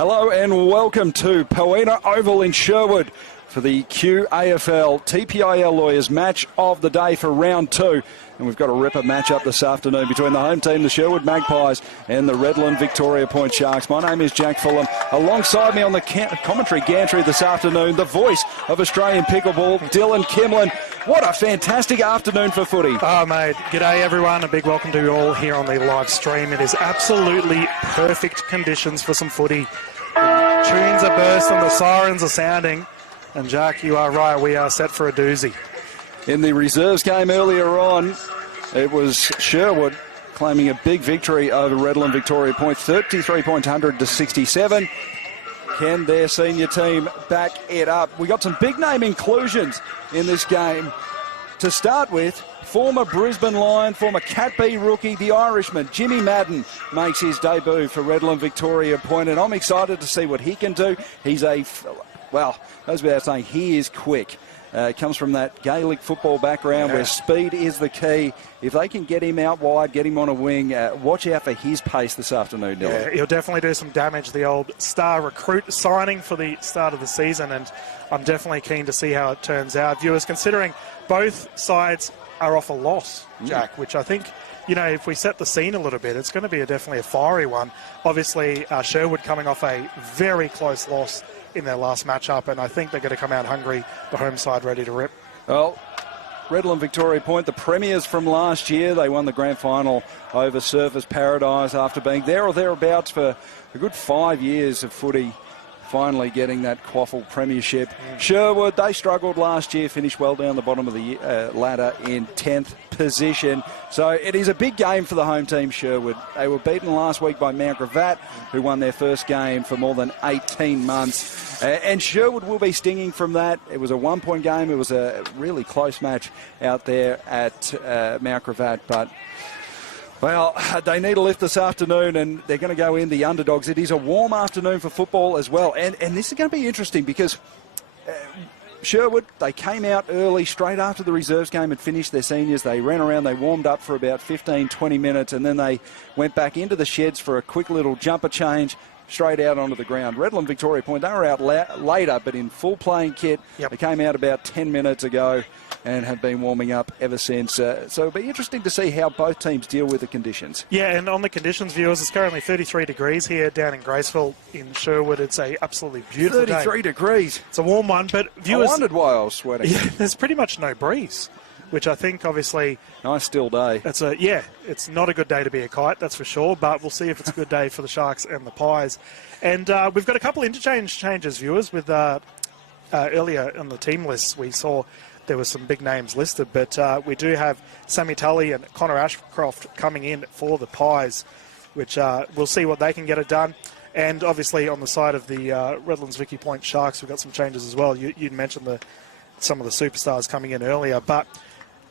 Hello and welcome to Poena Oval in Sherwood for the QAFL TPIL Lawyers match of the day for round 2. And we've got a ripper match-up this afternoon between the home team, the Sherwood Magpies, and the Redland-Victoria Point Sharks. My name is Jack Fulham. Alongside me on the commentary gantry this afternoon, the voice of Australian pickleball, Dylan Kimlin. What a fantastic afternoon for footy. Oh, mate. G'day, everyone. A big welcome to you all here on the live stream. It is absolutely perfect conditions for some footy. The tunes are bursting, the sirens are sounding. And, Jack, you are right. We are set for a doozy. In the reserves game earlier on, it was Sherwood claiming a big victory over Redland-Victoria Point, 33 points, 100 to 67. Can their senior team back it up? We got some big name inclusions in this game. To start with, former Brisbane Lion, former Cat B rookie, the Irishman, Jimmy Madden, makes his debut for Redland-Victoria Point, and I'm excited to see what he can do. He's goes without saying, he is quick. Comes from that Gaelic football background where speed is the key. If they can get him out wide, get him on a wing, watch out for his pace this afternoon, Dylan. Yeah, he'll definitely do some damage, the old star recruit signing for the start of the season, and I'm definitely keen to see how it turns out. Viewers, considering both sides are off a loss, Jack, which I think, you know, if we set the scene a little bit, it's going to be definitely a fiery one. Obviously, Sherwood coming off a very close loss in their last matchup, and I think they're going to come out hungry, the home side ready to rip. Well, Redland-Victoria Point, the premiers from last year, they won the grand final over Surfers Paradise after being there or thereabouts for a good 5 years of footy, finally getting that QAFL premiership. Sherwood, they struggled last year, finished well down the bottom of the ladder in 10th position. So it is a big game for the home team, Sherwood. They were beaten last week by Mount Gravatt, who won their first game for more than 18 months. And Sherwood will be stinging from that. It was a one-point game. It was a really close match out there at Mount Gravatt, but well, they need a lift this afternoon, and they're going to go in the underdogs. It is a warm afternoon for football as well, and this is going to be interesting because Sherwood, they came out early straight after the reserves game had finished their seniors. They ran around, they warmed up for about 15, 20 minutes, and then they went back into the sheds for a quick little jumper change, straight out onto the ground. Redland-Victoria Point, they were out later, but in full playing kit. They came out about 10 minutes ago and have been warming up ever since. So it'll be interesting to see how both teams deal with the conditions. Yeah, and on the conditions, viewers, it's currently 33 degrees here down in Graceville in Sherwood. It's a absolutely beautiful 33 degrees. It's a warm one, but viewers, I wondered why I was sweating. Yeah, there's pretty much no breeze, which I think obviously... Nice still day. It's not a good day to be a kite, that's for sure, but we'll see if it's a good day for the Sharks and the Pies. And we've got a couple interchange changes, viewers, with earlier on the team list we saw there were some big names listed, but we do have Sammy Tully and Connor Ashcroft coming in for the Pies, which we'll see what they can get it done. And obviously on the side of the Redlands-Vicky Point Sharks, we've got some changes as well. You mentioned some of the superstars coming in earlier, but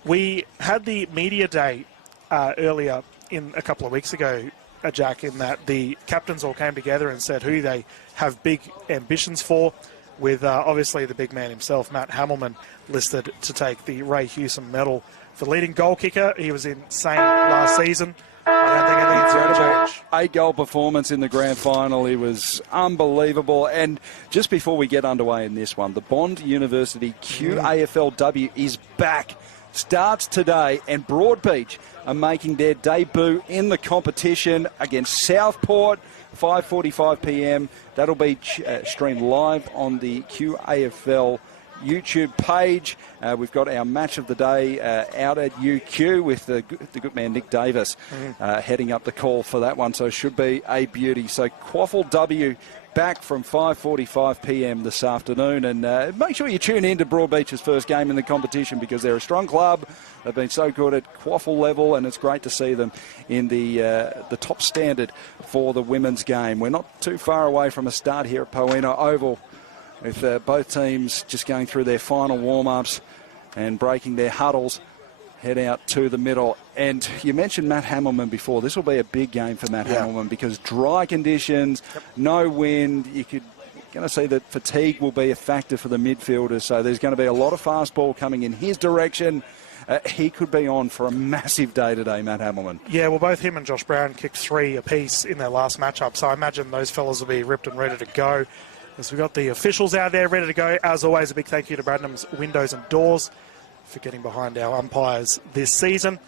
we had the media day earlier in a couple of weeks ago, Jack, in that the captains all came together and said who they have big ambitions for, with obviously the big man himself, Matt Hamilman, listed to take the Ray Hewson medal for leading goal kicker. He was insane last season. I don't think anything's going to change. 8-goal performance in the grand final. He was unbelievable. And just before we get underway in this one, the Bond University QAFLW is back. Starts today, and Broadbeach are making their debut in the competition against Southport, 5:45 p.m. That'll be streamed live on the QAFL YouTube page. We've got our match of the day out at UQ with the good man Nick Davis heading up the call for that one, so it should be a beauty. So QAFL W back from 5:45 p.m. this afternoon, and make sure you tune in to Broadbeach's first game in the competition because they're a strong club. They've been so good at QAFL level, and it's great to see them in the top standard for the women's game. We're not too far away from a start here at Poena Oval, with both teams just going through their final warm-ups and breaking their huddles, head out to the middle. And you mentioned Matt Hamilman before. This will be a big game for Matt Hamilman because dry conditions, no wind. You're going to see that fatigue will be a factor for the midfielders. So there's going to be a lot of fast ball coming in his direction. he could be on for a massive day today, Matt Hamilman. Yeah, well, both him and Josh Brown kicked 3 apiece in their last matchup, so I imagine those fellas will be ripped and ready to go. As we've got the officials out there ready to go, as always, a big thank you to Bradnam's Windows and Doors for getting behind our umpires this season.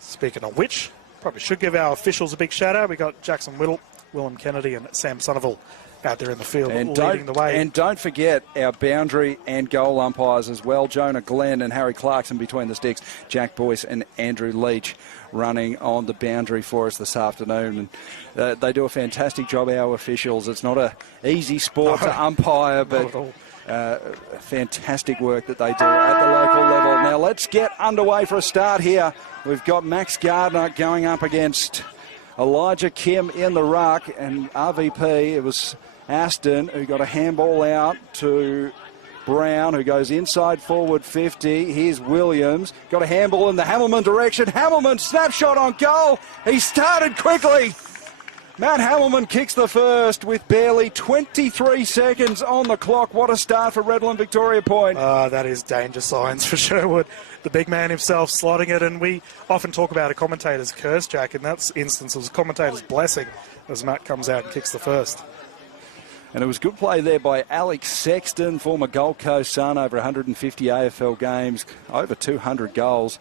Speaking of which, probably should give our officials a big shout out. We got Jackson Whittle, Willem Kennedy and Sam Somerville out there in the field leading the way. And don't forget our boundary and goal umpires as well. Jonah Glenn and Harry Clarkson between the sticks. Jack Boyce and Andrew Leach running on the boundary for us this afternoon. And they do a fantastic job, our officials. It's not an easy sport to umpire, but fantastic work that they do at the local level. Now let's get underway for a start here. We've got Max Gardner going up against Elijah Kim in the ruck, and RVP, it was Aston who got a handball out to Brown, who goes inside forward 50. Here's Williams, got a handball in the Hamilman direction. Hamilman snapshot on goal. He started quickly. Matt Hamilman kicks the first with barely 23 seconds on the clock. What a start for Redland-Victoria Point. That is danger signs for Sherwood. The big man himself slotting it, and we often talk about a commentator's curse, Jack. In that instance, it was a commentator's blessing as Matt comes out and kicks the first. And it was good play there by Alex Sexton, former Gold Coast son, over 150 AFL games, over 200 goals,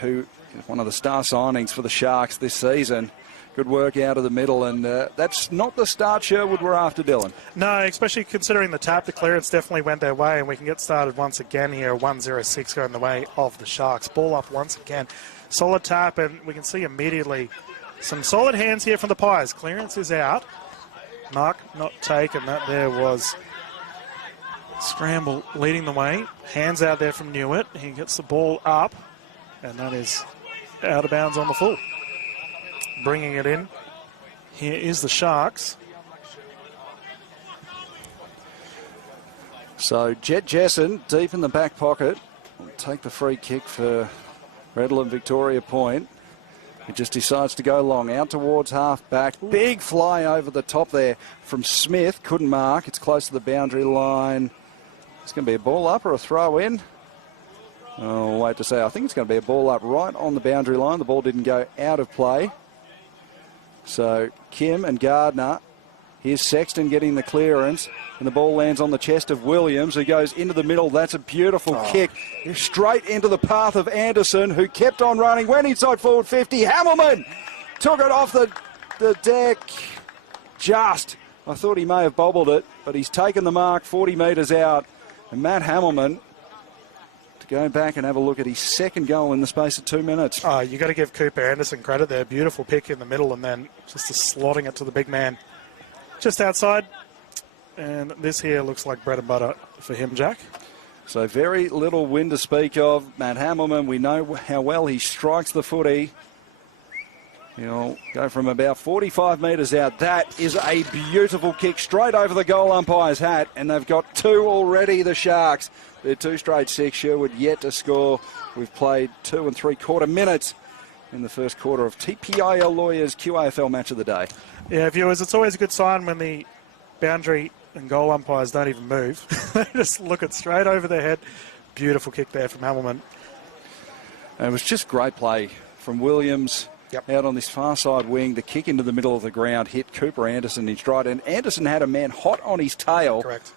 who is one of the star signings for the Sharks this season. Good work out of the middle, and that's not the start Sherwood were after, Dylan. No, especially considering the tap. The clearance definitely went their way, and we can get started once again here. 1-0-6 going the way of the Sharks. Ball up once again. Solid tap, and we can see immediately some solid hands here from the Pies. Clearance is out. Mark not taken. That there was Scramble leading the way. Hands out there from Newitt. He gets the ball up, and that is out of bounds on the full. Bringing it in. Here is the Sharks. So Jet Jessen deep in the back pocket will take the free kick for Redland-Victoria Point. He just decides to go long, out towards half back. Big fly over the top there from Smith. Couldn't mark. It's close to the boundary line. It's going to be a ball up or a throw in. Oh, wait to say. I think it's going to be a ball up right on the boundary line. The ball didn't go out of play. So Kim and Gardner. Here's Sexton getting the clearance, and the ball lands on the chest of Williams, who goes into the middle. That's a beautiful kick. Straight into the path of Anderson, who kept on running, went inside forward 50. Hamilman took it off the deck. Just. I thought he may have bobbled it, but he's taken the mark 40 metres out. And Matt Hamilman to go back and have a look at his second goal in the space of 2 minutes. You got to give Cooper Anderson credit there. Beautiful pick in the middle, and then just slotting it to the big man just outside. And this here looks like bread and butter for him, Jack. So very little wind to speak of. Matt Hamilman, we know how well he strikes the footy. He'll go from about 45 metres out. That is a beautiful kick straight over the goal umpire's hat, and they've got 2 already, the Sharks. They're 2 straight 6. Sherwood yet to score. We've played 2 3/4 minutes in the first quarter of TPIL Lawyers QAFL match of the day. Yeah, viewers, it's always a good sign when the boundary and goal umpires don't even move. They just look it straight over their head. Beautiful kick there from Hamilman. And it was just great play from Williams. Yep. Out on this far side wing, the kick into the middle of the ground hit Cooper Anderson in stride, and Anderson had a man hot on his tail. Correct.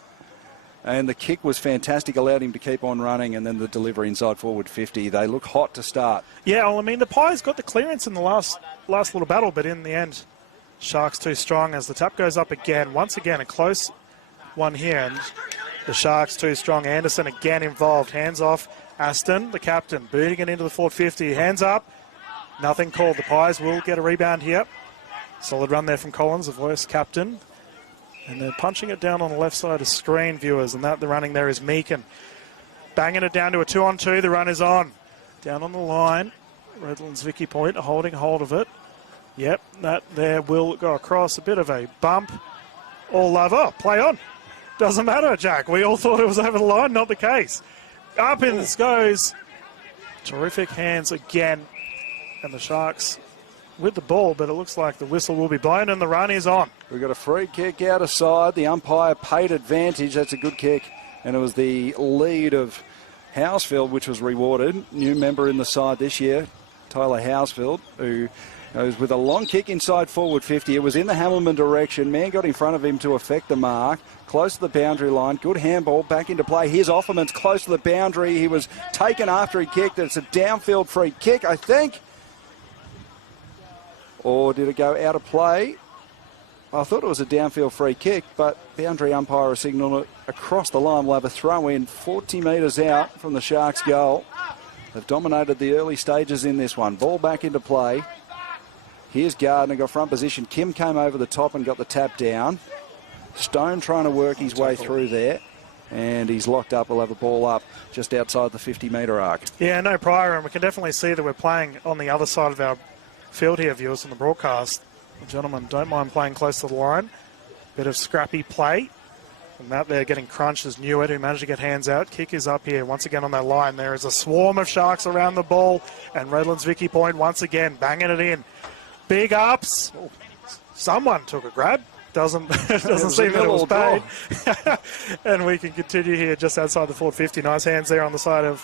And the kick was fantastic, allowed him to keep on running, and then the delivery inside forward 50. They look hot to start. Yeah, well, I mean, the Pies got the clearance in the last little battle, but in the end, Sharks too strong as the tap goes up again. Once again, a close one here, and the Sharks too strong. Anderson again involved. Hands off. Aston, the captain, booting it into the forward 50. Hands up. Nothing called. The Pies will get a rebound here. Solid run there from Collins, the voice captain. And they're punching it down on the left side of screen, viewers. And the running there is Meakin. Banging it down to a 2-on-2. The run is on. Down on the line. Redland's Vicky Point holding hold of it. Yep, that there will go across. A bit of a bump. All love. Oh, play on. Doesn't matter, Jack. We all thought it was over the line. Not the case. Up in this goes. Terrific hands again. And the Sharks with the ball, but it looks like the whistle will be blown and the run is on. We've got a free kick out of side. The umpire paid advantage. That's a good kick. And it was the lead of Housefield, which was rewarded. New member in the side this year, Tyler Housefield, who goes with a long kick inside forward 50. It was in the Hamilman direction. Man got in front of him to affect the mark. Close to the boundary line. Good handball back into play. Here's Offerman's close to the boundary. He was taken after he kicked. It's a downfield free kick, I think. Or did it go out of play? I thought it was a downfield free kick, but boundary umpire signalled it across the line. We'll have a throw in 40 metres out from the Sharks' goal. They've dominated the early stages in this one. Ball back into play. Here's Gardner, got front position. Kim came over the top and got the tap down. Stone trying to work his way through there. And he's locked up. We'll have a ball up just outside the 50-metre arc. Yeah, no prior, and we can definitely see that we're playing on the other side of our field here, viewers, on the broadcast. The gentlemen don't mind playing close to the line. Bit of scrappy play. And out there getting crunched is Newitt, who managed to get hands out. Kick is up here once again on that line. There is a swarm of Sharks around the ball. And Redland's Vicky Point once again banging it in. Big ups. Oh, someone took a grab. Doesn't seem that it was paid. And we can continue here just outside the forward 50. Nice hands there on the side of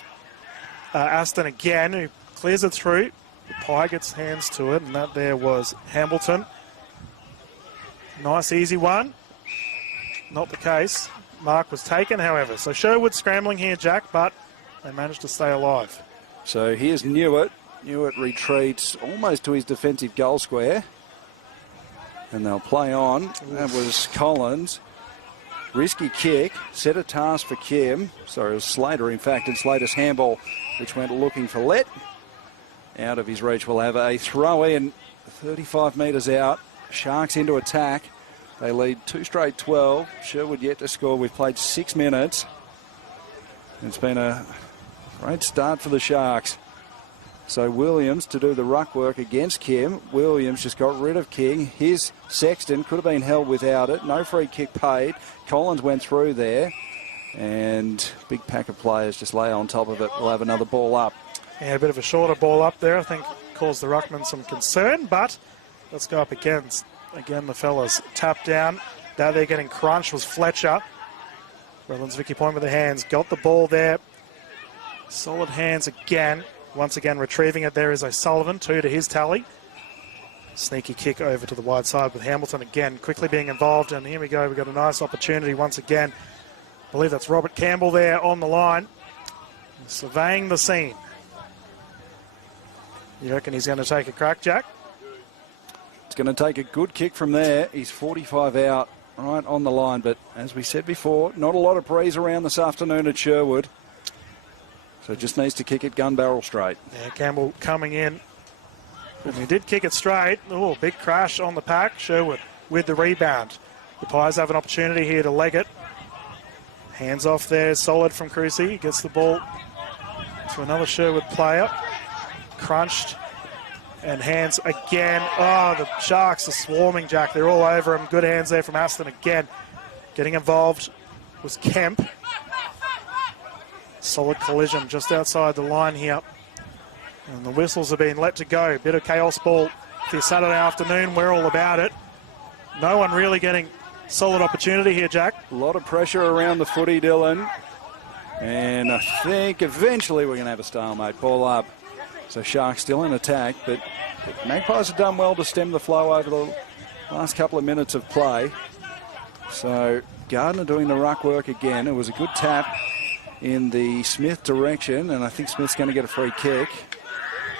Aston again, who clears it through. The Pie gets hands to it, and that there was Hamilton. Nice easy one. Not the case. Mark was taken, however. So Sherwood scrambling here, Jack, but they managed to stay alive. So here's Newitt. Newitt retreats almost to his defensive goal square. And they'll play on. That was Collins. Risky kick. Set a task for Kim. Sorry, it was Slater, in fact. And Slater's handball, which went looking for Lett. Out of his reach. We'll have a throw in 35 metres out. Sharks into attack. They lead 2 straight 12. Sherwood yet to score. We've played 6 minutes. It's been a great start for the Sharks. So Williams to do the ruck work against Kim. Williams just got rid of King. Here's Sexton. Could have been held without it. No free kick paid. Collins went through there. And big pack of players just lay on top of it. We'll have another ball up. Yeah, a bit of a shorter ball up there. I think caused the ruckman some concern. But let's go up against, again, the fellas. Tap down. Now they're getting crunched was Fletcher. Redland's Vicky Point with the hands. Got the ball there. Solid hands again. Once again, retrieving it there is O'Sullivan, 2 to his tally. Sneaky kick over to the wide side with Hamilton again, quickly being involved. And here we go, we've got a nice opportunity once again. I believe that's Robert Campbell there on the line, surveying the scene. You reckon he's going to take a crack, Jack? It's going to take a good kick from there. He's 45 out, right on the line. But as we said before, not a lot of breeze around this afternoon at Sherwood. So just needs to kick it gun barrel straight. Yeah, Campbell coming in. And he did kick it straight. Oh, big crash on the pack. Sherwood with the rebound. The Pies have an opportunity here to leg it. Hands off there, solid from Crucy. Gets the ball to another Sherwood player. Crunched. And hands again. Oh, the Sharks are swarming, Jack. They're all over him. Good hands there from Aston again. Getting involved was Kemp. Solid collision just outside the line here. And the whistles are being let to go. Bit of chaos ball for Saturday afternoon. We're all about it. No one really getting solid opportunity here, Jack. A lot of pressure around the footy, Dylan. And I think eventually we're going to have a stalemate. Ball up. So Sharks still in attack, but Magpies have done well to stem the flow over the last couple of minutes of play. So Gardner doing the ruck work again. It was a good tap in the Smith direction, and I think Smith's going to get a free kick.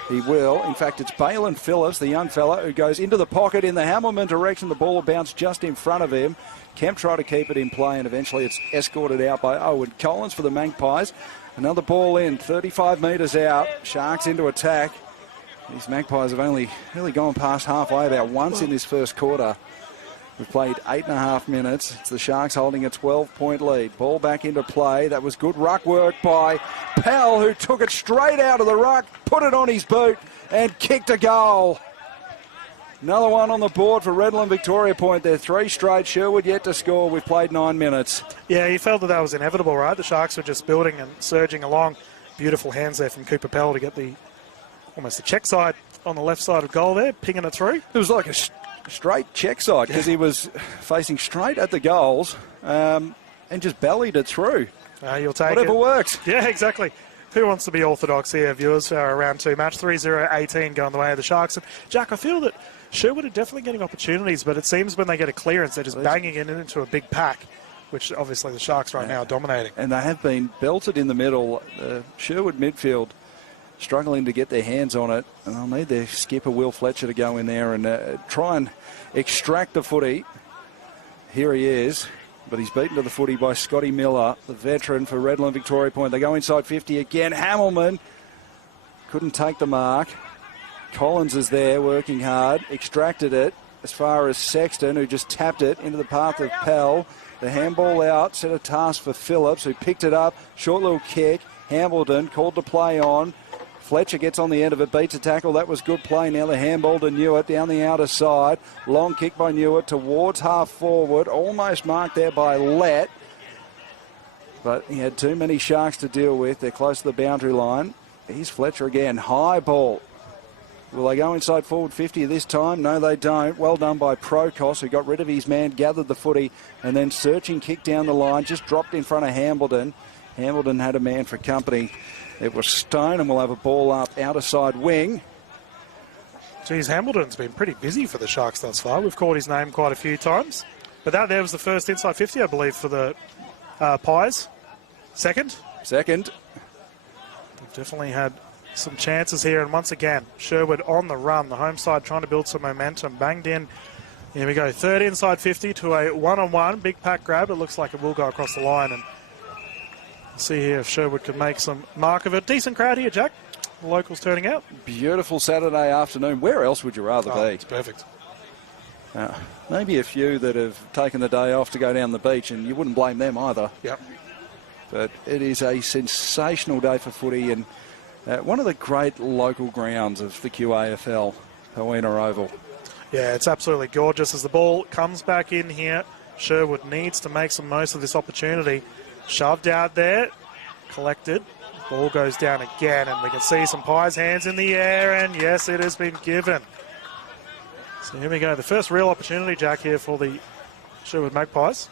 He will. In fact, it's Balin Phillips, the young fella, who goes into the pocket in the Hamilman direction. The ball will bounce just in front of him. Kemp tried to keep it in play, and eventually it's escorted out by Owen Collins for the Magpies. Another ball in, 35 metres out. Sharks into attack. These Magpies have only really gone past halfway about once in this first quarter. We've played 8.5 minutes. It's the Sharks holding a 12-point lead. Ball back into play. That was good ruck work by Pell, who took it straight out of the ruck, put it on his boot, and kicked a goal. Another one on the board for Redland-Victoria Point. They're 3 straight. Sherwood yet to score. We've played 9 minutes. Yeah, you felt that was inevitable, right? The Sharks were just building and surging along. Beautiful hands there from Cooper Pell to get almost the check side on the left side of goal there, pinging it through. It was like a straight check side because he was facing straight at the goals and just bellied it through. You'll take whatever it. Works. Yeah, exactly. Who wants to be orthodox here, viewers, for our round 2 match? 3-0-18 going the way of the Sharks. And Jack, I feel that Sherwood are definitely getting opportunities, but it seems when they get a clearance, they're just banging it into a big pack, which obviously the Sharks right now are dominating. And they have been belted in the middle. Sherwood midfield struggling to get their hands on it, and they'll need their skipper Will Fletcher to go in there and try and extract the footy. Here he is, but he's beaten to the footy by Scotty Miller, the veteran for Redland-Victoria Point. They go inside 50 again. Hamilman couldn't take the mark. Collins is there working hard, extracted it as far as Sexton, who just tapped it into the path of Pell. The handball out, set a task for Phillips, who picked it up. Short little kick. Hambledon called to play on. Fletcher gets on the end of it, beats a tackle. That was good play. Now the handball to Newitt down the outer side. Long kick by Newitt towards half forward. Almost marked there by Lett. But he had too many Sharks to deal with. They're close to the boundary line. Here's Fletcher again. High ball. Will they go inside forward 50 this time? No, they don't. Well done by Prokos, who got rid of his man, gathered the footy, and then searching kick down the line, just dropped in front of Hambledon. Hambledon had a man for company. It was Stone, and we'll have a ball up outer side wing. Geez, Hambledon's been pretty busy for the Sharks thus far. We've called his name quite a few times. But that there was the first inside 50, I believe, for the Pies. Second? Second. They've definitely had some chances here, and once again, Sherwood on the run. The home side trying to build some momentum. Banged in. Here we go. Third inside 50 to a one-on-one. Big pack grab. It looks like it will go across the line, and we'll see here if Sherwood can make some mark of it. Decent crowd here, Jack. The locals turning out. Beautiful Saturday afternoon. Where else would you rather be? It's perfect. Maybe a few that have taken the day off to go down the beach, and you wouldn't blame them either. Yep. But it is a sensational day for footy, and one of the great local grounds of the QAFL, Poena Oval. Yeah, it's absolutely gorgeous. As the ball comes back in here, Sherwood needs to make some most of this opportunity. Shoved out there, collected. Ball goes down again, and we can see some Pies' hands in the air, and yes, it has been given. So here we go. The first real opportunity, Jack, here for the Sherwood Magpies.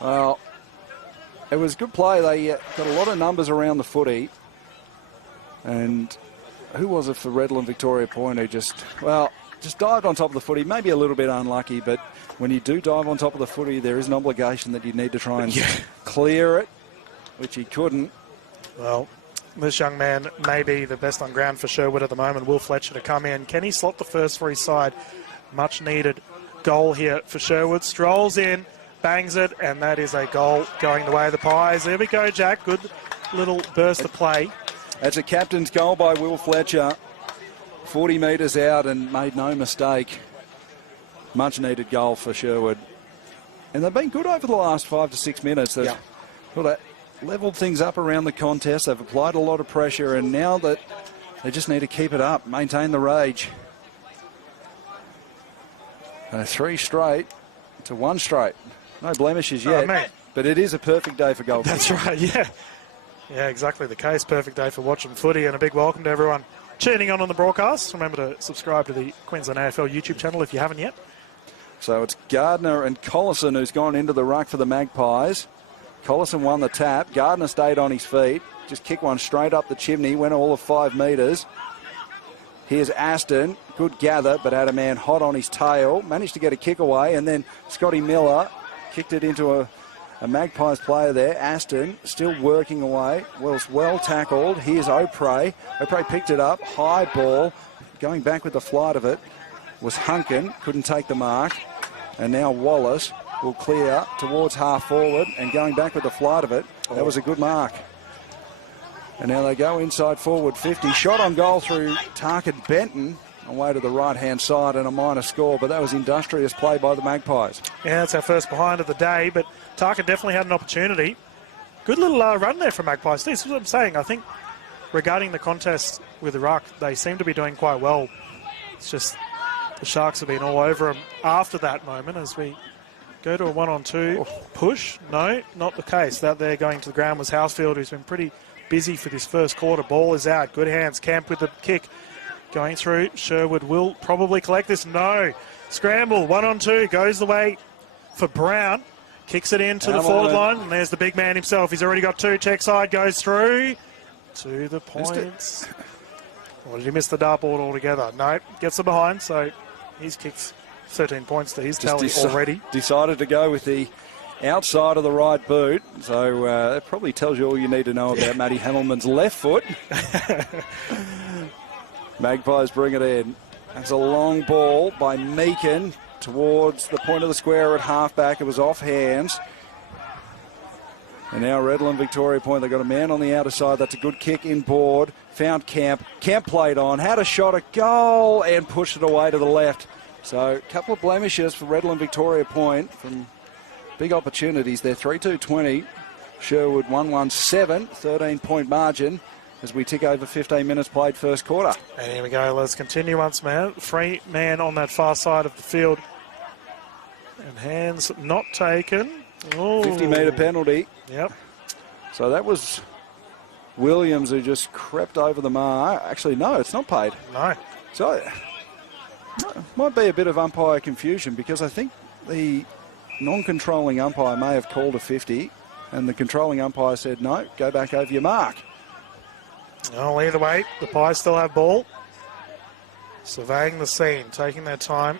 Well, it was good play. They got a lot of numbers around the footy. And who was it for Redland-Victoria Point who just dived on top of the footy? Maybe a little bit unlucky, but when you do dive on top of the footy, there is an obligation that you need to try and clear it, which he couldn't. Well, this young man may be the best on ground for Sherwood at the moment. Will Fletcher to come in. Can he slot the first for his side? Much needed goal here for Sherwood. Strolls in, bangs it, and that is a goal going the way of the Pies. There we go, Jack. Good little burst of play. That's a captain's goal by Will Fletcher. 40 metres out and made no mistake. Much needed goal for Sherwood. And they've been good over the last 5 to 6 minutes. They've levelled things up around the contest. They've applied a lot of pressure, and now that they just need to keep it up, maintain the rage. 3 straight to 1 straight. No blemishes yet, but it is a perfect day for goal. That's right, yeah. Yeah, exactly the case. Perfect day for watching footy, and a big welcome to everyone tuning on the broadcast. Remember to subscribe to the Queensland AFL YouTube channel if you haven't yet. So it's Gardner and Collison who's gone into the ruck for the Magpies. Collison won the tap. Gardner stayed on his feet. Just kicked one straight up the chimney. Went all of 5 metres. Here's Aston. Good gather, but had a man hot on his tail. Managed to get a kick away, and then Scotty Miller kicked it into a Magpies player there. Aston still working away. Well tackled. Here's O'Prey. O'Prey picked it up. High ball. Going back with the flight of it was Hunkin. Couldn't take the mark. And now Wallace will clear towards half forward, and going back with the flight of it. That was a good mark. And now they go inside forward 50. Shot on goal through Tarkin Benton. Away to the right-hand side, and a minor score, but that was industrious play by the Magpies. Yeah, that's our first behind of the day, but Tarkin definitely had an opportunity. Good little run there from Magpies. This is what I'm saying. I think regarding the contest with the ruck, they seem to be doing quite well. It's just the Sharks have been all over them after that moment as we go to a 1-on-2 push. No, not the case. That there going to the ground was Housefield, who's been pretty busy for this first quarter. Ball is out. Good hands. Camp with the kick. Going through, Sherwood will probably collect this. No. Scramble, 1-on-2, goes the way for Brown. Kicks it into the forward line, and there's the big man himself. He's already got 2, check side, goes through. to the points. Or did he miss the dartboard altogether? No, gets it behind, so he's kicked 13 points to his tally already. Decided to go with the outside of the right boot, so that probably tells you all you need to know about Matty Hamilman's left foot. Magpies bring it in. That's a long ball by Meakin towards the point of the square at half-back. It was off hands. And now Redland-Victoria point. They've got a man on the outer side. That's a good kick inboard. Found Camp. Camp played on. Had a shot at goal and pushed it away to the left. So a couple of blemishes for Redland-Victoria point from big opportunities there. 3-2-20. Sherwood 1-1-7. 13-point margin as we tick over 15 minutes played first quarter. And here we go. Let's continue once more. Free man on that far side of the field. And hands not taken. 50-metre penalty. Yep. So that was Williams who just crept over the mark. Actually, no, it's not paid. No. So might be a bit of umpire confusion because I think the non-controlling umpire may have called a 50 and the controlling umpire said, no, go back over your mark. Well, either way, the Pies still have ball. Surveying the scene, taking their time.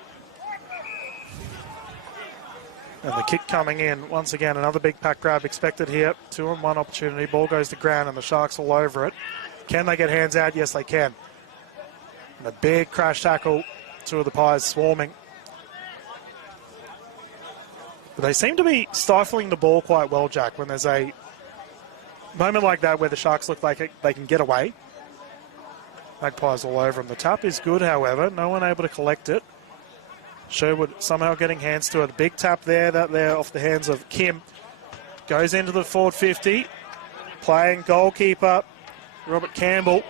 And the kick coming in. Once again, another big pack grab expected here. 2-on-1 opportunity. Ball goes to ground and the Sharks all over it. Can they get hands out? Yes, they can. And a big crash tackle. Two of the Pies swarming. But they seem to be stifling the ball quite well, Jack, when there's a moment like that where the Sharks look like they can get away. Magpies all over them. The tap is good, however. No one able to collect it. Sherwood somehow getting hands to it. Big tap there, that there off the hands of Kim. Goes into the forward 50. Playing goalkeeper, Robert Campbell.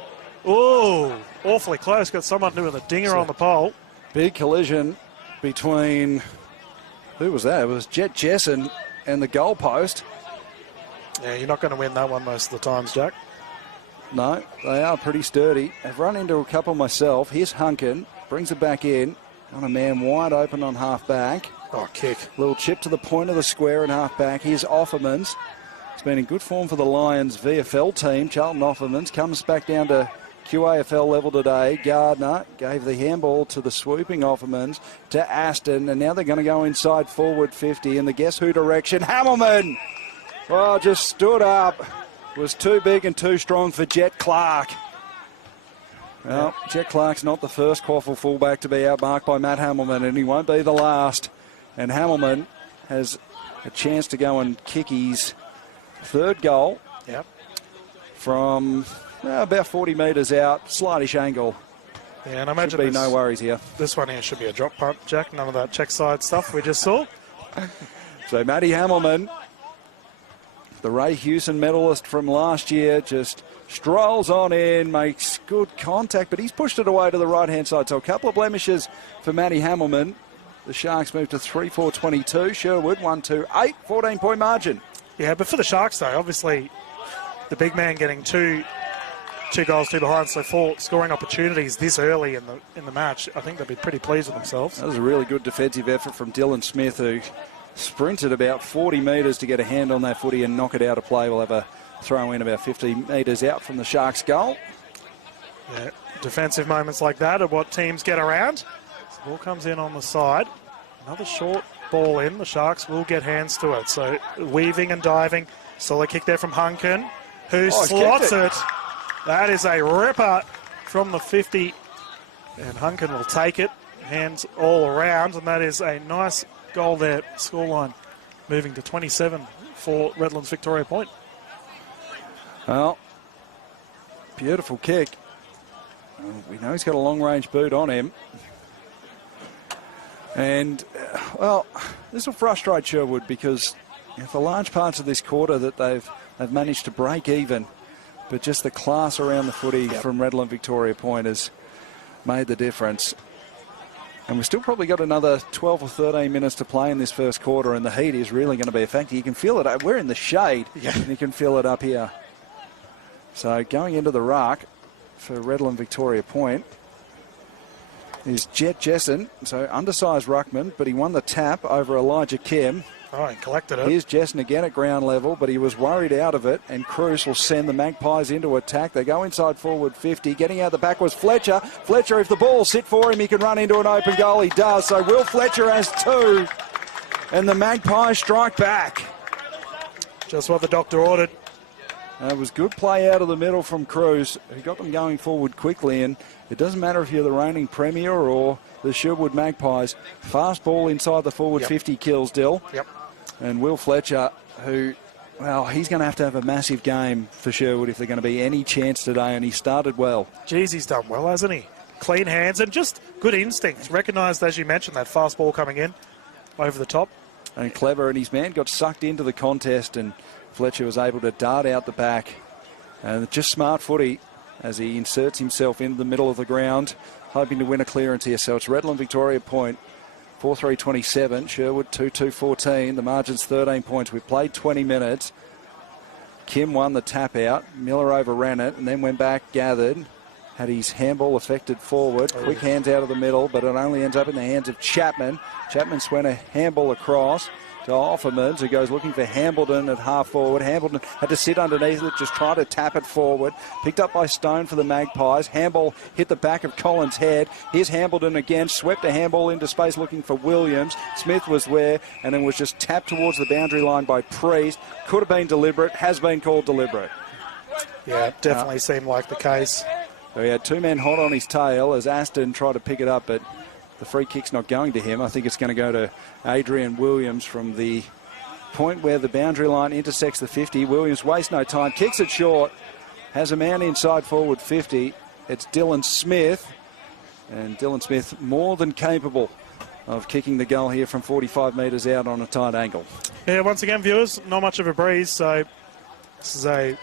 Oh, awfully close. Got someone doing the dinger on the pole. Big collision between, who was that? It was Jet Jessen and the goalpost. Yeah, you're not going to win that one most of the times, Jack. No, they are pretty sturdy. I've run into a couple myself. Here's Hunkin, brings it back in. On a man wide open on half-back. Oh, kick. Little chip to the point of the square and half-back. Here's Offermans. He's been in good form for the Lions VFL team. Charlton Offermans comes back down to QAFL level today. Gardner gave the handball to the swooping Offermans to Aston. And now they're going to go inside forward 50 in the guess who direction. Hamilman! Well, just stood up. Was too big and too strong for Jet Clark. Well, Jet Clark's not the first QAFL fullback to be outmarked by Matt Hamilman, and he won't be the last. And Hamilman has a chance to go and kick his third goal from about 40 metres out, slightish angle. Yeah, and I imagine should be no worries here. This one here should be a drop punt, Jack. None of that check side stuff we just saw. So Matty Hamilman, the Ray Hewson medalist from last year, just strolls on in, makes good contact, but he's pushed it away to the right-hand side. So a couple of blemishes for Matty Hamilman. The Sharks move to 3-4-22. Sherwood 1-2-8, 14-point margin. Yeah, but for the Sharks, though, obviously the big man getting two goals, two behind, so 4 scoring opportunities this early in the match. I think they'll be pretty pleased with themselves. That was a really good defensive effort from Dylan Smith, who sprinted about 40 metres to get a hand on that footy and knock it out of play. We'll have a throw in about 50 metres out from the Sharks' goal. Yeah, defensive moments like that are what teams get around. The ball comes in on the side. Another short ball in. The Sharks will get hands to it. So weaving and diving. Solid kick there from Hunkin, who slots it. That is a ripper from the 50. And Hunkin will take it. Hands all around. And that is a nice goal there. Scoreline moving to 27 for Redlands-Victoria point. Well, beautiful kick. We know he's got a long-range boot on him. And, well, this will frustrate Sherwood because for large parts of this quarter that they've managed to break even, but just the class around the footy from Redland-Victoria point has made the difference. And we've still probably got another 12 or 13 minutes to play in this first quarter, and the heat is really going to be a factor. You can feel it. We're in the shade, and you can feel it up here. So going into the ruck for Redland-Victoria point is Jet Jessen. So undersized ruckman, but he won the tap over Elijah Kim. Oh, he collected it. Here's Jessen again at ground level, but he was worried out of it, and Cruz will send the Magpies into attack. They go inside forward 50. Getting out the back was Fletcher. Fletcher, if the ball will sit for him, he can run into an open goal. He does. So Will Fletcher has 2, and the Magpies strike back. Just what the doctor ordered. It was good play out of the middle from Cruz, who got them going forward quickly, and it doesn't matter if you're the reigning premier or the Sherwood Magpies. Fast ball inside the forward 50 kills Dill. Yep. And Will Fletcher, who, well, he's going to have a massive game for Sherwood if they're going to be any chance today, and he started well. Geez, he's done well, hasn't he? Clean hands and just good instincts. Recognised, as you mentioned, that fast ball coming in over the top. And clever, and his man got sucked into the contest, and Fletcher was able to dart out the back. And just smart footy as he inserts himself into the middle of the ground, hoping to win a clearance here. So it's Redland-Victoria point. 4-3-27, Sherwood 2-2-14. The margin's 13 points. We've played 20 minutes. Kim won the tap out. Miller overran it and then went back, gathered. Had his handball affected forward. Quick hands out of the middle, but it only ends up in the hands of Chapman. Chapman swung a handball across to Offermans, who goes looking for Hambledon at half forward. Hambledon had to sit underneath it, just try to tap it forward. Picked up by Stone for the Magpies. Handball hit the back of Collins' head. Here's Hambledon again, swept a handball into space looking for Williams. Smith was there and then was just tapped towards the boundary line by Priest. Could have been deliberate, has been called deliberate. Yeah, it definitely seemed like the case. So he had 2 men hot on his tail as Aston tried to pick it up, but the free kick's not going to him. I think it's going to go to Adrian Williams from the point where the boundary line intersects the 50. Williams wastes no time, kicks it short, has a man inside forward 50. It's Dylan Smith, and Dylan Smith more than capable of kicking the goal here from 45 metres out on a tight angle. Yeah, once again, viewers, not much of a breeze, so this is a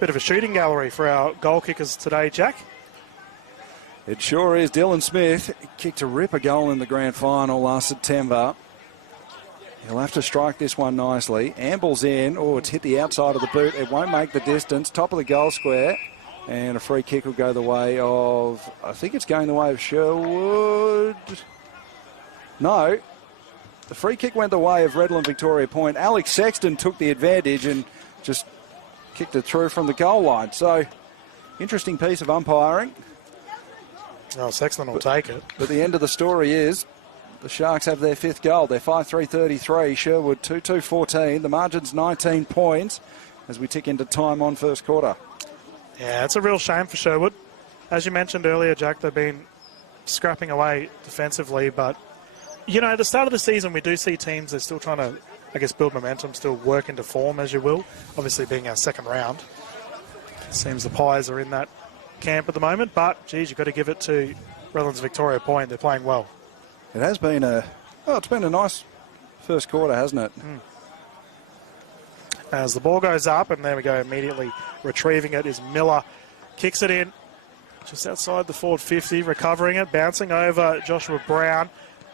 bit of a shooting gallery for our goal kickers today, Jack. It sure is. Dylan Smith kicked a ripper goal in the grand final last September. He'll have to strike this one nicely. Amble's in. Oh, it's hit the outside of the boot. It won't make the distance. Top of the goal square. And a free kick will go the way of, I think it's going the way of Sherwood. No. The free kick went the way of Redland-Victoria point. Alex Sexton took the advantage and just kicked it through from the goal line. So, interesting piece of umpiring. Oh, Sexton will take it. But the end of the story is the Sharks have their 5th goal. They're 5-3-33. Sherwood 2-2-14. The margin's 19 points as we tick into time on first quarter. Yeah, it's a real shame for Sherwood. As you mentioned earlier, Jack, they've been scrapping away defensively. But, you know, at the start of the season, we do see teams, they're still trying to, I guess, build momentum, still work into form, as you will. Obviously being our second round. It seems the Pies are in that camp at the moment, but geez, you've got to give it to Redlands-Victoria point. They're playing well. It has been it's been a nice first quarter, hasn't it? As the ball goes up, and there we go, immediately retrieving it is Miller. Kicks it in just outside the forward 50, recovering it, bouncing over Joshua Brown.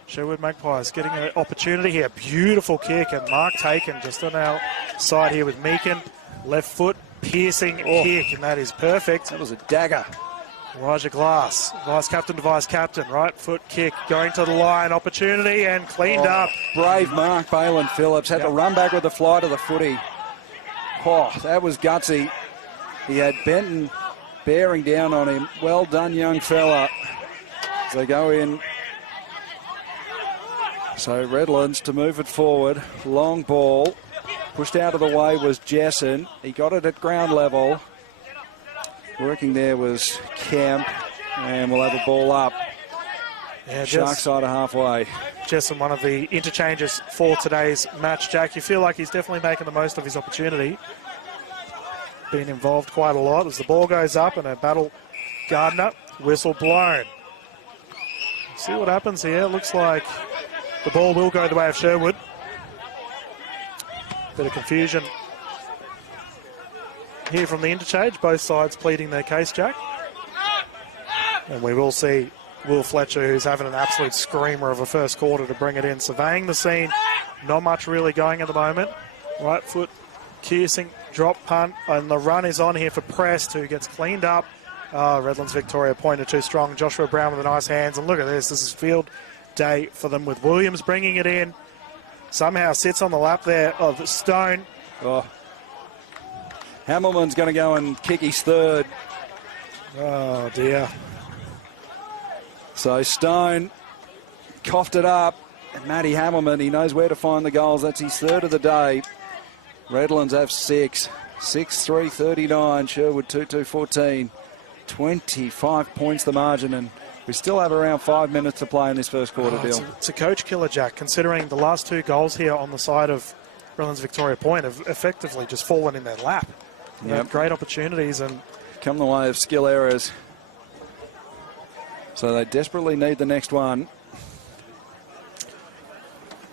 Sherwood Magpies getting an opportunity here. Beautiful kick, and Mark Taken just on our side here with Meakin. Left foot. Piercing kick, and that is perfect. That was a dagger. Elijah Glass, vice captain to vice captain, right foot kick, going to the line, opportunity, and cleaned up. Brave Mark Balin Phillips had to run back with the fly to the footy. Oh, that was gutsy. He had Benton bearing down on him. Well done, young fella. As they go in. So Redlands to move it forward. Long ball. Pushed out of the way was Jessen. He got it at ground level. Working there was Kemp. And we'll have a ball up. Yeah, Shark side of halfway. Jessen, one of the interchanges for today's match, Jack. You feel like he's definitely making the most of his opportunity. Been involved quite a lot as the ball goes up and a battle. Gardner, whistle blown. See what happens here. Looks like the ball will go the way of Sherwood. Bit of confusion here from the interchange. Both sides pleading their case, Jack. And we will see Will Fletcher, who's having an absolute screamer of a first quarter, to bring it in. Surveying the scene. Not much really going at the moment. Right foot piercing, drop punt. And the run is on here for Prest, who gets cleaned up. Redlands-Victoria pointed too strong. Joshua Brown with the nice hands. And look at this. This is field day for them with Williams bringing it in. somehow sits on the lap there of Stone. Oh. Hamilman's going to go and kick his third. Oh, dear. So Stone coughed it up. And Matty Hamilman, he knows where to find the goals. That's his third of the day. Redlands have 6. 6-3-39. Sherwood 2-2-14. 25 points the margin, and we still have around 5 minutes to play in this first quarter, Bill. It's a coach killer, Jack, considering the last 2 goals here on the side of Redlands-Victoria Point have effectively just fallen in their lap. They have great opportunities and come the way of skill errors. So they desperately need the next one.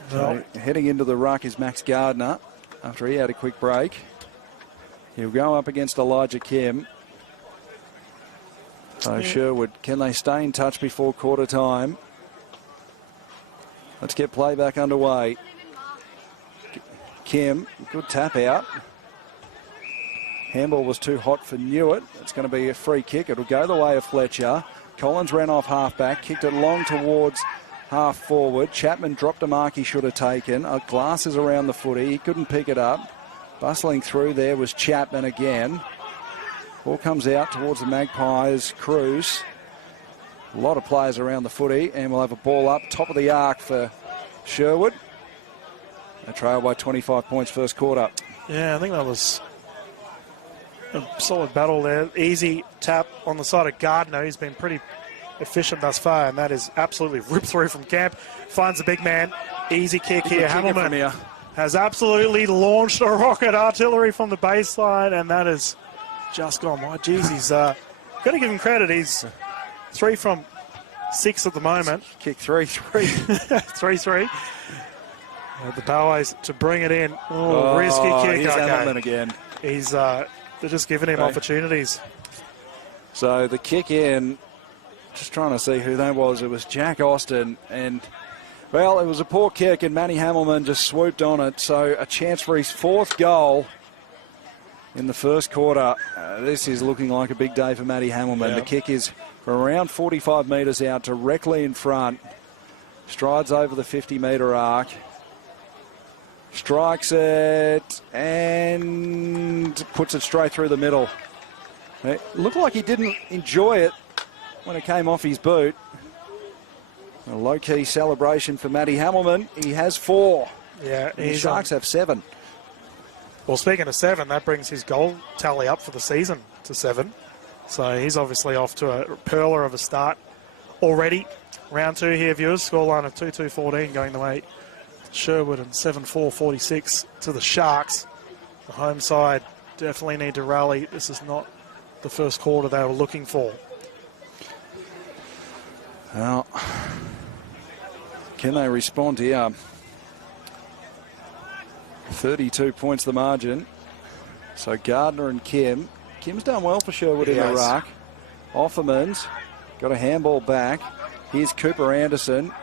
So heading into the ruck is Max Gardner after he had a quick break. He'll go up against Elijah Kim. So Sherwood, can they stay in touch before quarter time? Let's get play back underway. Kim, good tap out. Handball was too hot for Newitt. It's going to be a free kick. It'll go the way of Fletcher. Collins ran off half-back, kicked it long towards half-forward. Chapman dropped a mark he should have taken. Glasses around the footy. He couldn't pick it up. Bustling through there was Chapman again. Ball comes out towards the Magpies. Cruz. A lot of players around the footy, and we'll have a ball up top of the arc for Sherwood. A trail by 25 points first quarter. Yeah, I think that was a solid battle there. Easy tap on the side of Gardner. He's been pretty efficient thus far, and that is absolutely ripped through from camp. Finds the big man. Easy kick here. Hamilman has absolutely launched a rocket artillery from the baseline, and that is just gone wide. Geez, he's got to give him credit. He's 3 from 6 at the moment. Kick 3-3. 3-3. The Powerways to bring it in. Oh, risky kick. He's Hamilman again. He's they're just giving him opportunities. So the kick in, just trying to see who that was. It was Jack Austin, and well, it was a poor kick, and Matty Hamilman just swooped on it. So a chance for his 4th goal in the first quarter. This is looking like a big day for Matty Hamilman. Yeah. The kick is from around 45 metres out, directly in front. Strides over the 50-metre arc. Strikes it and puts it straight through the middle. It looked like he didn't enjoy it when it came off his boot. A low-key celebration for Matty Hamilman. He has 4. Yeah, the Sharks have 7. Well, speaking of 7, that brings his goal tally up for the season to 7. So he's obviously off to a pearler of a start already. Round 2 here, viewers. Scoreline of 2-2-14 going the way Sherwood, and 7-4-46 to the Sharks. The home side definitely need to rally. This is not the first quarter they were looking for. Well, can they respond here? 32 points the margin. So Gardner and Kim. Kim's done well for Sherwood in the ruck. Offerman's got a handball back. Here's Cooper Anderson.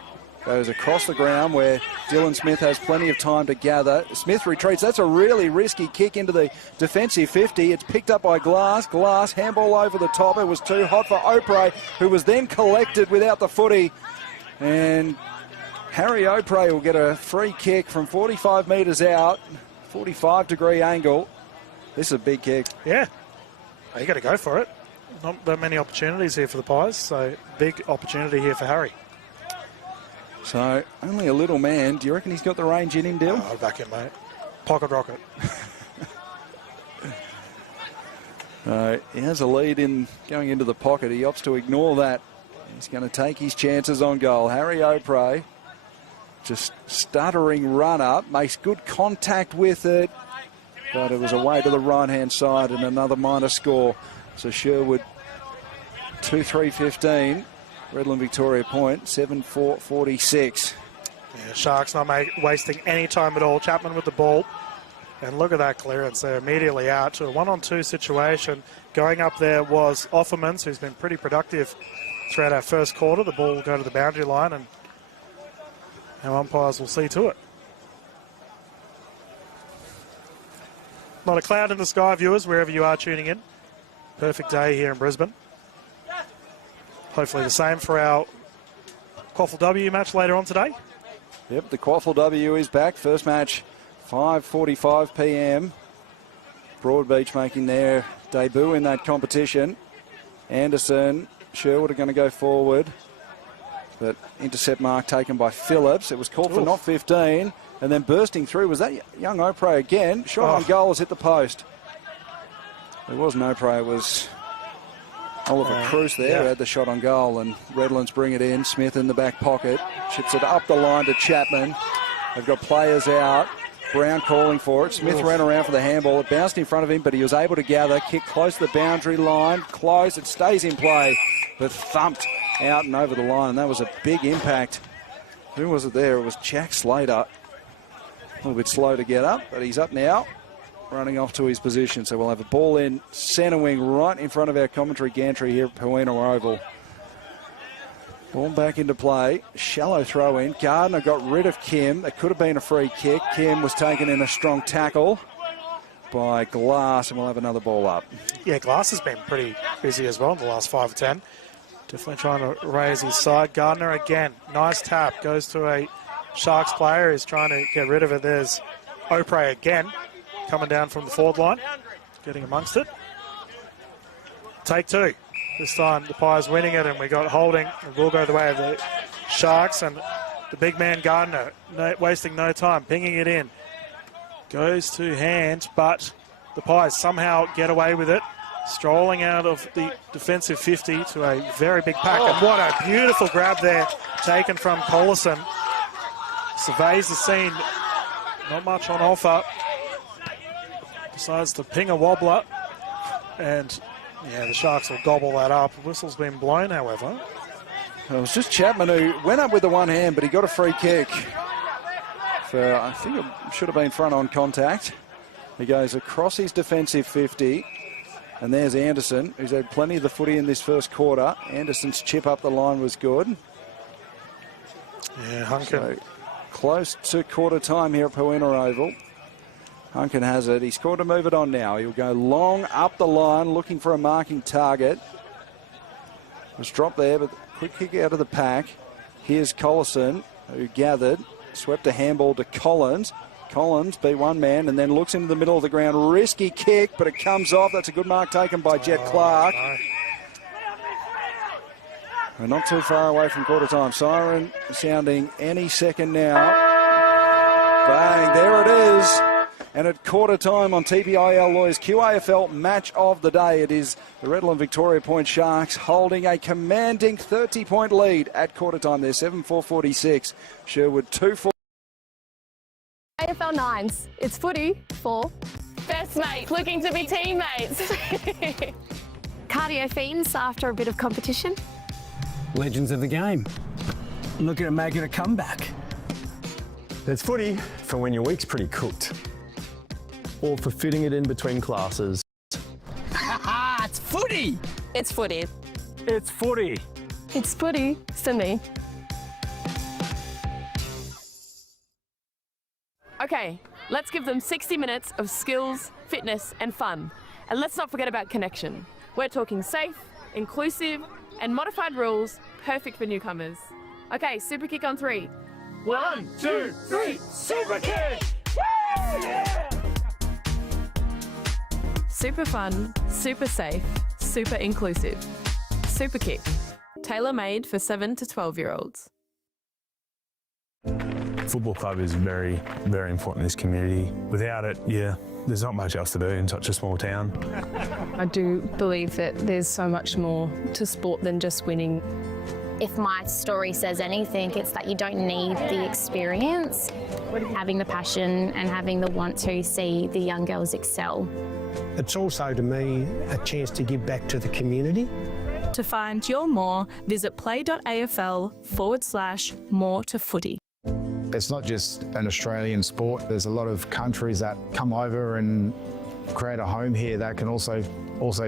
Goes across the ground where Dylan Smith has plenty of time to gather. Smith retreats. That's a really risky kick into the defensive 50. It's picked up by Glass. Glass, handball over the top. It was too hot for Opre, who was then collected without the footy. And Harry Opre will get a free kick from 45 metres out, 45-degree angle. This is a big kick. Yeah. You got to go for it. Not that many opportunities here for the Pies, so big opportunity here for Harry. So, only a little man. Do you reckon he's got the range in him, Dill? Oh, back in, mate. Pocket rocket. He has a lead in going into the pocket. He opts to ignore that. He's going to take his chances on goal. Harry Opre, just stuttering run up, makes good contact with it, but it was away to the right-hand side and another minor score. So Sherwood 2-3-15. Redland-Victoria Point, 7-4-46. Yeah, Sharks not wasting any time at all. Chapman with the ball. And look at that clearance. They're immediately out to a 1-on-2 situation. Going up there was Offermans, who's been pretty productive throughout our first quarter. The ball will go to the boundary line, and our umpires will see to it. Not a cloud in the sky, viewers, wherever you are tuning in. Perfect day here in Brisbane. Hopefully the same for our QAFL W match later on today. Yep, the QAFL W is back. First match, 5:45 p.m. Broadbeach making their debut in that competition. Anderson, Sherwood are going to go forward. But intercept mark taken by Phillips. It was called for not 15. And then bursting through was that young Opre again. Shot on goal has hit the post. It wasn't Opre, it was Oliver Cruz there who had the shot on goal. And Redlands bring it in. Smith in the back pocket. Chips it up the line to Chapman. They've got players out. Brown calling for it. Smith ran around for the handball. It bounced in front of him, but he was able to gather. Kick close to the boundary line. Close. It stays in play, but thumped out and over the line. And that was a big impact. Who was it there? It was Jack Slater. A little bit slow to get up, but he's up now, running off to his position. So we'll have a ball in centre wing right in front of our commentary gantry here at Poena Oval. Ball back into play. Shallow throw in. Gardner got rid of Kim. It could have been a free kick. Kim was taken in a strong tackle by Glass, and we'll have another ball up. Yeah, Glass has been pretty busy as well in the last 5 or 10. Definitely trying to raise his side. Gardner again. Nice tap. Goes to a Sharks player. He's trying to get rid of it. There's Opre again. Coming down from the forward line. Getting amongst it. Take two. This time the Pies winning it, and we got holding. And we'll go the way of the Sharks, and the big man Gardner wasting no time, pinging it in. Goes to hand, but the Pies somehow get away with it. Strolling out of the defensive 50 to a very big pack. And what a beautiful grab there, taken from Collison. Surveys the scene. Not much on offer. Decides to ping a wobbler. And yeah, the Sharks will gobble that up. Whistle's been blown, however. It was just Chapman who went up with the one hand, but he got a free kick. For, I think it should have been front on contact. He goes across his defensive 50. And there's Anderson, who's had plenty of the footy in this first quarter. Anderson's chip up the line was good. Yeah, Hunkin. So close to quarter time here at Poena Oval. Hunkin has it. He's scored to move it on now. He'll go long up the line, looking for a marking target. It was dropped there, but quick kick out of the pack. Here's Collison, who gathered, swept a handball to Collins. Collins beat one man and then looks into the middle of the ground. Risky kick, but it comes off. That's a good mark taken by Jet Clark. No. We're not too far away from quarter time. Siren sounding any second now. Bang, there it is. And at quarter time on TPIL Lawyers QAFL match of the day, it is the Redland-Victoria Point Sharks holding a commanding 30-point lead at quarter time. They're 7-4-46. Sherwood 2-4. AFL Nines, it's footy for best mates looking to be teammates. cardio fiends after a bit of competition. Legends of the game. Looking at making a comeback. There's footy for when your week's pretty cooked. Or for fitting it in between classes. It's footy! It's footy. It's footy! It's footy for me. Okay, let's give them 60 minutes of skills, fitness and fun. And let's not forget about connection. We're talking safe, inclusive and modified rules, perfect for newcomers. Okay, super kick on 3. 1, 2, 3, super kick! Woo! Yeah! Super fun, super safe, super inclusive. Super kick, tailor-made for 7 to 12-year-olds. Football club is very, very important in this community. Without it, there's not much else to do in such a small town. I do believe that there's so much more to sport than just winning. If my story says anything, it's that you don't need the experience. Having the passion and having the want to see the young girls excel. It's also, to me, a chance to give back to the community. To find your more, visit play.afl/more to footy. It's not just an Australian sport. There's a lot of countries that come over and create a home here that can also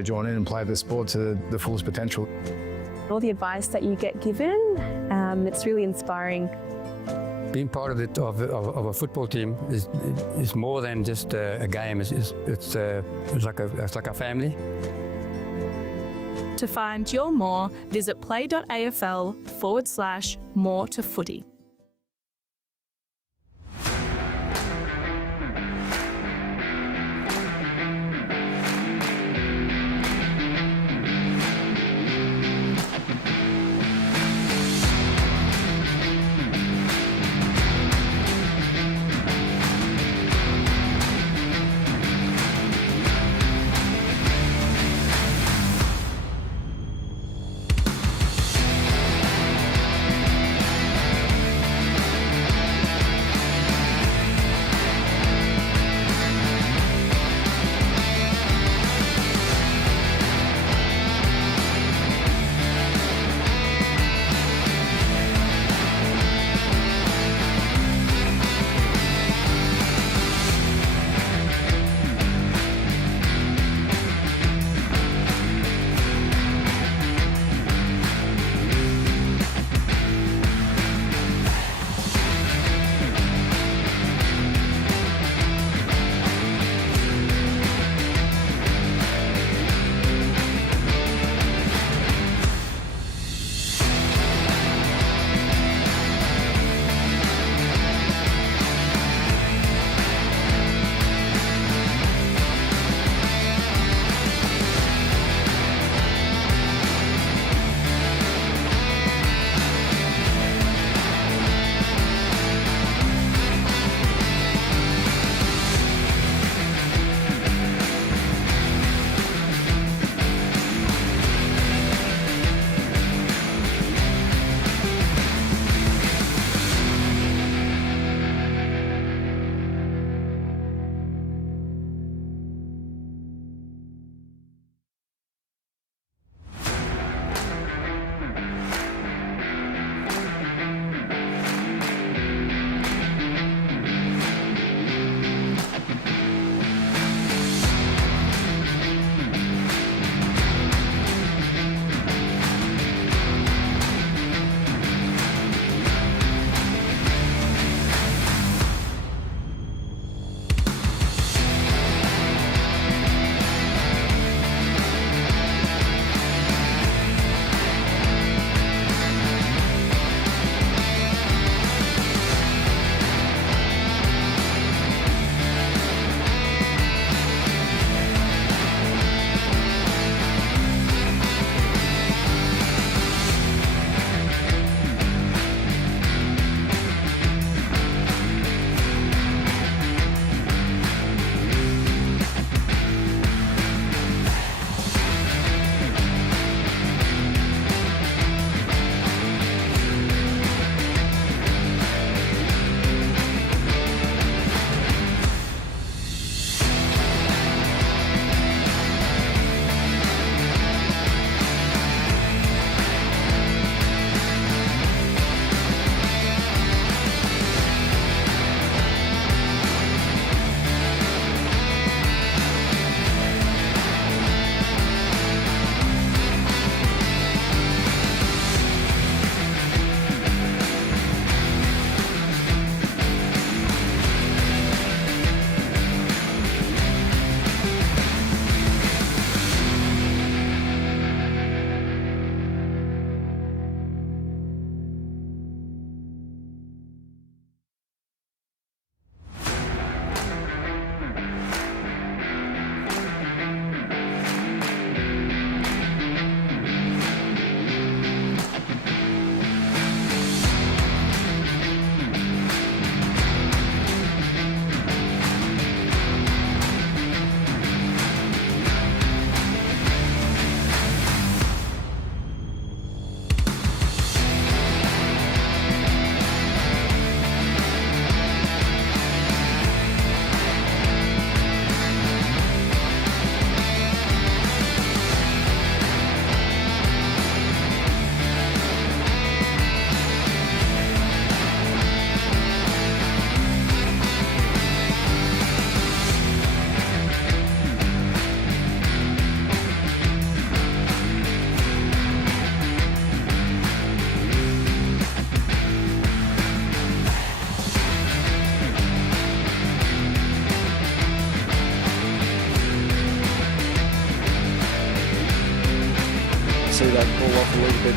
join in and play the sport to the fullest potential. All the advice that you get given, it's really inspiring. Being part of a football team is more than just a game. It's like a family. To find your more, visit play.afl/more to footy.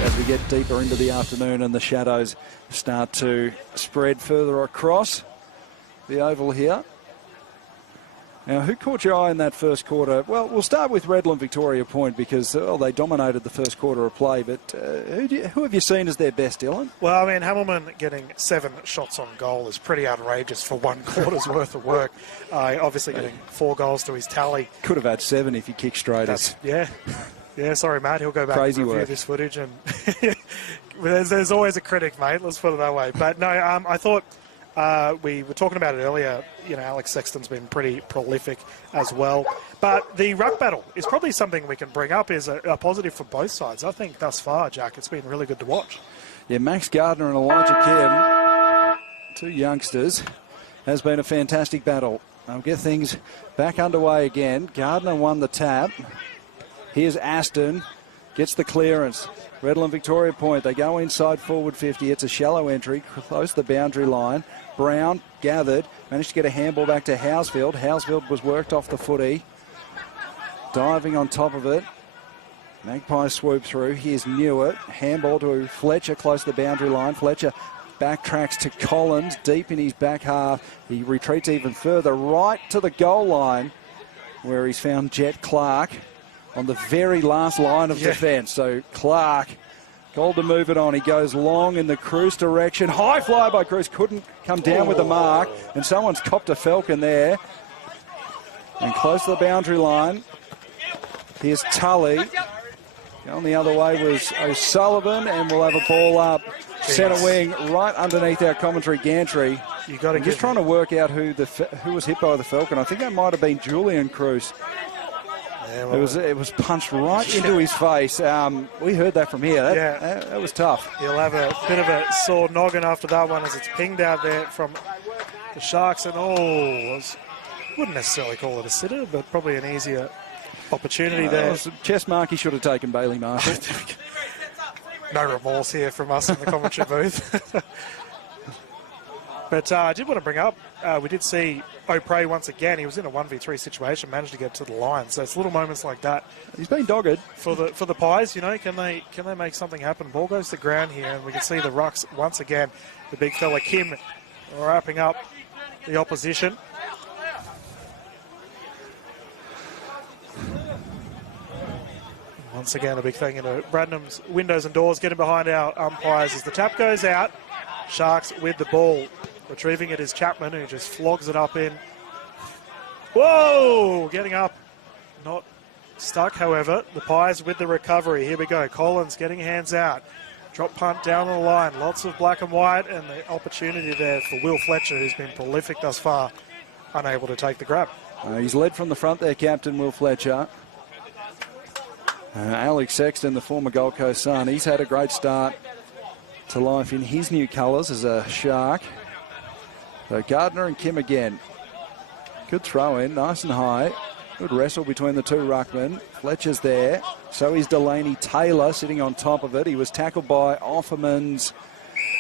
as we get deeper into the afternoon and the shadows start to spread further across the oval here. Now, who caught your eye in that first quarter? Well, we'll start with Redland-Victoria Point because they dominated the first quarter of play. But who have you seen as their best, Dylan? Well, I mean, Hamilman getting 7 shots on goal is pretty outrageous for one quarter's worth of work. Obviously getting 4 goals to his tally. Could have had 7 if he kicked straight. Yeah. Yeah, sorry, Matt. He'll go back Crazy and review work. this footage. And there's always a critic, mate. Let's put it that way. But no, I thought... we were talking about it earlier. You know, Alex Sexton's been pretty prolific as well. But the ruck battle is probably something we can bring up as a positive for both sides. I think thus far, Jack, it's been really good to watch. Yeah, Max Gardner and Elijah Kim, 2 youngsters, has been a fantastic battle. I'll get things back underway again. Gardner won the tap. Here's Aston, gets the clearance. Redland-Victoria Point, they go inside forward 50. It's a shallow entry, close to the boundary line. Brown gathered, managed to get a handball back to Housfield. Housfield was worked off the footy. Diving on top of it. Magpies swoop through. Here's Newitt. Handball to Fletcher, close to the boundary line. Fletcher backtracks to Collins, deep in his back half. He retreats even further, right to the goal line, where he's found Jet Clark on the very last line of defence. So Clark, goal to move it on. He goes long in the Cruz direction. High fly by Cruz. Couldn't come down with the mark. And someone's copped a Falcon there. And close to the boundary line. Here's Tully. Going the other way was O'Sullivan. And we'll have a ball up. Centre wing right underneath our commentary gantry. I'm just trying to work out who was hit by the Falcon. I think that might have been Julian Cruz. Yeah, well, it was punched right into his face. We heard that from here. That was tough. He'll have a bit of a sore noggin after that one as it's pinged out there from the Sharks. And wouldn't necessarily call it a sitter, but probably an easier opportunity there. It was a chest mark he should have taken, Bailey Marshall. No remorse here from us in the commentary booth. But I did want to bring up, we did see O'Prey once again. He was in a 1v3 situation, managed to get to the line. So it's little moments like that. He's been dogged. For the Pies, you know, can they make something happen? Ball goes to ground here, and we can see the rucks once again. The big fella, Kim, wrapping up the opposition. Once again, a big thing into Bradnam's windows and doors, getting behind our umpires as the tap goes out. Sharks with the ball. Retrieving it is Chapman, who just flogs it up in. Whoa! Getting up. Not stuck, however. The Pies with the recovery. Here we go. Collins getting hands out. Drop punt down the line. Lots of black and white, and the opportunity there for Will Fletcher, who's been prolific thus far, unable to take the grab. He's led from the front there, Captain Will Fletcher. Alex Sexton, the former Gold Coast Sun, he's had a great start to life in his new colours as a Shark. So Gardner and Kim again. Good throw in, nice and high. Good wrestle between the two ruckmen. Fletcher's there. So is Delaney Taylor sitting on top of it. He was tackled by Offerman's.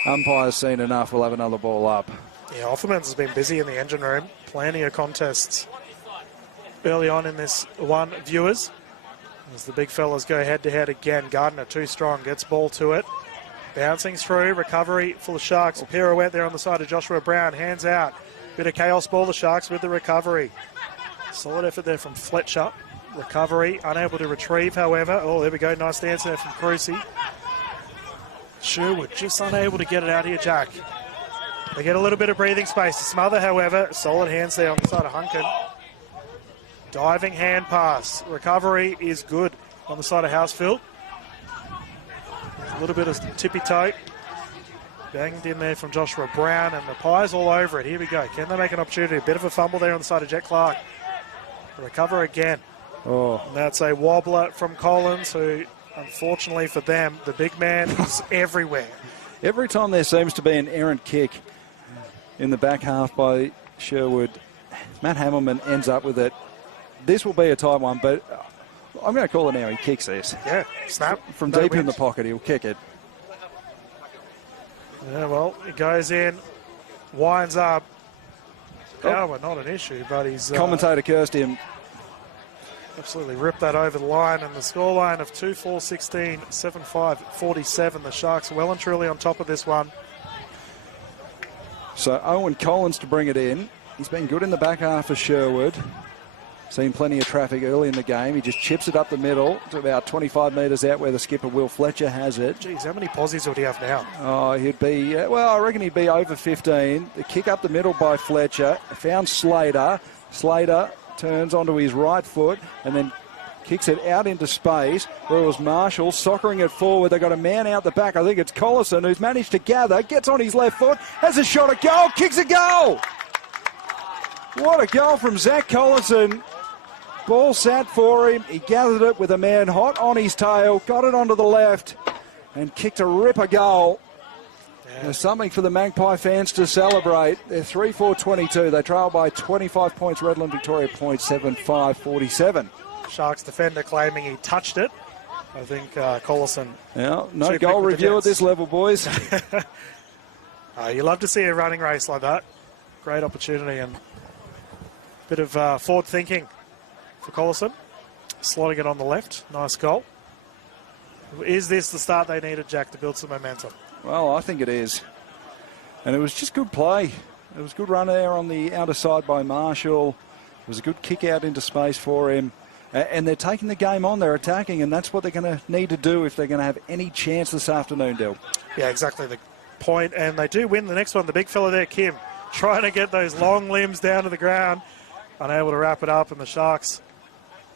Umpire's seen enough. We'll have another ball up. Yeah, Offerman's has been busy in the engine room. Plenty of contests early on in this one, viewers. As the big fellas go head-to-head again. Gardner too strong, gets ball to it. Bouncing through, recovery for the Sharks. A pirouette there on the side of Joshua Brown. Hands out. Bit of chaos ball, the Sharks with the recovery. Solid effort there from Fletcher. Recovery, unable to retrieve, however. Oh, there we go. Nice dance there from Crucy. Sherwood just unable to get it out here, Jack. They get a little bit of breathing space. Smother, however, solid hands there on the side of Hunkin. Diving hand pass. Recovery is good on the side of Housefield. A little bit of tippy toe. Banged in there from Joshua Brown, and the Pies all over it. Here we go. Can they make an opportunity? A bit of a fumble there on the side of Jet Clark. Recover again. And that's a wobbler from Collins, who, unfortunately for them, the big man is everywhere. Every time there seems to be an errant kick in the back half by Sherwood, Matt Hamilman ends up with it. This will be a tight one, but I'm going to call it now. He kicks this. Yeah, snap. From deep in the pocket, he'll kick it. Yeah, well, he goes in, winds up. Power not an issue, but he's... Commentator cursed him. Absolutely ripped that over the line, and the scoreline of 2-4-16, 7-5-47. The Sharks well and truly on top of this one. So Owen Collins to bring it in. He's been good in the back half of Sherwood. Seen plenty of traffic early in the game. He just chips it up the middle to about 25 metres out where the skipper, Will Fletcher, has it. Geez, how many posies would he have now? Oh, he'd be, well, I reckon he'd be over 15. The kick up the middle by Fletcher. Found Slater. Slater turns onto his right foot and then kicks it out into space where it was Marshall soccering it forward. They've got a man out the back. I think it's Collison who's managed to gather, gets on his left foot, has a shot at goal, kicks a goal. What a goal from Zach Collison. Ball sat for him. He gathered it with a man hot on his tail, got it onto the left and kicked a ripper goal. Yeah. There's something for the Magpie fans to celebrate. They're 3-4-22. They trail by 25 points. Redland-Victoria points 7-5-47. Sharks defender claiming he touched it. I think Collison. Yeah, no goal review at this level, boys. You love to see a running race like that. Great opportunity and a bit of forward thinking for Collison. Slotting it on the left. Nice goal. Is this the start they needed, Jack, to build some momentum? Well, I think it is. And it was just good play. It was good run there on the outer side by Marshall. It was a good kick out into space for him. And they're taking the game on. They're attacking, and that's what they're going to need to do if they're going to have any chance this afternoon, Del. Yeah, exactly the point. And they do win the next one. The big fella there, Kim, trying to get those long limbs down to the ground. Unable to wrap it up, and the Sharks,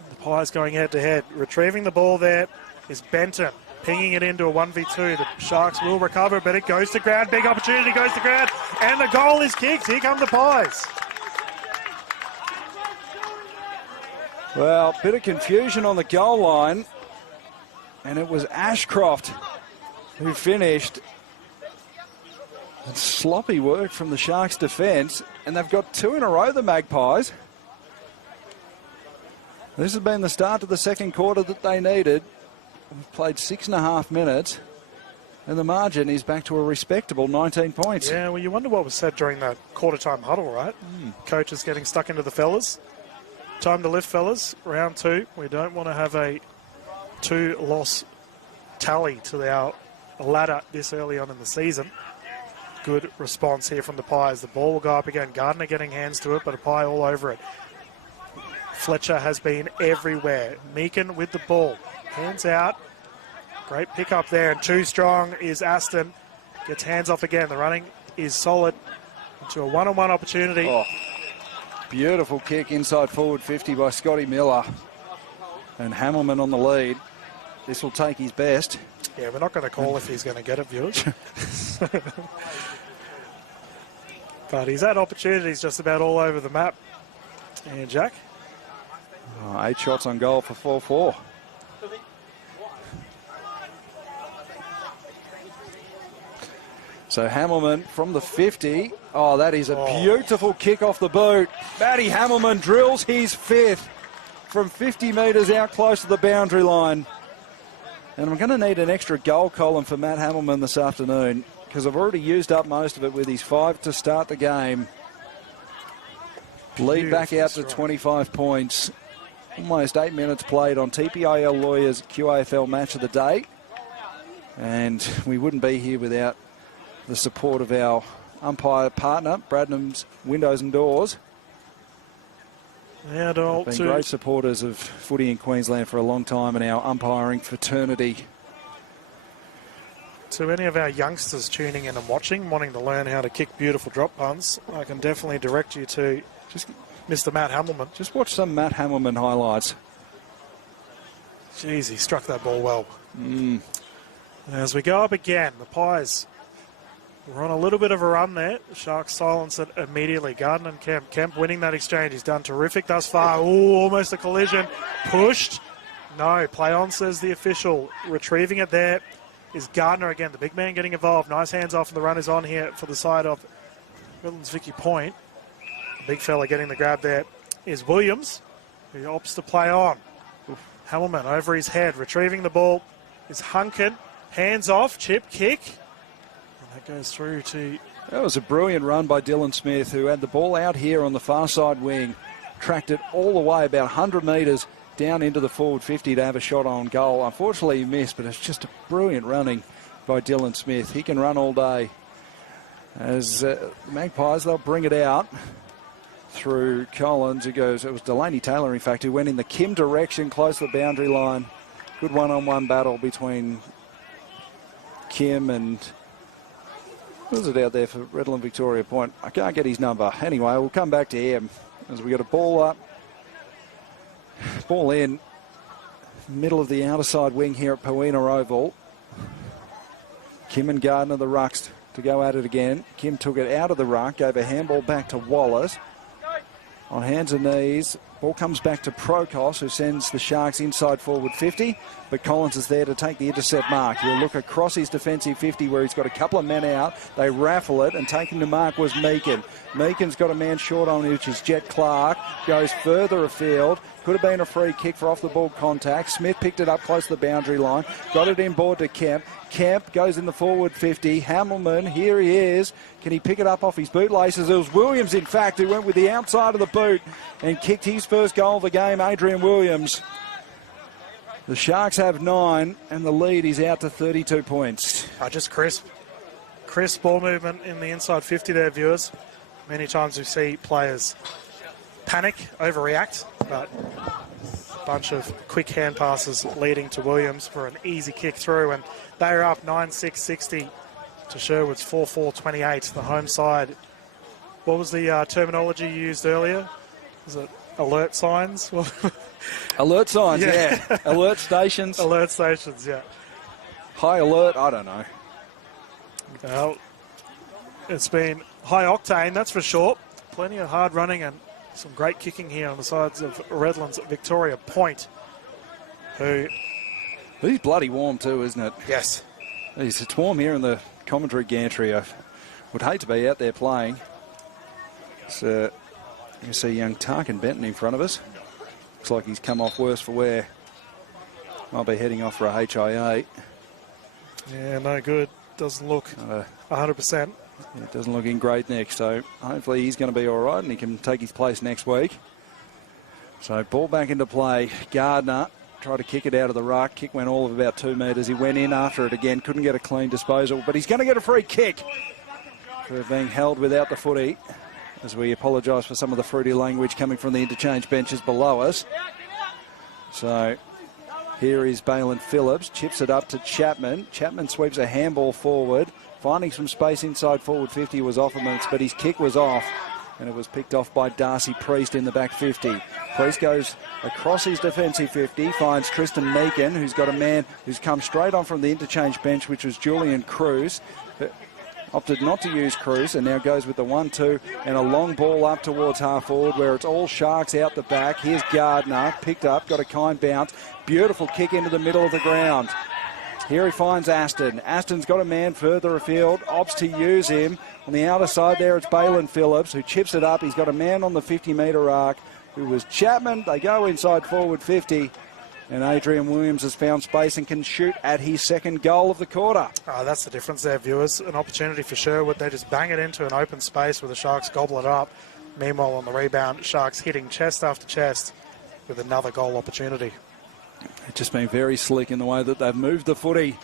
the Pies going head-to-head. Retrieving the ball there is Benton. Pinging it into a 1v2. The Sharks will recover, but it goes to ground. Big opportunity goes to ground. And the goal is kicked. Here come the Pies. Well, bit of confusion on the goal line. And it was Ashcroft who finished. And sloppy work from the Sharks' defence. And they've got two in a row, the Magpies. This has been the start to the second quarter that they needed. We've played 6.5 minutes, and the margin is back to a respectable 19 points. Yeah, well, you wonder what was said during that quarter-time huddle, right? Coaches getting stuck into the fellas. Time to lift, fellas. Round 2. We don't want to have a 2-loss tally to our ladder this early on in the season. Good response here from the Pies. The ball will go up again. Gardner getting hands to it, but a Pie all over it. Fletcher has been everywhere. Meakin with the ball. Hands out. Great pick up there. And too strong is Aston. Gets hands off again. The running is solid. Into a one-on-one opportunity. Oh, beautiful kick inside forward 50 by Scotty Miller. And Hamilman on the lead. This will take his best. Yeah, we're not going to call if he's going to get it, viewers. But he's had opportunities just about all over the map. And Jack? 8 shots on goal for 4-4. So Hamilman from the 50. Oh, that is a beautiful kick off the boot. Matty Hamilman drills his 5th from 50 metres out close to the boundary line. And I'm going to need an extra goal column for Matt Hamilman this afternoon because I've already used up most of it with his 5 to start the game. Lead back out to 25 points. Almost 8 minutes played on TPIL Lawyers QAFL Match of the Day. And we wouldn't be here without the support of our umpire partner, Bradnam's Windows and Doors. Yeah, they've been great supporters of footy in Queensland for a long time and our umpiring fraternity. To any of our youngsters tuning in and watching, wanting to learn how to kick beautiful drop puns, I can definitely direct you to just Mr. Matt Hamilman. Just watch some Matt Hamilman highlights. Jeez, he struck that ball well. As we go up again, the Pies were on a little bit of a run there. The Sharks silence it immediately. Gardner and Kemp. Kemp winning that exchange. He's done terrific thus far. Ooh, almost a collision. Pushed. No, play on, says the official. Retrieving it there is Gardner again. The big man getting involved. Nice hands off, and the run is on here for the side of Redlands-Vicky Point. The big fella getting the grab there is Williams, who opts to play on. Hamilman over his head. Retrieving the ball is Hunkin. Hands off, chip kick. And that goes through to... That was a brilliant run by Dylan Smith, who had the ball out here on the far side wing, tracked it all the way about 100 metres down into the forward 50 to have a shot on goal. Unfortunately, he missed, but it's just a brilliant running by Dylan Smith. He can run all day. As the Magpies, they'll bring it out through Collins, who goes, it was Delaney Taylor, in fact, who went in the Kim direction, close to the boundary line. Good one-on-one battle between Kim and, what was it out there for Redland-Victoria point? I can't get his number. Anyway, we'll come back to him as we got a ball up. Ball in, middle of the outer side wing here at Powena Oval. Kim and Gardner, the rucks, to go at it again. Kim took it out of the ruck, gave a handball back to Wallace. On hands and knees, ball comes back to Prokos, who sends the Sharks inside forward 50, but Collins is there to take the intercept mark. He'll look across his defensive 50 where he's got a couple of men out. They raffle it, and taking the mark was Meakin. Meakin's got a man short on, which is Jet Clark, goes further afield. Could have been a free kick for off-the-ball contact. Smith picked it up close to the boundary line, got it inboard to Kemp. Kemp goes in the forward 50. Hamilman, here he is. Can he pick it up off his bootlaces? It was Williams, in fact, who went with the outside of the boot and kicked his first goal of the game, Adrian Williams. The Sharks have 9, and the lead is out to 32 points. Just crisp ball movement in the inside 50 there, viewers. Many times we see players panic, overreact, but a bunch of quick hand passes leading to Williams for an easy kick through, and they are up 9-6-60 to Sherwood's 4-4-28, the home side. What was the terminology used earlier? Was it alert signs? Alert signs, yeah. Alert stations. Alert stations, yeah. High alert, I don't know. Well, it's been high octane, that's for sure. Plenty of hard running and some great kicking here on the sides of Redlands-Victoria Point, who... He's bloody warm too, isn't it? Yes. It's warm here in the commentary gantry. I would hate to be out there playing. So you see young Tarkin Benton in front of us. Looks like he's come off worse for wear. Might be heading off for a HIA. Yeah, no good. Doesn't look 100%. Yeah, it doesn't look in great neck, so hopefully he's going to be all right and he can take his place next week. So ball back into play. Gardner tried to kick it out of the ruck. Kick went all of about 2 metres. He went in after it again. Couldn't get a clean disposal, but he's going to get a free kick for being held without the footy, as we apologise for some of the fruity language coming from the interchange benches below us. So here is Balin Phillips. Chips it up to Chapman. Chapman sweeps a handball forward. Finding some space inside forward 50 was Offermans, but his kick was off, and it was picked off by Darcy Priest in the back 50. Priest goes across his defensive 50, finds Tristan Meakin, who's got a man who's come straight on from the interchange bench, which was Julian Cruz. Opted not to use Cruz, and now goes with the 1-2 and a long ball up towards half forward, where it's all Sharks out the back. Here's Gardner, picked up, got a kind bounce. Beautiful kick into the middle of the ground. Here he finds Aston. Aston's got a man further afield, opts to use him. On the outer side there, it's Balin Phillips, who chips it up. He's got a man on the 50-metre arc, who was Chapman. They go inside forward 50, and Adrian Williams has found space and can shoot at his second goal of the quarter. Oh, that's the difference there, viewers. An opportunity for Sherwood. They just bang it into an open space where the Sharks gobble it up. Meanwhile, on the rebound, Sharks hitting chest after chest with another goal opportunity. It's just been very slick in the way that they've moved the footy.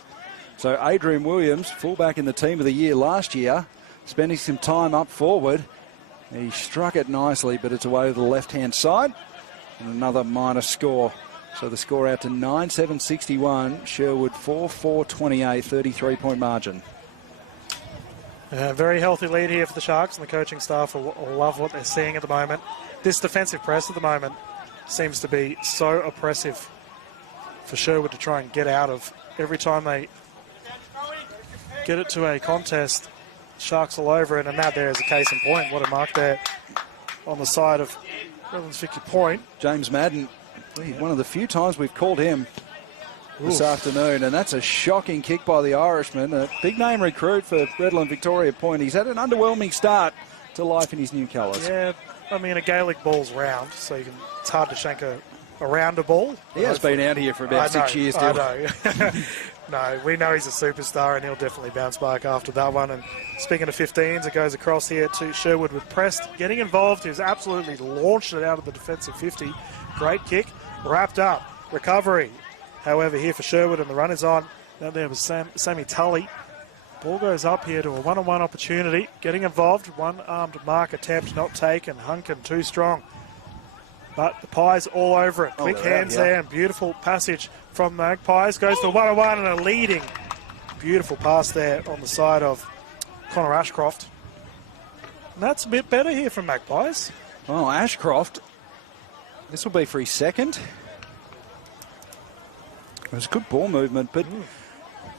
So Adrian Williams, fullback in the Team of the Year last year, spending some time up forward. He struck it nicely, but it's away to the left-hand side. And another minor score. So the score out to 9-7-61. Sherwood 4-4-28, 33-point margin. Very healthy lead here for the Sharks, and the coaching staff will love what they're seeing at the moment. This defensive press at the moment seems to be so oppressive for Sherwood to try and get out of. Every time they get it to a contest, Sharks all over it, and that there is a case in point. What a mark there on the side of Redlands-Victoria Point. James Madden, one of the few times we've called him this afternoon, and that's a shocking kick by the Irishman. A big name recruit for Redland-Victoria Point. He's had an underwhelming start to life in his new colours. Yeah, I mean, a Gaelic ball's round, so it's hard to shank a rounder ball. He has been out here for about 6 years still. I know. No, we know he's a superstar, and he'll definitely bounce back after that one. And speaking of 15s, it goes across here to Sherwood with Prest getting involved. He's absolutely launched it out of the defensive 50. Great kick. wrapped up. Recovery, however, here for Sherwood, and the run is on. Now there was Sammy Tully. Ball goes up here to a one-on-one opportunity. Getting involved, one-armed mark attempt not taken. Hunkin too strong. But the Pies all over it. Quick hands there, and beautiful passage from Magpies. Goes to one-on-one and a leading. Beautiful pass there on the side of Connor Ashcroft. And that's a bit better here from Magpies. Oh, Ashcroft. This will be for his second. It was good ball movement, but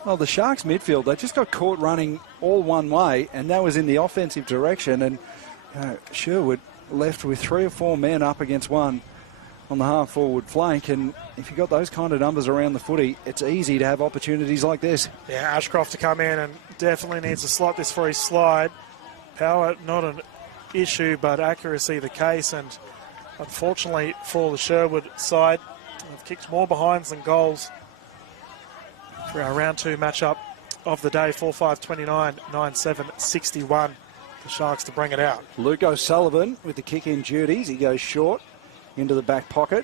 well, the Sharks midfield, they just got caught running all one way, and that was in the offensive direction. And Sherwood left with 3 or 4 men up against one on the half-forward flank. And if you've got those kind of numbers around the footy, it's easy to have opportunities like this. Yeah, Ashcroft to come in and definitely needs to slot this for his slide. Power, not an issue, but accuracy the case. And unfortunately for the Sherwood side, they've kicked more behinds than goals for our round 2 matchup of the day. 4-5-29, 9-7-61. The Sharks to bring it out. Luke O'Sullivan with the kick-in duties. He goes short into the back pocket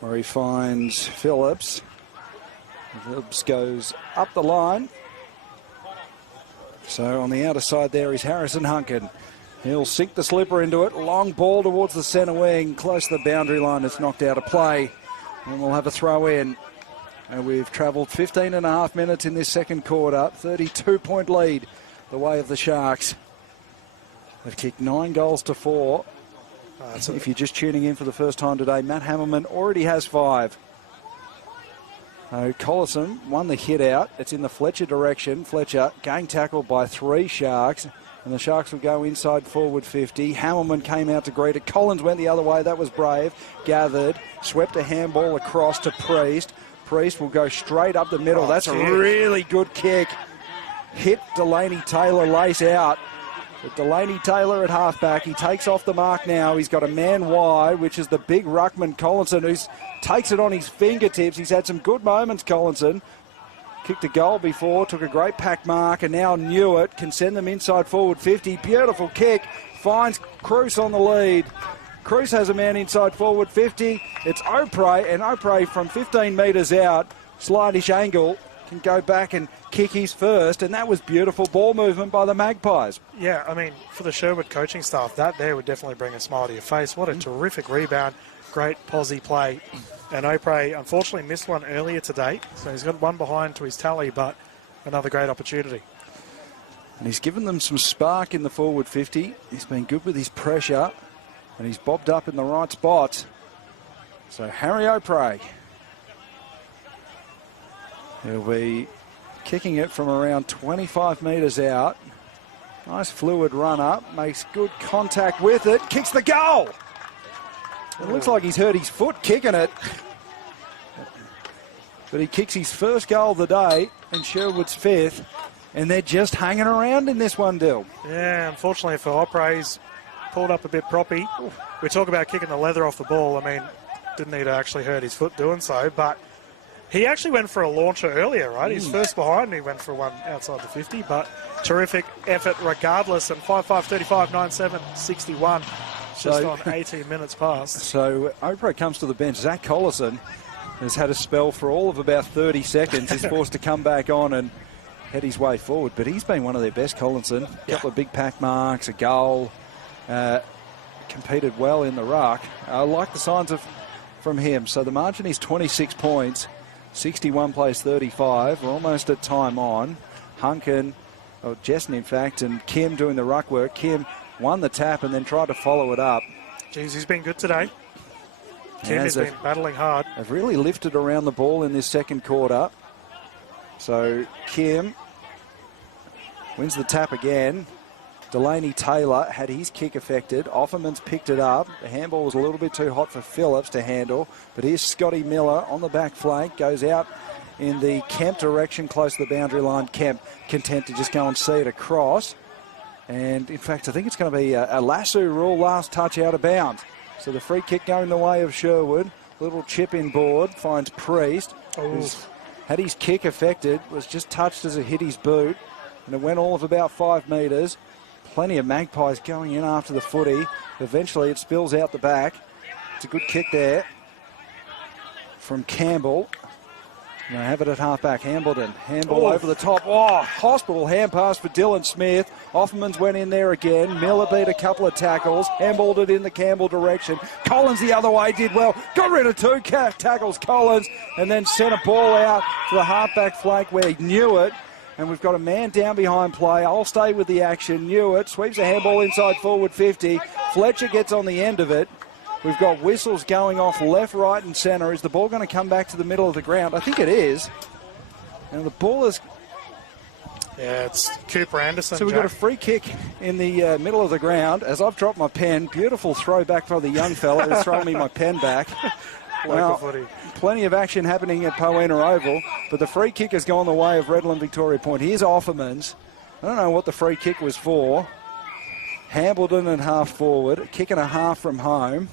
where he finds Phillips. Phillips goes up the line. So on the outer side there is Harrison Hunkin. He'll sink the slipper into it. Long ball towards the centre wing. Close to the boundary line. It's knocked out of play. And we'll have a throw in. And we've travelled 15 and a half minutes in this second quarter. 32-point lead the way of the Sharks. They've kicked 9 goals to 4. If you're just tuning in for the first time today, Matt Hammerman already has 5. Collison won the hit out. It's in the Fletcher direction. Fletcher gang tackled by 3 Sharks. And the Sharks will go inside forward 50. Hammerman came out to greet it. Collins went the other way. That was brave. Gathered. Swept a handball across to Priest. Priest will go straight up the middle. That's a really good kick. Hit Delaney Taylor lace out. But Delaney Taylor at halfback. He takes off the mark now. He's got a man wide, which is the big ruckman Collinson, who takes it on his fingertips. He's had some good moments, Collinson. Kicked a goal before, took a great pack mark, and now Newitt can send them inside forward 50. Beautiful kick. Finds Cruz on the lead. Cruz has a man inside forward 50. It's Opray, and Opray from 15 metres out, slightish angle, can go back and kick his first, and that was beautiful ball movement by the Magpies. Yeah, I mean, for the Sherwood coaching staff, that there would definitely bring a smile to your face. What a terrific rebound. Great posse play. And Opray unfortunately missed one earlier today, so he's got one behind to his tally, but another great opportunity. And he's given them some spark in the forward 50. He's been good with his pressure, and he's bobbed up in the right spots. So Harry Opray, he'll be kicking it from around 25 metres out. Nice fluid run up, makes good contact with it, kicks the goal. It looks like he's hurt his foot kicking it. But he kicks his first goal of the day, and Sherwood's 5th, and they're just hanging around in this one, Dill. Yeah, unfortunately for Opray, he's pulled up a bit proppy. We talk about kicking the leather off the ball. I mean, didn't need to actually hurt his foot doing so, but he actually went for a launcher earlier, right? He's first behind, he went for one outside the 50, but terrific effort regardless, and 5-5-35, 9-7-61. Just on 18 minutes past. So Opray comes to the bench. Zach Collison has had a spell for all of about 30 seconds. He's forced to come back on and head his way forward. But he's been one of their best, Collinson. A couple of big pack marks, a goal. Competed well in the ruck. I like the signs from him. So the margin is 26 points. 61 plays 35. We're almost at time on. Hunkin, or Jessen in fact, and Kim doing the ruck work. Kim won the tap and then tried to follow it up. Jeez, he's been good today. Kim has been battling hard. They've really lifted around the ball in this second quarter. So Kim wins the tap again. Delaney Taylor had his kick affected. Offerman's picked it up. The handball was a little bit too hot for Phillips to handle. But here's Scotty Miller on the back flank. Goes out in the Kemp direction, close to the boundary line. Kemp content to just go and see it across. And, in fact, I think it's going to be a lasso rule, last touch out of bounds. So the free kick going the way of Sherwood. Little chip in board, finds Priest, who's had his kick affected, was just touched as it hit his boot, and it went all of about 5 metres. Plenty of Magpies going in after the footy. Eventually it spills out the back. It's a good kick there. from Campbell. They have it at half-back. Hambledon. Handball over the top. Oh, hospital hand pass for Dylan Smith. Offermans went in there again. Miller beat a couple of tackles. Handballed it in the Campbell direction. Collins the other way did well. Got rid of 2 tackles, Collins, and then sent a ball out to the half-back flank where he knew it. And we've got a man down behind play. I'll stay with the action. Knew it. Sweeps a handball inside forward 50. Fletcher gets on the end of it. We've got whistles going off left, right and centre. Is the ball going to come back to the middle of the ground? I think it is. And the ball is... Yeah, it's Cooper Anderson. So we've got a free kick in the middle of the ground. As I've dropped my pen, beautiful throw back by the young fella who's thrown me my pen back. Well, plenty of action happening at Poena Oval, but the free kick has gone the way of Redland-Victoria Point. Here's Offermans. I don't know what the free kick was for. Hambledon and half forward, a kick and a half from home.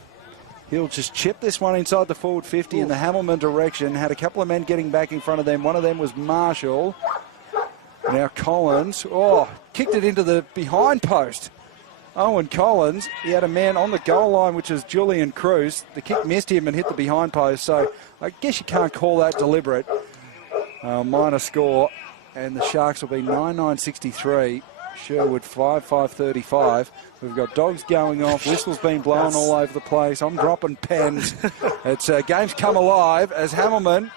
He'll just chip this one inside the forward 50 in the Hamilton direction. Had a couple of men getting back in front of them. One of them was Marshall. Now Collins. Oh, kicked it into the behind post. Owen Collins. He had a man on the goal line, which is Julian Cruz. The kick missed him and hit the behind post. So I guess you can't call that deliberate. Minor score. And the Sharks will be 9-9-63. Sherwood 5-5-35. We've got dogs going off, whistles being blown all over the place. I'm dropping pens. It's game's come alive as Hamilton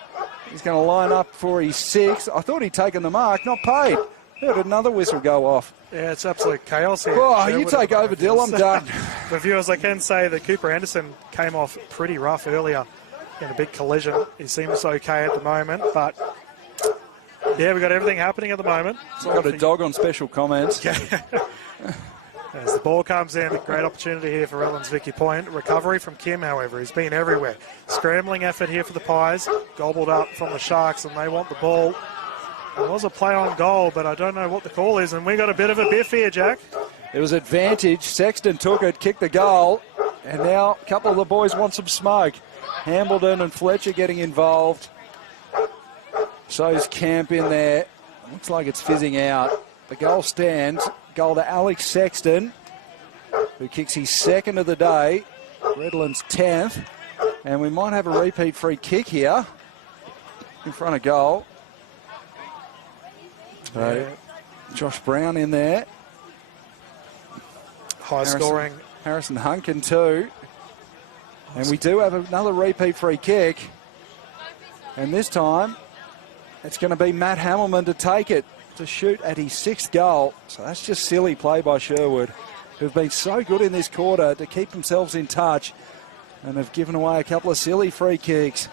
is going to line up for his 6. I thought he'd taken the mark, not paid. Heard another whistle go off. Yeah, it's absolute chaos here. Oh, you take over, Dill. I'm done. For viewers, I can say that Cooper Anderson came off pretty rough earlier in a big collision. He seems okay at the moment, but yeah, we've got everything happening at the moment. So got a dog on special comments. As the ball comes in, a great opportunity here for Redlands-Victoria Point. Recovery from Kim, however, he's been everywhere. Scrambling effort here for the Pies, gobbled up from the Sharks, and they want the ball. There was a play on goal, but I don't know what the call is, and we got a bit of a biff here, Jack. It was advantage. Sexton took it, kicked the goal, and now a couple of the boys want some smoke. Hambledon and Fletcher getting involved. So's Camp in there. Looks like it's fizzing out. The goal stands. Goal to Alex Sexton, who kicks his 2nd of the day. Redland's 10th. And we might have a repeat free kick here in front of goal. So Josh Brown in there. High scoring. Harrison Hunkin too. And we do have another repeat free kick. And this time it's going to be Matt Hamilton to take it, to shoot at his 6th goal. So that's just silly play by Sherwood, who've been so good in this quarter to keep themselves in touch and have given away a couple of silly free kicks.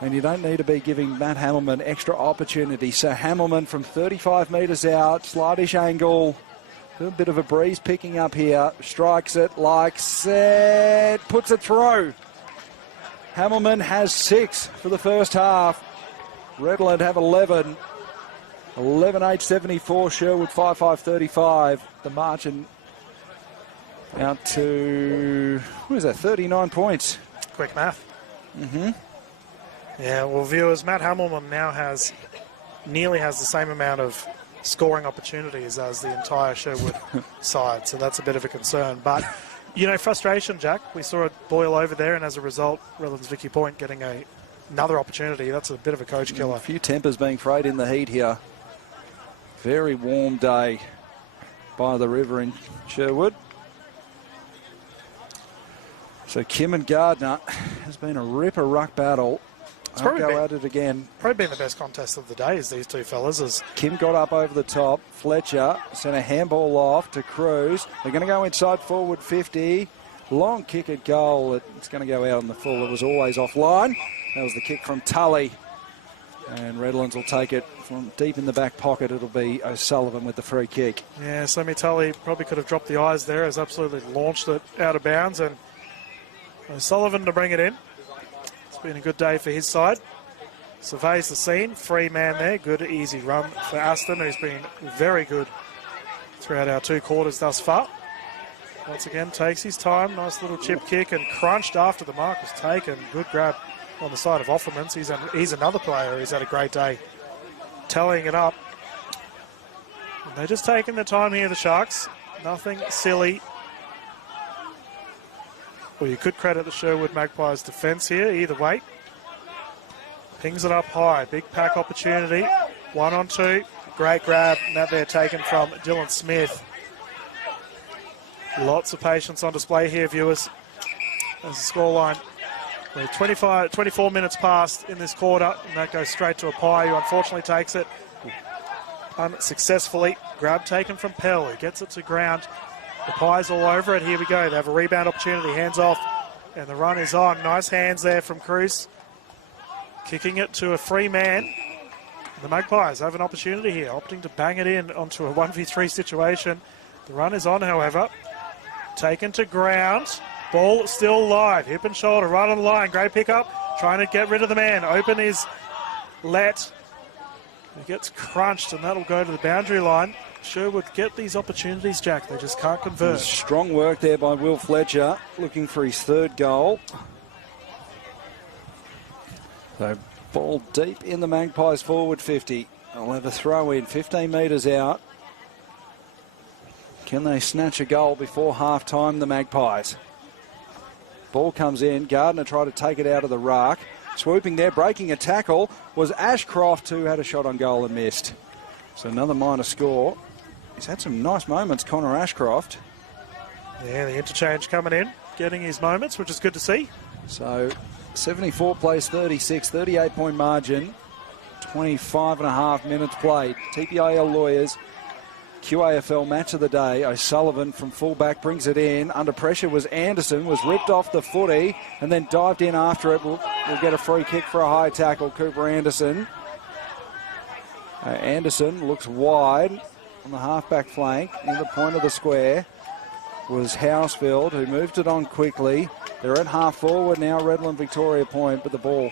And you don't need to be giving Matt Hamilton extra opportunity. So Hamilton from 35 metres out, slightish angle, a bit of a breeze picking up here, strikes it, likes it, puts it through. Hamilton has 6 for the first half. Redland have 11. 11-8-74, Sherwood 5-5-35. The margin out to, what is that, 39 points. Quick math. Yeah, well, viewers, Matt Hamilton now nearly has the same amount of scoring opportunities as the entire Sherwood side, so that's a bit of a concern. But, you know, frustration, Jack. We saw it boil over there, and as a result, Redlands-Victoria Point getting another opportunity. That's a bit of a coach killer. A few tempers being frayed in the heat here. Very warm day by the river in Sherwood. So Kim and Gardner has been a ripper ruck battle. It's I'll go at it again. Probably been the best contest of the day is these two fellas. As Kim got up over the top. Fletcher sent a handball off to Cruz. They're going to go inside forward 50. Long kick at goal. It's going to go out on the full. It was always offline. That was the kick from Tully. And Redlands will take it from deep in the back pocket. It'll be O'Sullivan with the free kick. Yeah, Sammy Tully probably could have dropped the eyes there. Has absolutely launched it out of bounds. And O'Sullivan to bring it in. It's been a good day for his side. Surveys the scene. Free man there. Good, easy run for Aston, who's been very good throughout our 2 quarters thus far. Once again, takes his time. Nice little chip kick and crunched after the mark was taken. Good grab on the side of Offermans. He's another player who's had a great day tallying it up. And they're just taking the time here, the Sharks. Nothing silly. Well, you could credit the Sherwood Magpies defence here, either way. Pings it up high. Big pack opportunity. 1-on-2. Great grab. And that there taken from Dylan Smith. Lots of patience on display here, viewers. There's the scoreline. 24 minutes passed in this quarter, and that goes straight to a Pie, who unfortunately takes it unsuccessfully. Grab taken from Pell, who gets it to ground. The Pies all over it. Here we go. They have a rebound opportunity. Hands off, and the run is on. Nice hands there from Cruz. Kicking it to a free man. The Magpies have an opportunity here, opting to bang it in onto a 1v3 situation. The run is on, however. Taken to ground. Ball still live. Hip and shoulder, right on the line. Great pickup. Trying to get rid of the man. Open is Let. He gets crunched, and that'll go to the boundary line. Sherwood get these opportunities, Jack. They just can't convert. Strong work there by Will Fletcher, looking for his third goal. So ball deep in the Magpies forward 50. They'll have a throw in, 15 metres out. Can they snatch a goal before half-time, the Magpies? Ball comes in. Gardner tried to take it out of the ruck. Swooping there, breaking a tackle, was Ashcroft, who had a shot on goal and missed. So another minor score. He's had some nice moments, Connor Ashcroft. Yeah, the interchange coming in, getting his moments, which is good to see. So 74 plays 36, 38-point margin, 25.5 minutes played. TPIL Lawyers, QAFL match of the day. O'Sullivan from fullback brings it in. Under pressure was Anderson, was ripped off the footy and then dived in after it. We'll get a free kick for a high tackle, Cooper Anderson. Anderson looks wide on the half-back flank. Near the point of the square was Housefield, who moved it on quickly. They're at half forward now, Redland-Victoria point, but the ball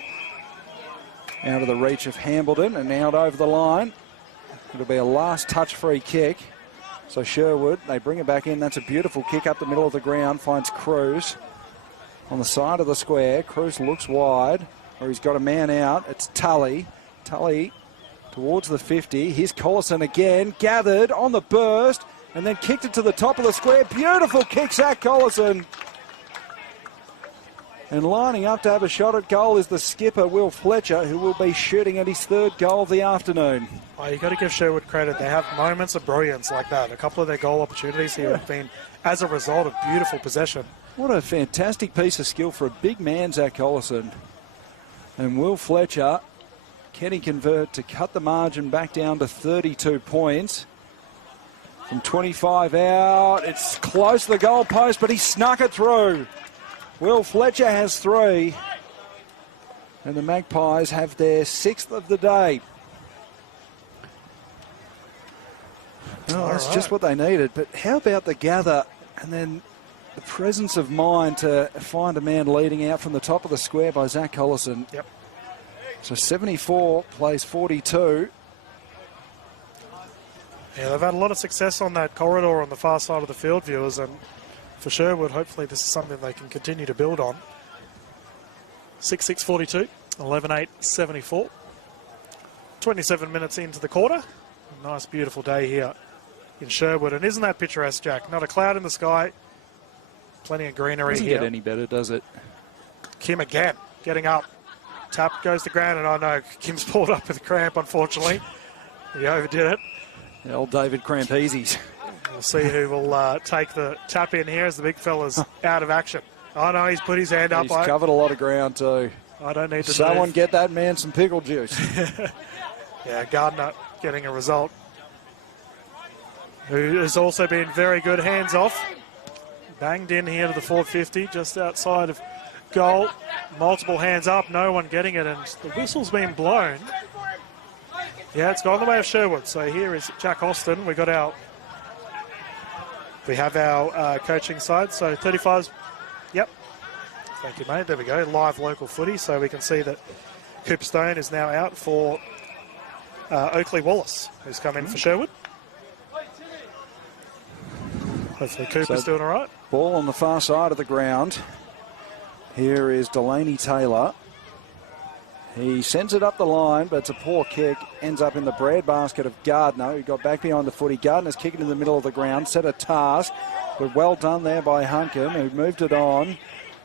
out of the reach of Hambledon and out over the line. It'll be a last touch free kick. So Sherwood, they bring it back in. That's a beautiful kick up the middle of the ground. Finds Cruz on the side of the square. Cruz looks wide, or he's got a man out. It's Tully. Tully towards the 50. Here's Collison again. Gathered on the burst and then kicked it to the top of the square. Beautiful kick, Zach Collison. And lining up to have a shot at goal is the skipper, Will Fletcher, who will be shooting at his third goal of the afternoon. Oh, you've got to give Sherwood credit. They have moments of brilliance like that. A couple of their goal opportunities here have been as a result of beautiful possession. What a fantastic piece of skill for a big man, Zach Collison. And Will Fletcher, can he convert to cut the margin back down to 32 points? From 25 out, it's close to the goal post, but he snuck it through. Will Fletcher has 3. And the Magpies have their 6th of the day. Oh, that's just what they needed. But how about the gather and then the presence of mind to find a man leading out from the top of the square by Zach Collison. Yep. So 74 plays 42. Yeah, they've had a lot of success on that corridor on the far side of the field, viewers, and for Sherwood, hopefully this is something they can continue to build on. 6-6-42, 11-8-74. 27 minutes into the quarter. A nice, beautiful day here in Sherwood. And isn't that picturesque, Jack? Not a cloud in the sky. Plenty of greenery Doesn't here. get any better, does it? Kim again, getting up. Tap goes to ground, and I know Kim's pulled up with a cramp, unfortunately. He overdid it. The old David Crampezies. We'll see who will take the tap in here as the big fella's out of action. Oh, no, he's put his hand up. He's covered a lot of ground too. I don't need to Someone move. get that man some pickle juice. Yeah, Gardner getting a result. Who has also been very good. Hands off. Banged in here to the 450, just outside of goal. Multiple hands up, no one getting it, and the whistle's been blown. Yeah, it's gone the way of Sherwood. So here is Jack Austin. We have our coaching side. So 35's, yep. Thank you, mate. There we go. Live local footy. So we can see that Cooper Stone is now out for Oakley Wallace, who's come in for Sherwood. Hopefully Cooper's doing all right. Ball on the far side of the ground. Here is Delaney Taylor. He sends it up the line, but it's a poor kick. Ends up in the breadbasket of Gardner, who got back behind the footy. Gardner's kicking in the middle of the ground, set a task, but well done there by Hunkin, who moved it on.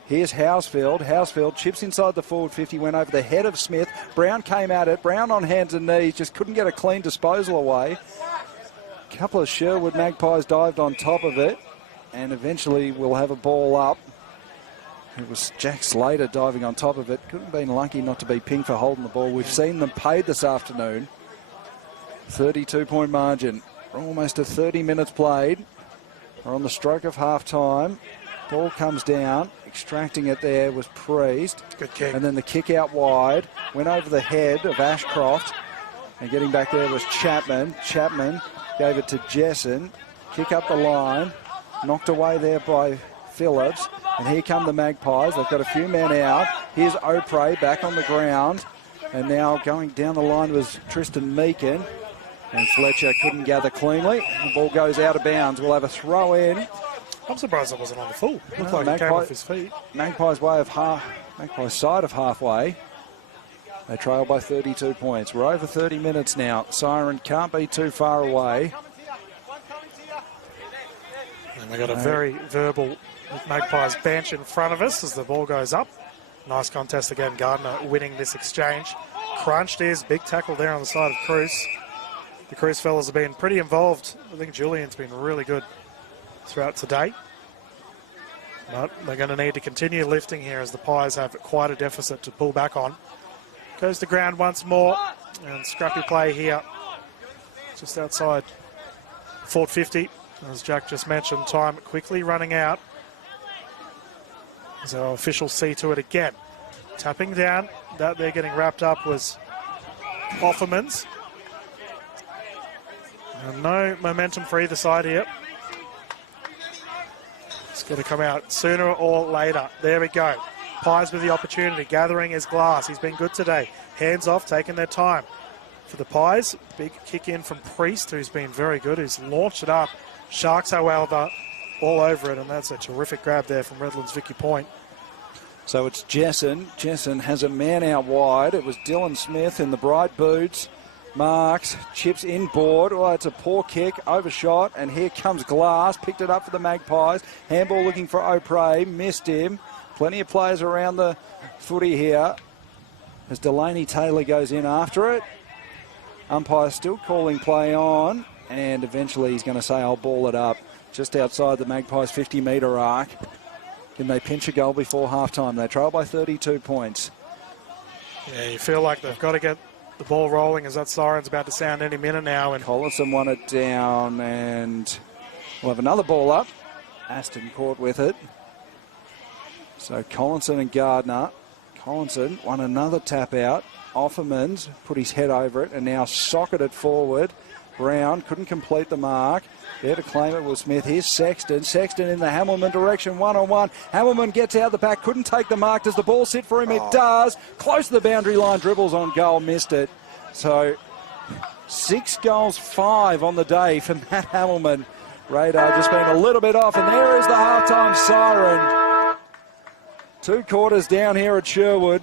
Here's Housefield. Housefield chips inside the forward 50, went over the head of Smith. Brown came at it. Brown on hands and knees, just couldn't get a clean disposal away. A couple of Sherwood Magpies dived on top of it, and eventually we'll have a ball up. It was Jack Slater diving on top of it. Couldn't have been lucky not to be pinged for holding the ball. We've seen them paid this afternoon. 32-point margin. Almost to 30 minutes played. We're on the stroke of half-time. Ball comes down. Extracting it there was Priest. Good kick. And then the kick out wide. Went over the head of Ashcroft. And getting back there was Chapman. Chapman gave it to Jessen. Kick up the line. Knocked away there by Phillips. And here come the Magpies. They've got a few men out. Here's O'Prey back on the ground. And now going down the line was Tristan Meakin. And Fletcher couldn't gather cleanly. The ball goes out of bounds. We'll have a throw in. I'm surprised it wasn't on the full. Looked like it came off his feet. Magpies side of halfway. They trail by 32 points. We're over 30 minutes now. Siren can't be too far away. And they got a very verbal Magpies bench in front of us as the ball goes up. Nice contest again. Gardner winning this exchange. Crunched is big tackle there on the side of Cruz. The Cruz fellas have been pretty involved. I think Julian's been really good throughout today. But they're going to need to continue lifting here as the Pies have quite a deficit to pull back on. Goes to ground once more. And scrappy play here just outside Fort 50. As Jack just mentioned, time quickly running out. As our officials see to it again. Tapping down. That they're getting wrapped up was Offerman's. And no momentum for either side here. It's going to come out sooner or later. There we go. Pies with the opportunity. Gathering his glass. He's been good today. Hands off, taking their time. For the Pies, big kick in from Priest, who's been very good, who's launched it up. Sharks, however, all over it, and that's a terrific grab there from Redlands-Victoria Point. So it's Jessen. Jessen has a man out wide. It was Dylan Smith in the bright boots. Marks, chips inboard. Oh, it's a poor kick, overshot, and here comes Glass. Picked it up for the Magpies. Handball looking for O'Prey, missed him. Plenty of players around the footy here as Delaney Taylor goes in after it. Umpire still calling play on, and eventually he's going to say, I'll ball it up just outside the Magpies' 50-metre arc. Can they pinch a goal before halftime? They trail by 32 points. Yeah, you feel like they've got to get the ball rolling as that siren's about to sound any minute now. And Collison won it down, and we'll have another ball up. Aston caught with it. So Collinson and Gardner. Collinson won another tap out. Offermans put his head over it and now socketed forward. Brown couldn't complete the mark. There to claim it was Smith. Here's Sexton. Sexton in the Hamilman direction, one-on-one. Hamilman gets out the back, couldn't take the mark. Does the ball sit for him? It does. Close to the boundary line, dribbles on goal, missed it. So 6 goals, 5 on the day for Matt Hamilman. Radar just been a little bit off, and there is the halftime siren. 2 quarters down here at Sherwood.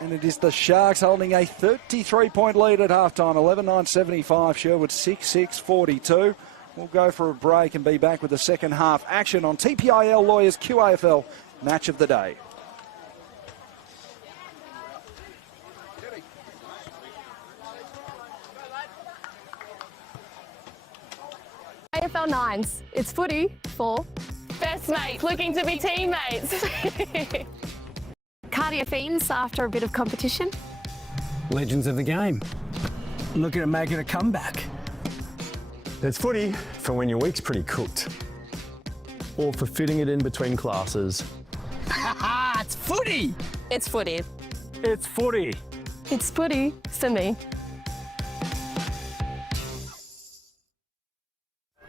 And it is the Sharks holding a 33-point lead at halftime, 11-9-75, Sherwood 6-6-42. We'll go for a break and be back with the second half action on TPIL Lawyers QAFL Match of the Day. AFL 9s, it's footy for Best mates looking to be teammates. cardio fiends after a bit of competition. Legends of the game. Looking at making a comeback. It's footy for when your week's pretty cooked. Or for fitting it in between classes. It's footy! It's footy. It's footy. It's footy for me.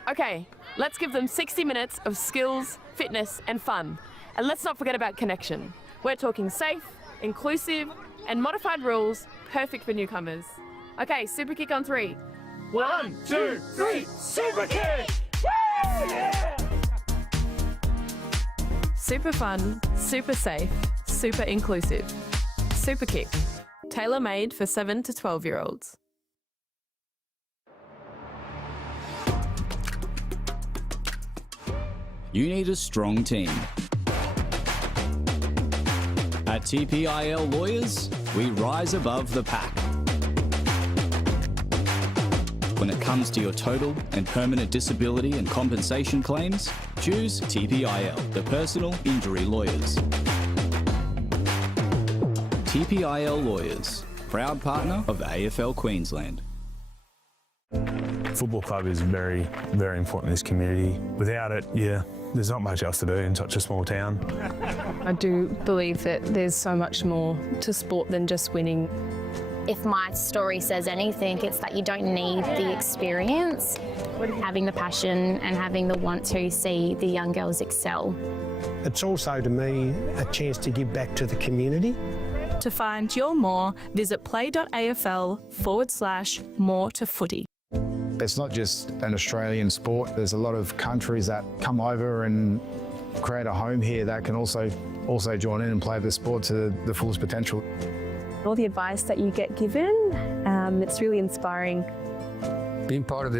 Okay, let's give them 60 minutes of skills, fitness and fun. And let's not forget about connection. We're talking safe, inclusive and modified rules, perfect for newcomers. Okay, super kick on 3. 1, 2, 3, super kick! Woo! Yeah! Super fun, super safe, super inclusive. Super kick, tailor-made for 7 to 12-year-olds. You need a strong team. At TPIL Lawyers, we rise above the pack. When it comes to your total and permanent disability and compensation claims, choose TPIL, the personal injury lawyers. TPIL Lawyers, proud partner of AFL Queensland. Football club is very, very important in this community. Without it, there's not much else to do in such a small town. I do believe that there's so much more to sport than just winning. If my story says anything, it's that you don't need the experience, having the passion and having the want to see the young girls excel. It's also, to me, a chance to give back to the community. To find your more, visit play.afl/more to footy. It's not just an Australian sport. There's a lot of countries that come over and create a home here that can also join in and play the sport to the fullest potential. All the advice that you get given, it's really inspiring. Being part of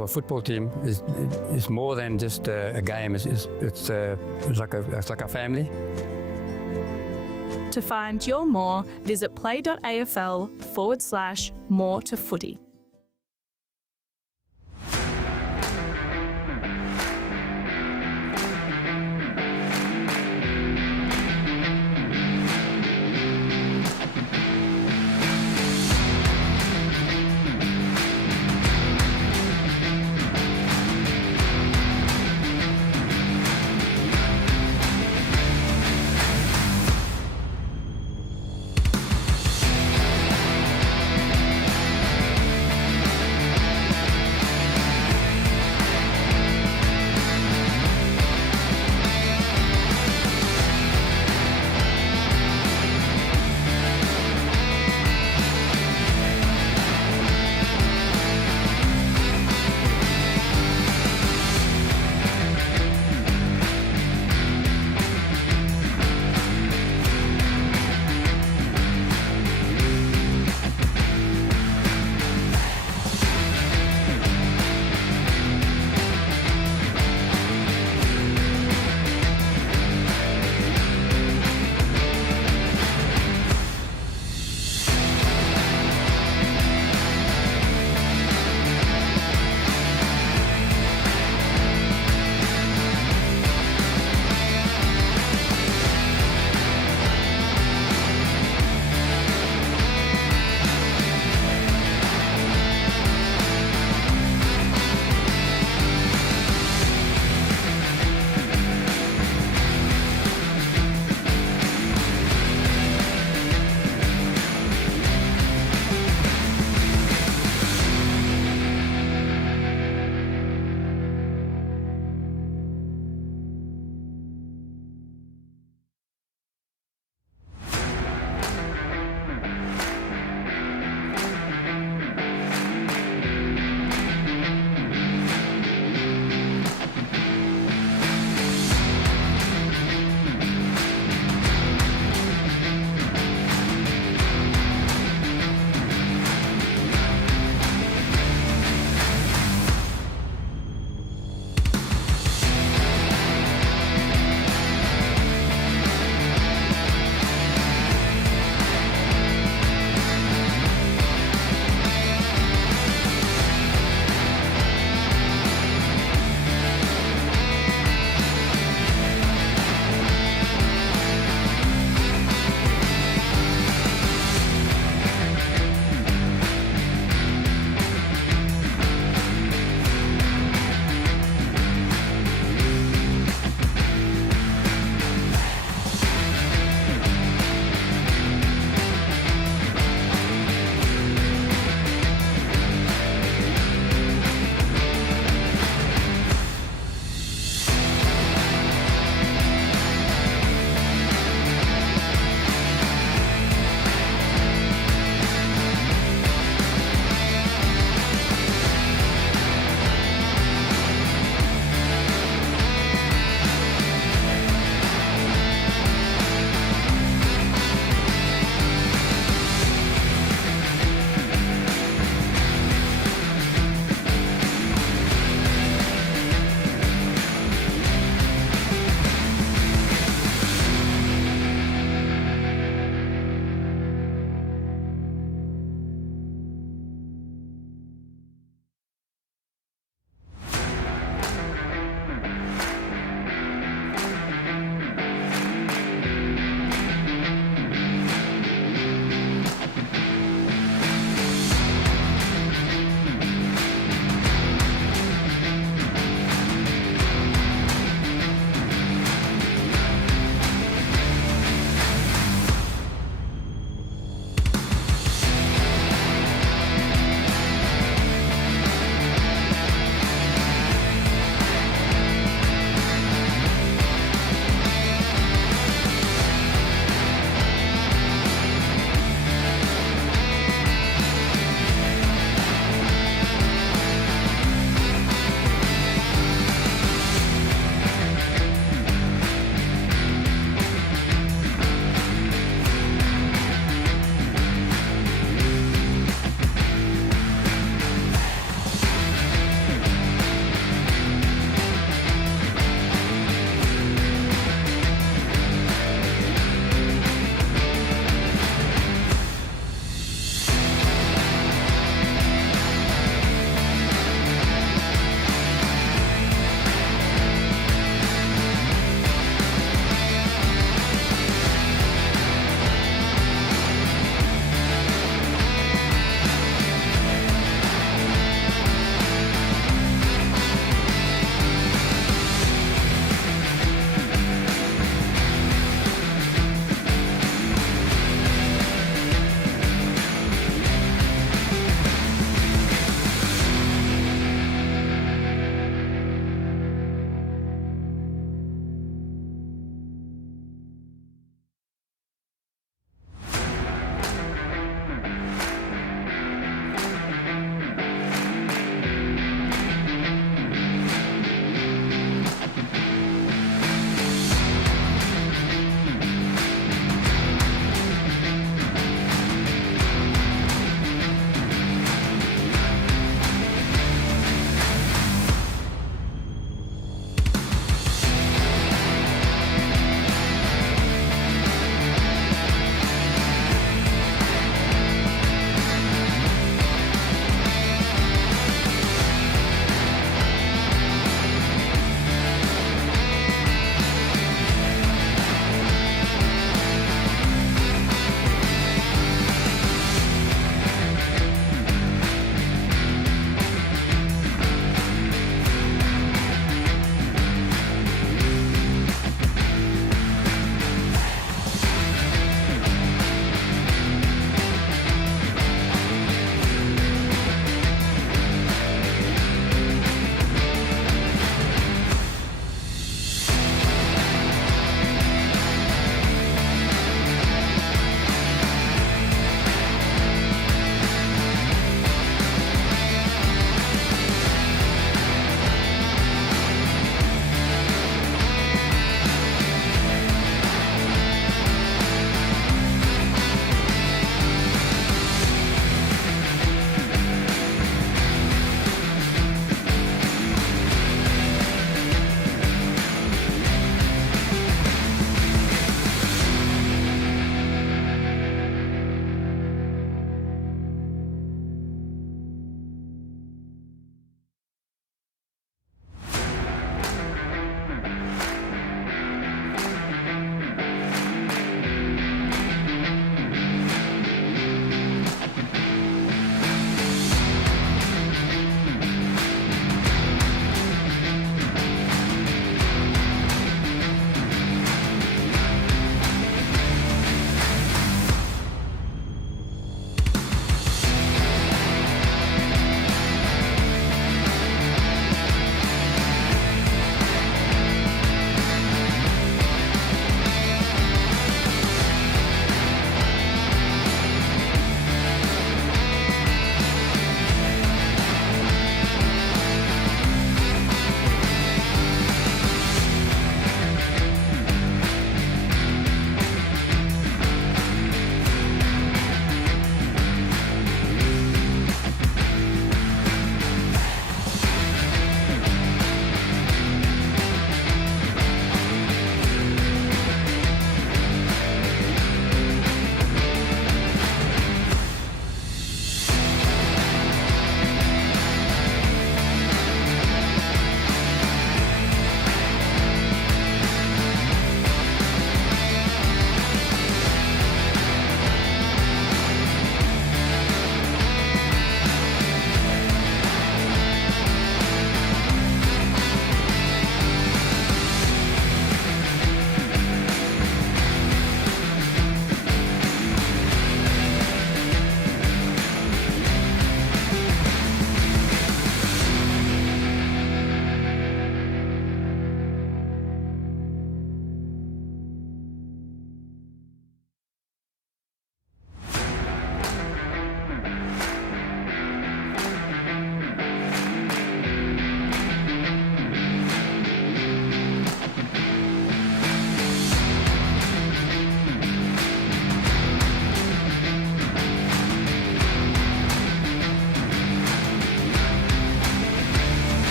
a football team is more than just a game. It's like a family. To find your more, visit play.afl/more to footy.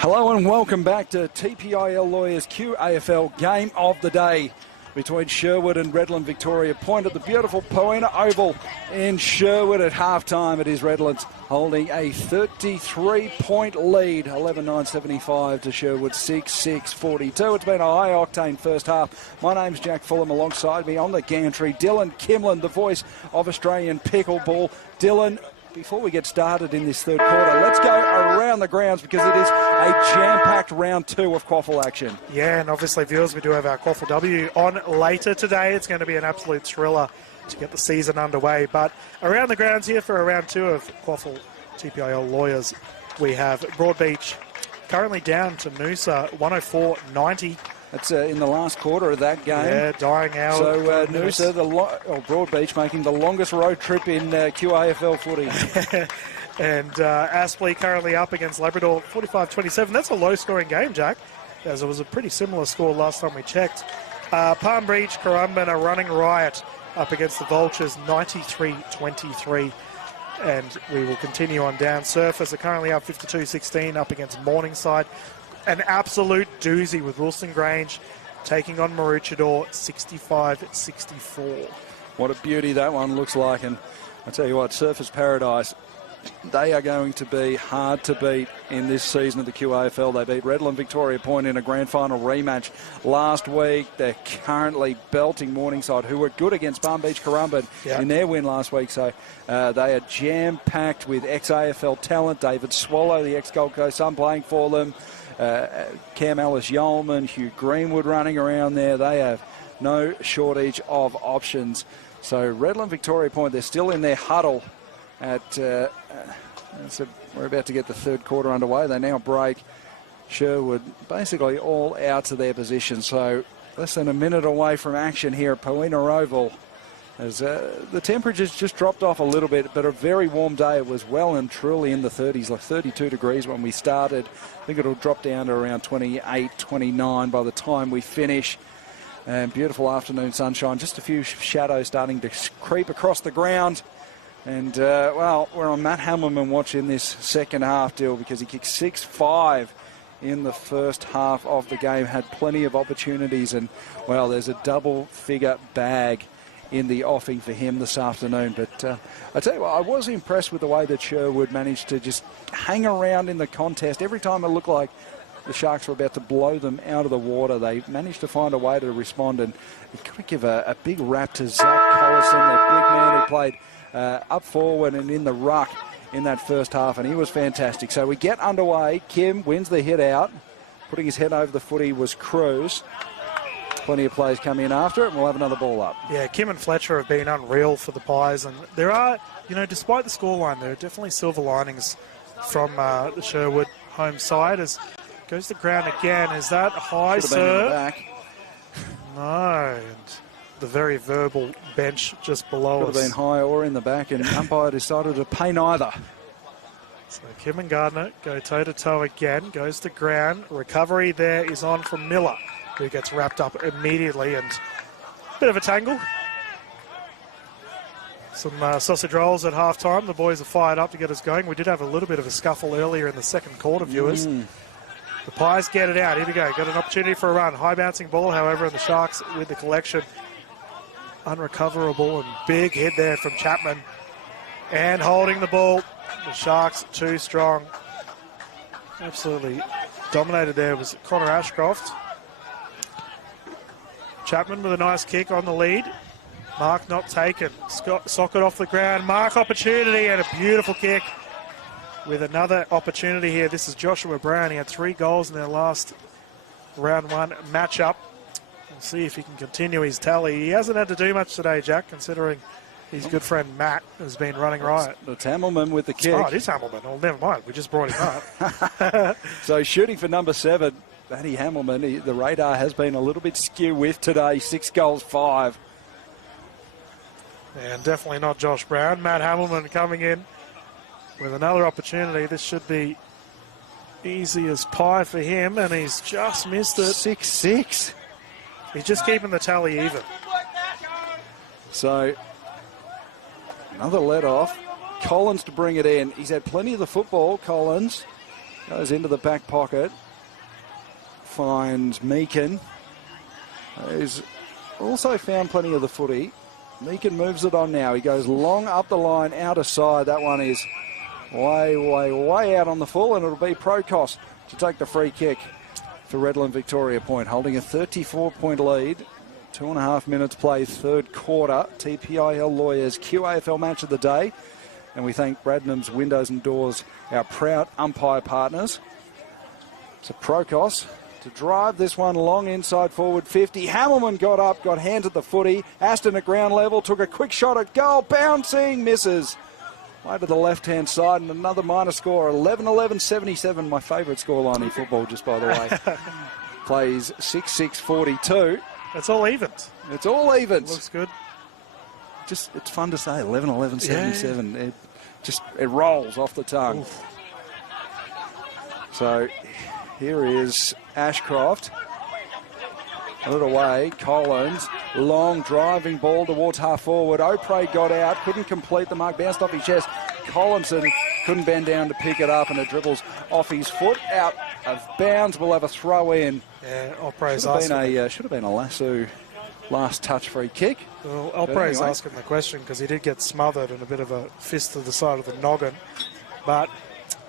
Hello and welcome back to TPIL Lawyers QAFL Game of the Day between Sherwood and Redland-Victoria. Point at the beautiful Poena Oval in Sherwood at half-time. It is Redlands holding a 33-point lead, 11-9-75 to Sherwood, 6-6-42. It's been a high-octane first half. My name's Jack Fulham. Alongside me on the gantry, Dylan Kimlin, the voice of Australian pickleball. Dylan, before we get started in this third quarter, let's go around the grounds because it is a jam-packed round 2 of QAFL action. Yeah, and obviously, viewers, we do have our QAFL W on later today. It's going to be an absolute thriller to get the season underway. But around the grounds here for a round 2 of QAFL TPIL Lawyers, we have Broadbeach currently down to Noosa, 104-90. That's in the last quarter of that game. Yeah, dying out. So Noosa, Broadbeach, making the longest road trip in QAFL footy. And Aspley currently up against Labrador, 45-27. That's a low-scoring game, Jack, as it was a pretty similar score last time we checked. Palm Beach, Currumbin are running riot up against the Vultures, 93-23. And we will continue on down. Surfers are currently up 52-16 up against Morningside. An absolute doozy with Wilson Grange taking on Maroochydore, 65-64. What a beauty that one looks like. And I tell you what, Surfers Paradise, they are going to be hard to beat in this season of the QAFL. They beat Redland-Victoria Point in a grand final rematch last week. They're currently belting Morningside, who were good against Palm Beach Currumbin in their win last week. So they are jam-packed with ex-AFL talent. David Swallow, the ex-Gold Coast Sun, playing for them. Cam Ellis-Yeoman, Hugh Greenwood running around there. They have no shortage of options. So Redland-Victoria Point, they're still in their huddle at, so we're about to get the third quarter underway. They now break. Sherwood basically all out to their position. So less than a minute away from action here at Poena Oval. As the temperatures just dropped off a little bit, but a very warm day. It was well and truly in the 30s, like 32 degrees when we started. I think it'll drop down to around 28, 29 by the time we finish. And beautiful afternoon sunshine. Just a few shadows starting to creep across the ground. And, well, we're on Matt Hamilman watching this second half deal because he kicked 6-5 in the first half of the game. Had plenty of opportunities. And, well, there's a double-figure bag in the offing for him this afternoon. But I tell you what, I was impressed with the way that Sherwood managed to just hang around in the contest. Every time it looked like the Sharks were about to blow them out of the water, they managed to find a way to respond. And you've got to give a big rap to Zach Collison, that big man who played up forward and in the ruck in that first half, and he was fantastic. So we get underway. Kim wins the hit out. Putting his head over the footy was Cruz. Plenty of plays come in after it, and we'll have another ball up. Yeah, Kim and Fletcher have been unreal for the Pies, and there are, despite the scoreline, there are definitely silver linings from the Sherwood home side. As goes to ground again. Is that high serve? Back. No, and the very verbal bench just below us. Could have been high or in the back, and umpire decided to pay neither. So Kim and Gardner go toe-to-toe again. Goes to ground. Recovery there is on from Miller, who gets wrapped up immediately, and a bit of a tangle. Some sausage rolls at halftime. The boys are fired up to get us going. We did have a little bit of a scuffle earlier in the second quarter, viewers. The Pies get it out. Here we go. Got an opportunity for a run. High bouncing ball, however, and the Sharks with the collection. Unrecoverable, and big hit there from Chapman. And holding the ball. The Sharks too strong. Absolutely dominated there was Connor Ashcroft. Chapman with a nice kick on the lead. Mark not taken. Socket off the ground. Mark opportunity and a beautiful kick with another opportunity here. This is Joshua Brown. He had 3 goals in their last round 1 matchup. We'll see if he can continue his tally. He hasn't had to do much today, Jack, considering his good friend Matt has been running riot. It's Hamilman with the kick. Oh, it is Hamilman. Oh, never mind. We just brought him up. So shooting for number 7, Matty Hamilman. The radar has been a little bit skew with today. 6 goals, 5. And definitely not Josh Brown. Matt Hamilman coming in with another opportunity. This should be easy as pie for him, and he's just missed it. 6-6. He's just keeping the tally even. So, another let off. Collins to bring it in. He's had plenty of the football. Collins goes into the back pocket. Finds Meakin. He's also found plenty of the footy. Meakin moves it on now. He goes long up the line, outer side. That one is way out on the full, and it'll be Procos to take the free kick for Redland-Victoria Point, holding a 34-point lead. 2.5 minutes play, third quarter. TPIL Lawyers QAFL match of the day. And we thank Bradnam's Windows and Doors, our proud umpire partners. So Procos to drive this one long inside forward 50. Hamilman got up, got hands at the footy. Aston at ground level, took a quick shot at goal. Bouncing, misses. Way to the left-hand side, and another minor score, 11-11-77, my favourite scoreline in football, just by the way. Plays 6-6-42. It's all evens. It's all evens. Looks good. Just, it's fun to say, 11-11-77. It rolls off the tongue. Oof. So here is Ashcroft. A little away, Collins, long driving ball towards half forward. O'Prey got out, couldn't complete the mark, bounced off his chest. Collinson couldn't bend down to pick it up, and it dribbles off his foot, out of bounds. We'll have a throw in. Yeah, O'Prey's should have been a lasso last touch free kick. Well, O'Prey's asking the question because he did get smothered and a bit of a fist to the side of the noggin. But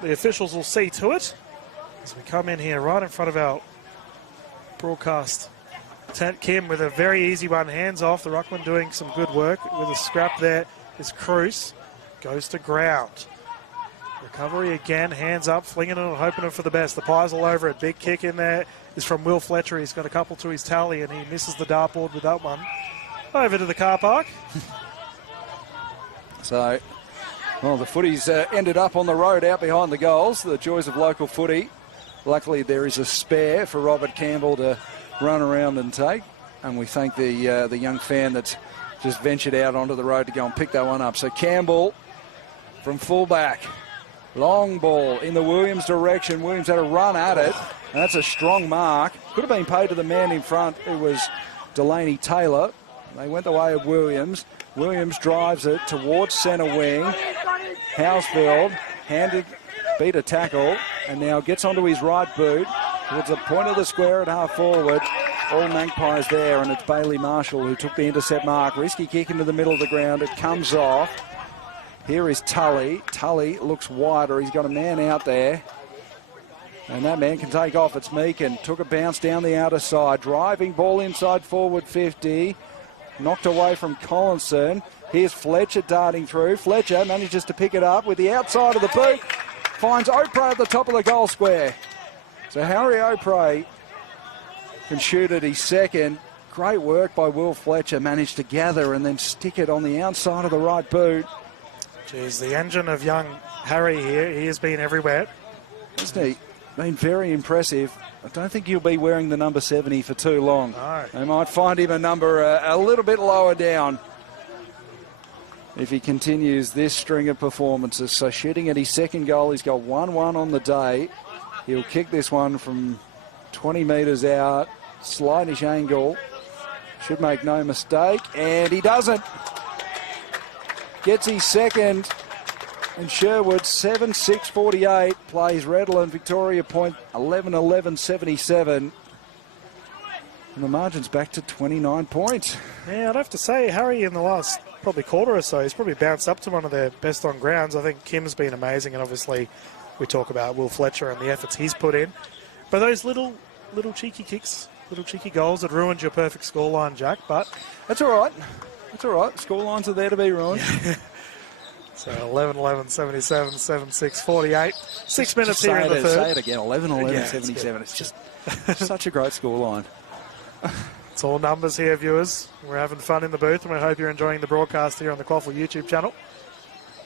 the officials will see to it as we come in here right in front of our broadcast tent. Kim with a very easy one, hands off. The ruckman doing some good work with a scrap there. Is Cruz, goes to ground. Recovery again, hands up, flinging it and hoping it for the best. The Pies all over it. Big kick in there is from Will Fletcher. He's got a couple to his tally and he misses the dartboard with that one. Over to the car park. So, well, the footy's ended up on the road out behind the goals. The joys of local footy. Luckily, there is a spare for Robert Campbell to run around and take. And we thank the young fan that's just ventured out onto the road to go and pick that one up. So Campbell from fullback. Long ball in the Williams direction. Williams had a run at it. And that's a strong mark. Could have been paid to the man in front. It was Delaney Taylor. They went the way of Williams. Williams drives it towards centre wing. Housfield beat a tackle and now gets onto his right boot towards the point of the square at half forward. All Magpies there, and it's Bailey Marshall who took the intercept mark. Risky kick into the middle of the ground. It comes off. Here is Tully. Tully looks wider. He's got a man out there. And that man can take off. It's Meakin. Took a bounce down the outer side. Driving ball inside forward 50. Knocked away from Collinson. Here's Fletcher darting through. Fletcher manages to pick it up with the outside of the boot. Finds O'Prey at the top of the goal square. So Harry O'Prey can shoot at his second. Great work by Will Fletcher. Managed to gather and then stick it on the outside of the right boot. Geez, the engine of young Harry here. He has been everywhere. Isn't he? Been very impressive. I don't think he'll be wearing the number 70 for too long. No. They might find him a number a little bit lower down if he continues this string of performances. So shooting at his second goal, he's got 1-1 on the day. He'll kick this one from 20 metres out, slightish angle. Should make no mistake, and he doesn't. Gets his second. And Sherwood, 7-6-48, plays Redland-Victoria Point, 11-11-77. And the margin's back to 29 points. Yeah, I'd have to say, Harry, in the last probably quarter or so, he's probably bounced up to one of their best on grounds. I think Kim's been amazing, and obviously we talk about Will Fletcher and the efforts he's put in. But those little cheeky kicks, little cheeky goals that ruined your perfect scoreline, Jack, but... That's all right. That's all right. Scorelines are there to be ruined. So 11-11-77, 7-6-48. 6 minutes here in the third. Say it again, 11-11-77. It's just such a great scoreline. It's all numbers here, viewers. We're having fun in the booth, and we hope you're enjoying the broadcast here on the QAFL YouTube channel.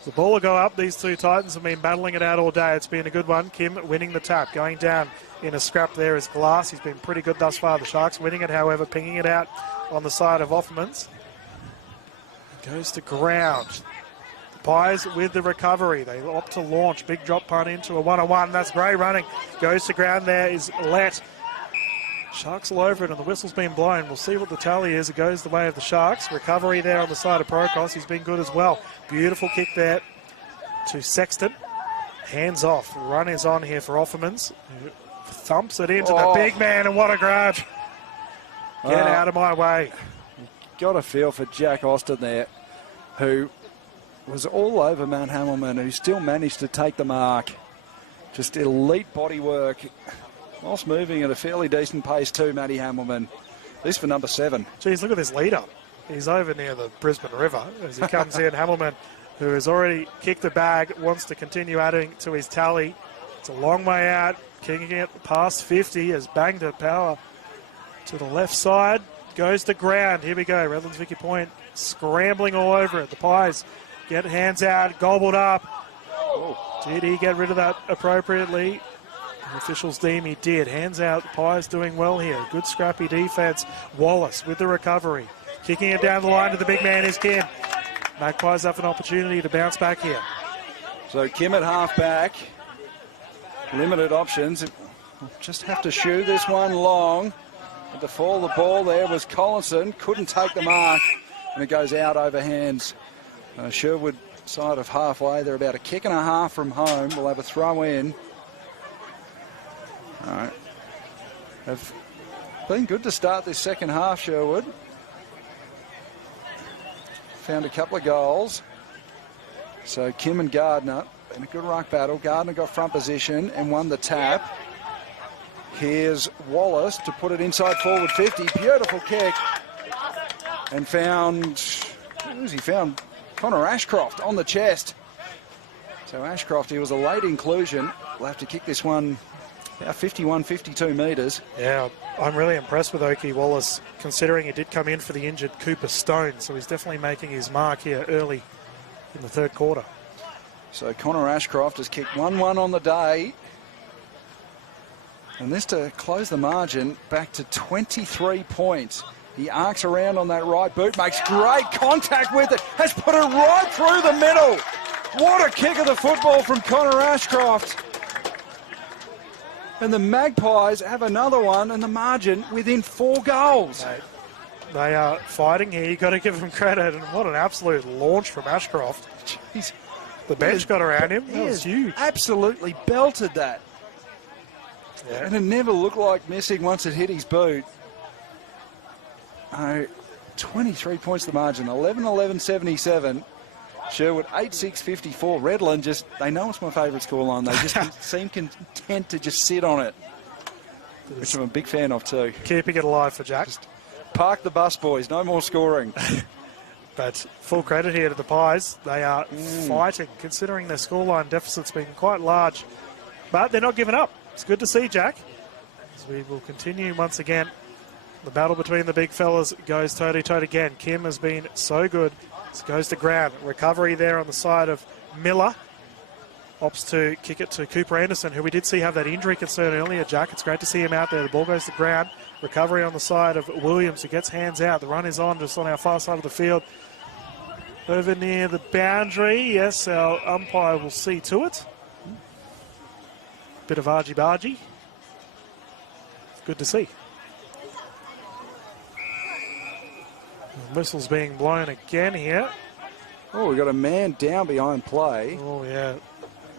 The ball will go up. These two Titans have been battling it out all day. It's been a good one. Kim winning the tap. Going down in a scrap there is Glass. He's been pretty good thus far. The Sharks winning it, however, pinging it out on the side of Offermans. Goes to ground. Pies with the recovery. They opt to launch. Big drop punt into a one-on-one. That's great running. Goes to ground there is Let. Sharks all over it, and the whistle's been blown. We'll see what the tally is. It goes the way of the Sharks. Recovery there on the side of Procos. He's been good as well. Beautiful kick there to Sexton. Hands off. Run is on here for Offermans, who thumps it into the big man, and what a grab. Get out of my way. Got a feel for Jack Austin there, who was all over Matt Hamilman, who still managed to take the mark. Just elite body work. Whilst moving at a fairly decent pace too, Matty Hamilman. This for number 7. Geez, look at this leader. He's over near the Brisbane River as he comes in. Hamilman, who has already kicked the bag, wants to continue adding to his tally. It's a long way out. Kicking it past 50, has banged the power to the left side. Goes to ground. Here we go. Redlands Vicky Point scrambling all over it. The Pies get hands out, gobbled up. Did he get rid of that appropriately? The officials deem he did. Hands out. The Pies doing well here. Good scrappy defense. Wallace with the recovery. Kicking it down the line to the big man is Kim. Magpies have an opportunity to bounce back here. So Kim at half-back. Limited options. Just have to shoot this one long. At the fall, the ball there was Collinson. Couldn't take the mark. And it goes out over hands. Sherwood side of halfway. They're about a kick and a half from home. We'll have a throw in. All right. Have been good to start this second half, Sherwood. Found a couple of goals. So Kim and Gardner in a good ruck battle. Gardner got front position and won the tap. Here's Wallace to put it inside forward 50. Beautiful kick. And found, who was he found? Connor Ashcroft on the chest. So Ashcroft, he was a late inclusion. We'll have to kick this one about 51, 52 metres. Yeah, I'm really impressed with Oakey Wallace, considering he did come in for the injured Cooper Stone. So he's definitely making his mark here early in the third quarter. So Connor Ashcroft has kicked 1-1 on the day. And this to close the margin back to 23 points. He arcs around on that right boot, makes great contact with it, has put it right through the middle. What a kick of the football from Connor Ashcroft. And the Magpies have another one, and the margin within 4 goals. They are fighting here. You've got to give them credit. And what an absolute launch from Ashcroft. Jeez. The bench got around him. That was huge. Absolutely belted that. Yeah. And it never looked like missing once it hit his boot. 23 points the margin, 11-11-77. Sherwood 8-6-54. Redland just, they know it's my favourite scoreline. They just seem content to just sit on it, which I'm a big fan of too. Keeping it alive for Jack. Just park the bus, boys. No more scoring. But full credit here to the Pies. They are fighting, considering their scoreline deficit's been quite large. But they're not giving up. It's good to see, Jack. As we will continue once again. The battle between the big fellas goes toe-to-toe again. Kim has been so good. This goes to ground. Recovery there on the side of Miller. Opts to kick it to Cooper Anderson, who we did see have that injury concern earlier, Jack. It's great to see him out there. The ball goes to ground. Recovery on the side of Williams, who gets hands out. The run is on, just on our far side of the field. Over near the boundary. Yes, our umpire will see to it. Bit of argy-bargy. Good to see. The whistle's being blown again here. Oh, we've got a man down behind play. Oh, yeah.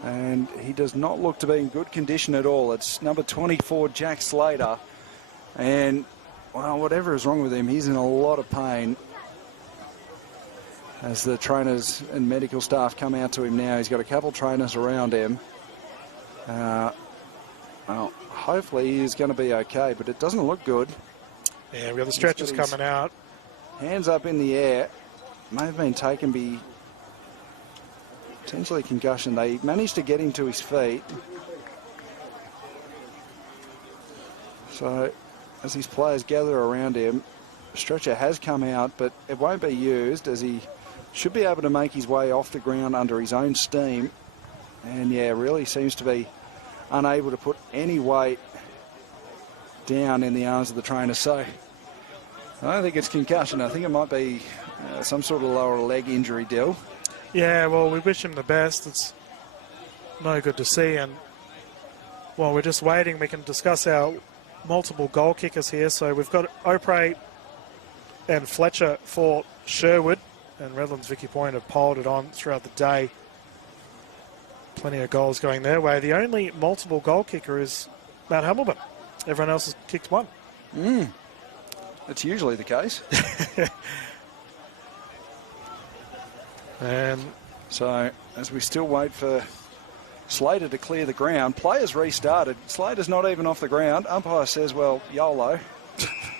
And he does not look to be in good condition at all. It's number 24, Jack Slater. And, well, whatever is wrong with him, he's in a lot of pain. As the trainers and medical staff come out to him now, he's got a couple trainers around him. Well, hopefully he's going to be okay, but it doesn't look good. Yeah, we've got the stretchers coming out. Hands up in the air. May have been taken potentially concussion. They managed to get him to his feet. So as these players gather around him, the stretcher has come out, but it won't be used, as he should be able to make his way off the ground under his own steam. And yeah, really seems to be unable to put any weight down in the arms of the trainer. So I don't think it's concussion. I think it might be some sort of lower leg injury deal. Yeah, well, we wish him the best. It's no good to see. And while we're just waiting, we can discuss our multiple goal kickers here. So we've got Opre and Fletcher for Sherwood. And Redland's Vicky Point have piled it on throughout the day. Plenty of goals going their way. The only multiple goal kicker is Matt Hamilton. Everyone else has kicked one. That's usually the case. And so, as we still wait for Slater to clear the ground, players restarted. Slater's not even off the ground. Umpire says, well, YOLO.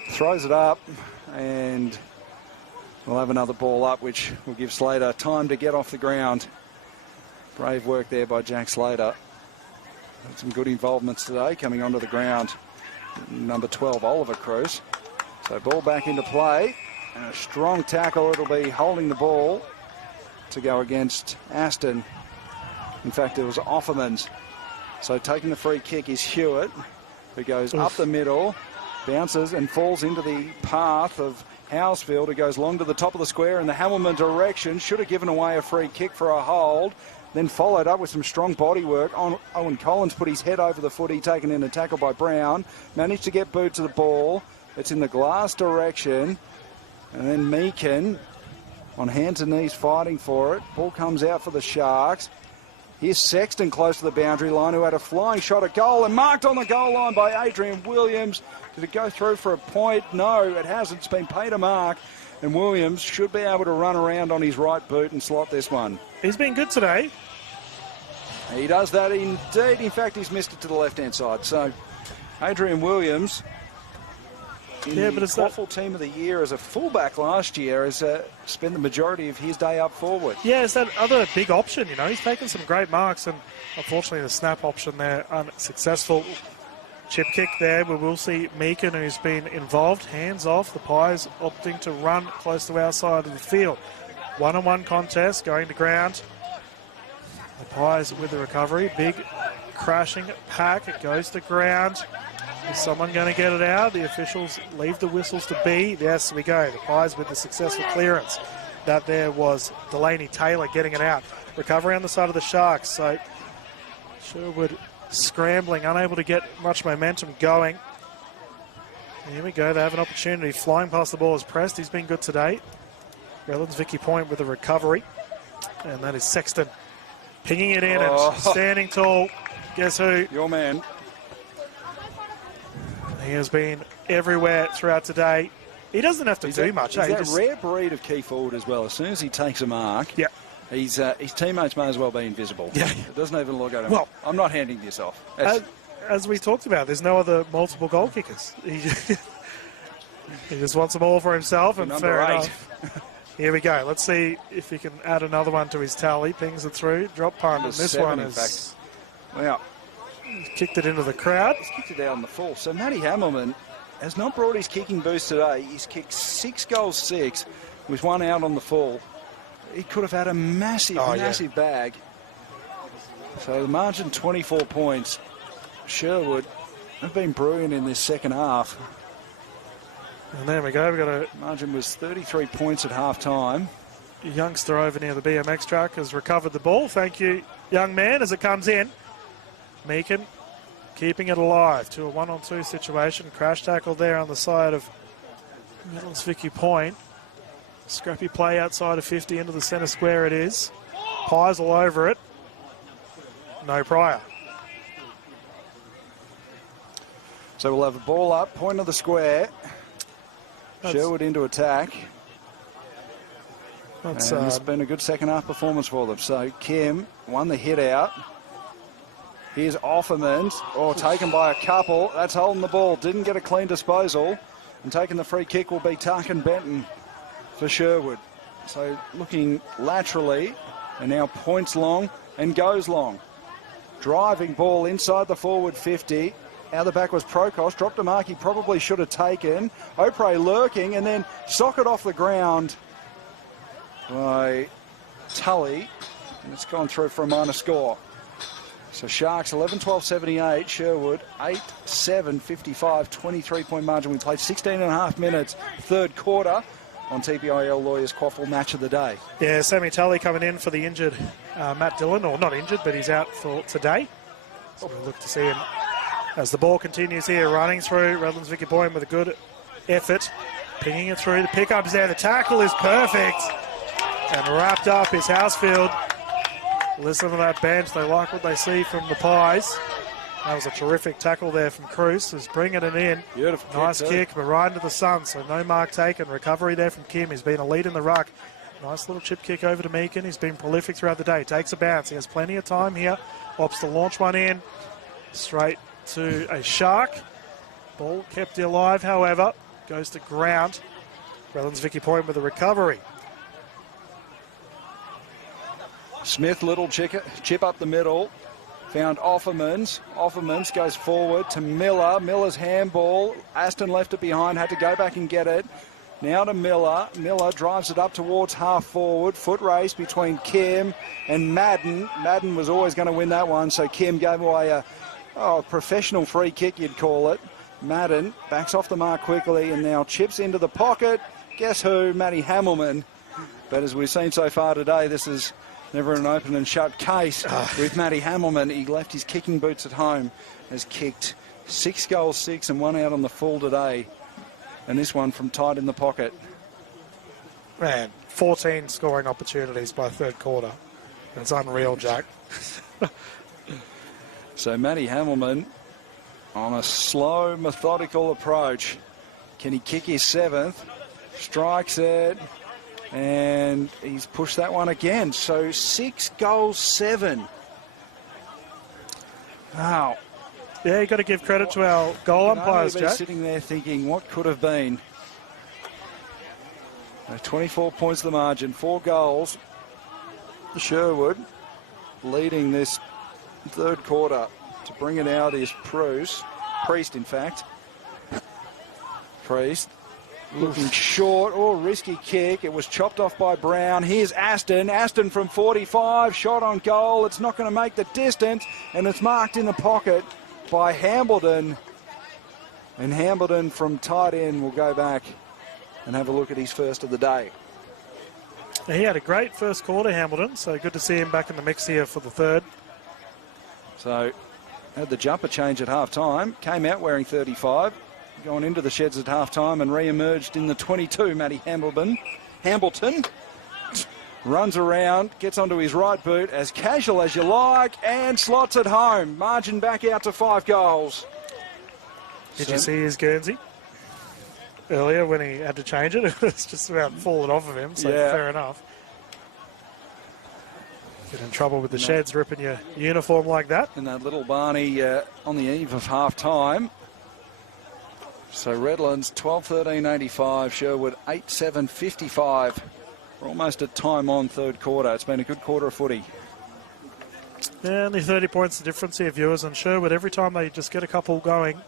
Throws it up, and we'll have another ball up, which will give Slater time to get off the ground. Brave work there by Jack Slater. Had some good involvements today coming onto the ground. Number 12, Oliver Cruz. So ball back into play. And a strong tackle. It'll be holding the ball to go against Aston. In fact, it was Offerman's. So taking the free kick is Hewitt, who goes up the middle, bounces and falls into the path of Housefield, who goes long to the top of the square in the Hamilton direction. Should have given away a free kick for a hold. Then followed up with some strong body work. Owen Collins put his head over the footy, taken in a tackle by Brown. Managed to get boot to the ball. It's in the glass direction. And then Meakin on hands and knees fighting for it. Ball comes out for the Sharks. Here's Sexton close to the boundary line, who had a flying shot at goal and marked on the goal line by Adrian Williams. Did it go through for a point? No, it hasn't. It's been paid a mark. And Williams should be able to run around on his right boot and slot this one. He's been good today. He does that indeed. In fact, he's missed it to the left-hand side. So, Adrian Williams, in the QAFL Team of the Year as a fullback last year, has spent the majority of his day up forward. Yeah, it's that other big option, you know. He's taken some great marks, and unfortunately the snap option there unsuccessful. Chip kick there, we will see Meakin, who's been involved. Hands off, the Pies opting to run close to our side of the field. One-on-one contest, going to ground. The Pies with the recovery. Big crashing pack. It goes to ground. Is someone going to get it out? The officials leave the whistles to be. Yes, we go. The Pies with the successful clearance. That there was Delaney Taylor getting it out. Recovery on the side of the Sharks. So Sherwood scrambling, unable to get much momentum going. Here we go. They have an opportunity. Flying past the ball is pressed. He's been good today. Redland's Vicky Point with the recovery. And that is Sexton pinging it in and standing tall. Guess who? Your man. He has been everywhere throughout today. He doesn't have to do much. He's that rare breed of key forward as well. As soon as he takes a mark, his teammates may as well be invisible. Yeah. It doesn't even look at him. Well, I'm not handing this off. As we talked about, there's no other multiple goal kickers. He just wants them all for himself, and fair enough. Here we go. Let's see if he can add another one to his tally. Pings it through. Drop punt. And this one is... Wow. He's kicked it into the crowd. He's kicked it out on the full. So Matty Hamilton has not brought his kicking boost today. He's kicked 6 goals, 6, with one out on the full. He could have had a massive, massive bag. So the margin, 24 points. Sherwood have been brilliant in this second half. And there we go. We've got a margin was 33 points at half-time. Youngster over near the BMX track has recovered the ball. Thank you, young man, as it comes in. Meakin keeping it alive to a 1-on-2 situation. Crash tackle there on the side of Redland's Vicky Point. Scrappy play outside of 50 into the centre square it is. Pies all over it. No Pryor. So we'll have a ball up, point of the square. Sherwood into attack. It's been a good second half performance for them. So Kim won the hit out. Here's Offerman, taken by a couple. That's holding the ball. Didn't get a clean disposal. And taking the free kick will be Tarkin Benton for Sherwood. So looking laterally, and now points long and goes long. Driving ball inside the forward 50. Out the back was Prokos. Dropped a mark he probably should have taken. Opre lurking, and then socket off the ground by Tully. And it's gone through for a minor score. So Sharks 11-12-78, Sherwood 8-7-55, 23-point margin. We played 16 and a half minutes, third quarter. on TPIL Lawyers QAFL Match of the Day. Yeah, Sammy Tully coming in for the injured Matt Dillon, or not injured, but he's out for today. So we'll look to see him as the ball continues here, running through. Redland-Victoria with a good effort, pinging it through. The pickup's there. The tackle is perfect. And wrapped up is Housefield. Listen to that bench. They like what they see from the Pies. That was a terrific tackle there from Cruz, who's bringing it in. Beautiful nice kick, but right into the sun, so no mark taken. Recovery there from Kim. He's been a lead in the ruck. Nice little chip kick over to Meakin. He's been prolific throughout the day. Takes a bounce. He has plenty of time here. Opts to launch one in. Straight to a Shark. Ball kept alive, however. Goes to ground. Redland-Victoria with a recovery. Smith, little chip up the middle. Found Offermans. Offermans goes forward to Miller. Miller's handball. Aston left it behind, had to go back and get it. Now to Miller. Miller drives it up towards half forward. Foot race between Kim and Madden. Madden was always going to win that one, so Kim gave away a professional free kick, you'd call it. Madden backs off the mark quickly and now chips into the pocket. Guess who? Matty Hamilman. But as we've seen so far today, this is never an open and shut case with Matty Hamilman. He left his kicking boots at home, has kicked 6 goals, 6 and 1 out on the full today. And this one from tight in the pocket. Man, 14 scoring opportunities by third quarter. It's unreal, Jack. So Matty Hamilman on a slow, methodical approach. Can he kick his 7th? Strikes it. And he's pushed that one again. So 6 goals, 7. Wow. Yeah, you've got to give credit to our goal umpires, Jack. Sitting there thinking, what could have been? 24 points the margin, 4 goals. Sherwood leading this third quarter. To bring it out is Priest, in fact. Priest looking short. Oh, risky kick. It was chopped off by Brown. Here's Aston. Aston from 45. Shot on goal. It's not going to make the distance. And it's marked in the pocket by Hambledon. And Hambledon from tight end will go back and have a look at his first of the day. He had a great first quarter, Hambledon. So good to see him back in the mix here for the third. So had the jumper change at half-time. Came out wearing 35. Going into the sheds at half-time and re-emerged in the 22, Matty Hambleton. Runs around, gets onto his right boot, as casual as you like, and slots it home. Margin back out to 5 goals. Did you see his Guernsey? Earlier when he had to change it, it was just about falling off of him, so yeah. Fair enough. Get in trouble with the sheds, ripping your uniform like that. And that little Barney on the eve of half-time. So Redlands 12-13-85, Sherwood 8-7-55. We're almost at time on third quarter. It's been a good quarter of footy. Yeah, only 30 points the difference here, viewers. And Sherwood, every time they just get a couple going,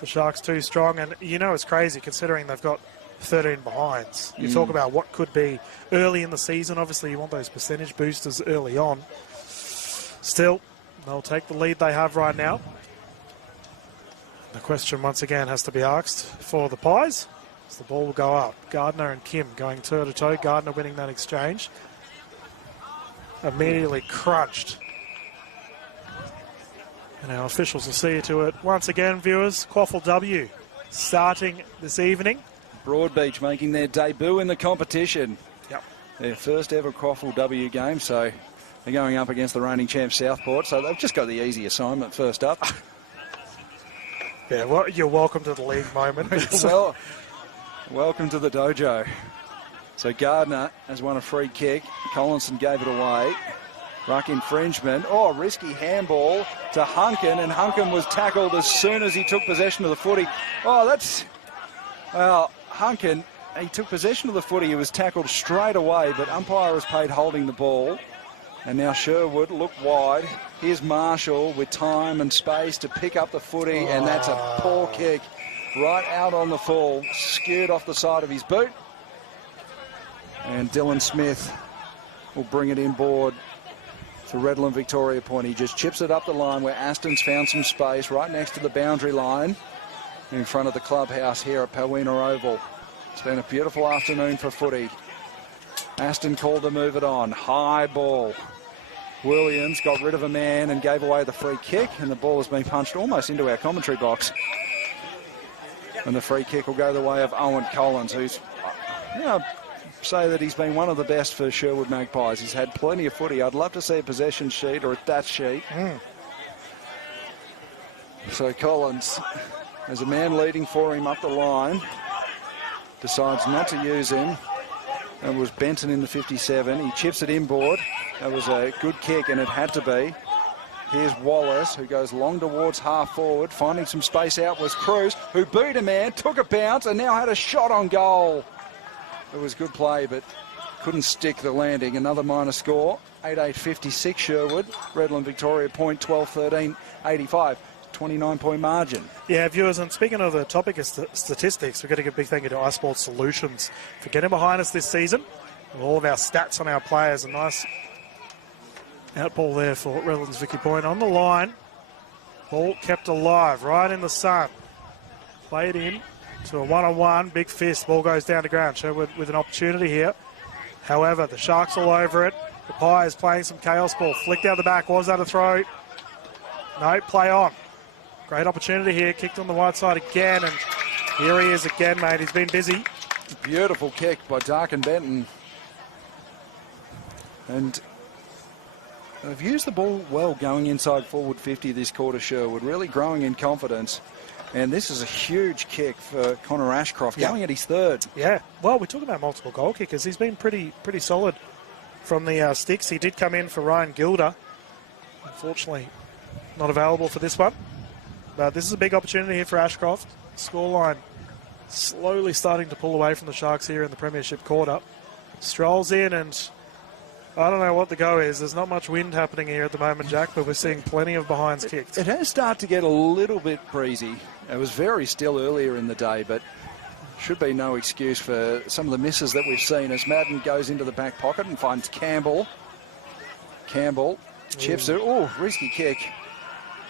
the Sharks too strong. And you know it's crazy considering they've got 13 behinds. You talk about what could be early in the season. Obviously, you want those percentage boosters early on. Still, they'll take the lead they have right now. The question once again has to be asked for the Pies. So the ball will go up. Gardner and Kim going toe-to-toe. Gardner winning that exchange. Immediately crunched. And our officials will see to it. Once again, viewers, QAFL W starting this evening. Broadbeach making their debut in the competition. Yep. Their first ever QAFL W game, so they're going up against the reigning champ Southport. So they've just got the easy assignment first up. Yeah, well, you're welcome to the league moment. Well, welcome to the dojo. So Gardner has won a free kick. Collinson gave it away. Ruck infringement. Oh, risky handball to Hunkin, and Hunkin was tackled as soon as he took possession of the footy. Oh, that's... Well, Hunkin, he took possession of the footy. He was tackled straight away, but umpire was paid holding the ball. And now Sherwood look wide. Here's Marshall with time and space to pick up the footy, and that's a poor kick right out on the full, skewed off the side of his boot. And Dylan Smith will bring it inboard for Redland-Victoria point. He just chips it up the line where Aston's found some space right next to the boundary line in front of the clubhouse here at Palwina Oval. It's been a beautiful afternoon for footy. Aston called to move it on. High ball. Williams got rid of a man and gave away the free kick, and the ball has been punched almost into our commentary box. And the free kick will go the way of Owen Collins, who's, say that he's been one of the best for Sherwood Magpies. He's had plenty of footy. I'd love to see a possession sheet or a stat sheet. So Collins, there's a man leading for him up the line, decides not to use him. It was Benton in the 57. He chips it inboard. That was a good kick, and it had to be. Here's Wallace, who goes long towards half forward. Finding some space out was Cruz, who beat a man, took a bounce, and now had a shot on goal. It was good play, but couldn't stick the landing. Another minor score, 8-8-56 Sherwood. Redland-Victoria point 12-13, 85. 29-point margin. Yeah, viewers, and speaking of the topic of statistics, we've got to give a big thank you to iSports Solutions for getting behind us this season. With all of our stats on our players. A nice outball there for Redland's Vicky Point on the line. Ball kept alive, right in the sun. Played in to a one-on-one, big fist. Ball goes down to ground. Sherwood with an opportunity here. However, the Sharks all over it. The Pies playing some chaos ball. Flicked out the back. Was that a throw? No, play on. Great opportunity here. Kicked on the wide side again, and here he is again, mate. He's been busy. Beautiful kick by Darkin Benton. And they've used the ball well going inside forward 50 this quarter, Sherwood. Really growing in confidence. And this is a huge kick for Connor Ashcroft, going at his third. Yeah, well, we talk about multiple goal kickers. He's been pretty solid from the sticks. He did come in for Ryan Gilder. Unfortunately, not available for this one. But this is a big opportunity here for Ashcroft. Scoreline slowly starting to pull away from the Sharks here in the Premiership quarter. Strolls in, and I don't know what the go is. There's not much wind happening here at the moment, Jack, but we're seeing plenty of behinds kicked. It has started to get a little bit breezy. It was very still earlier in the day, but should be no excuse for some of the misses that we've seen as Madden goes into the back pocket and finds Campbell. Campbell chips it. Oh, risky kick.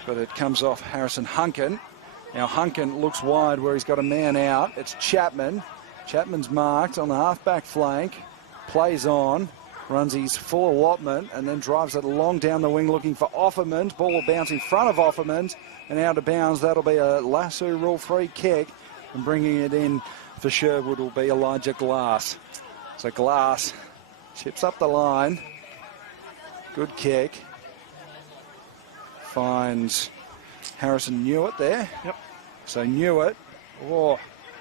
But it comes off Harrison Hunkin. Now Hunkin looks wide where he's got a man out. It's Chapman. Chapman's marked on the half-back flank. Plays on. Runs his full allotment and then drives it long down the wing looking for Offerman. Ball will bounce in front of Offerman and out of bounds. That'll be a lasso rule free kick. And bringing it in for Sherwood will be Elijah Glass. So Glass chips up the line. Good kick. Finds Harrison Newitt there. Yep. So Newitt,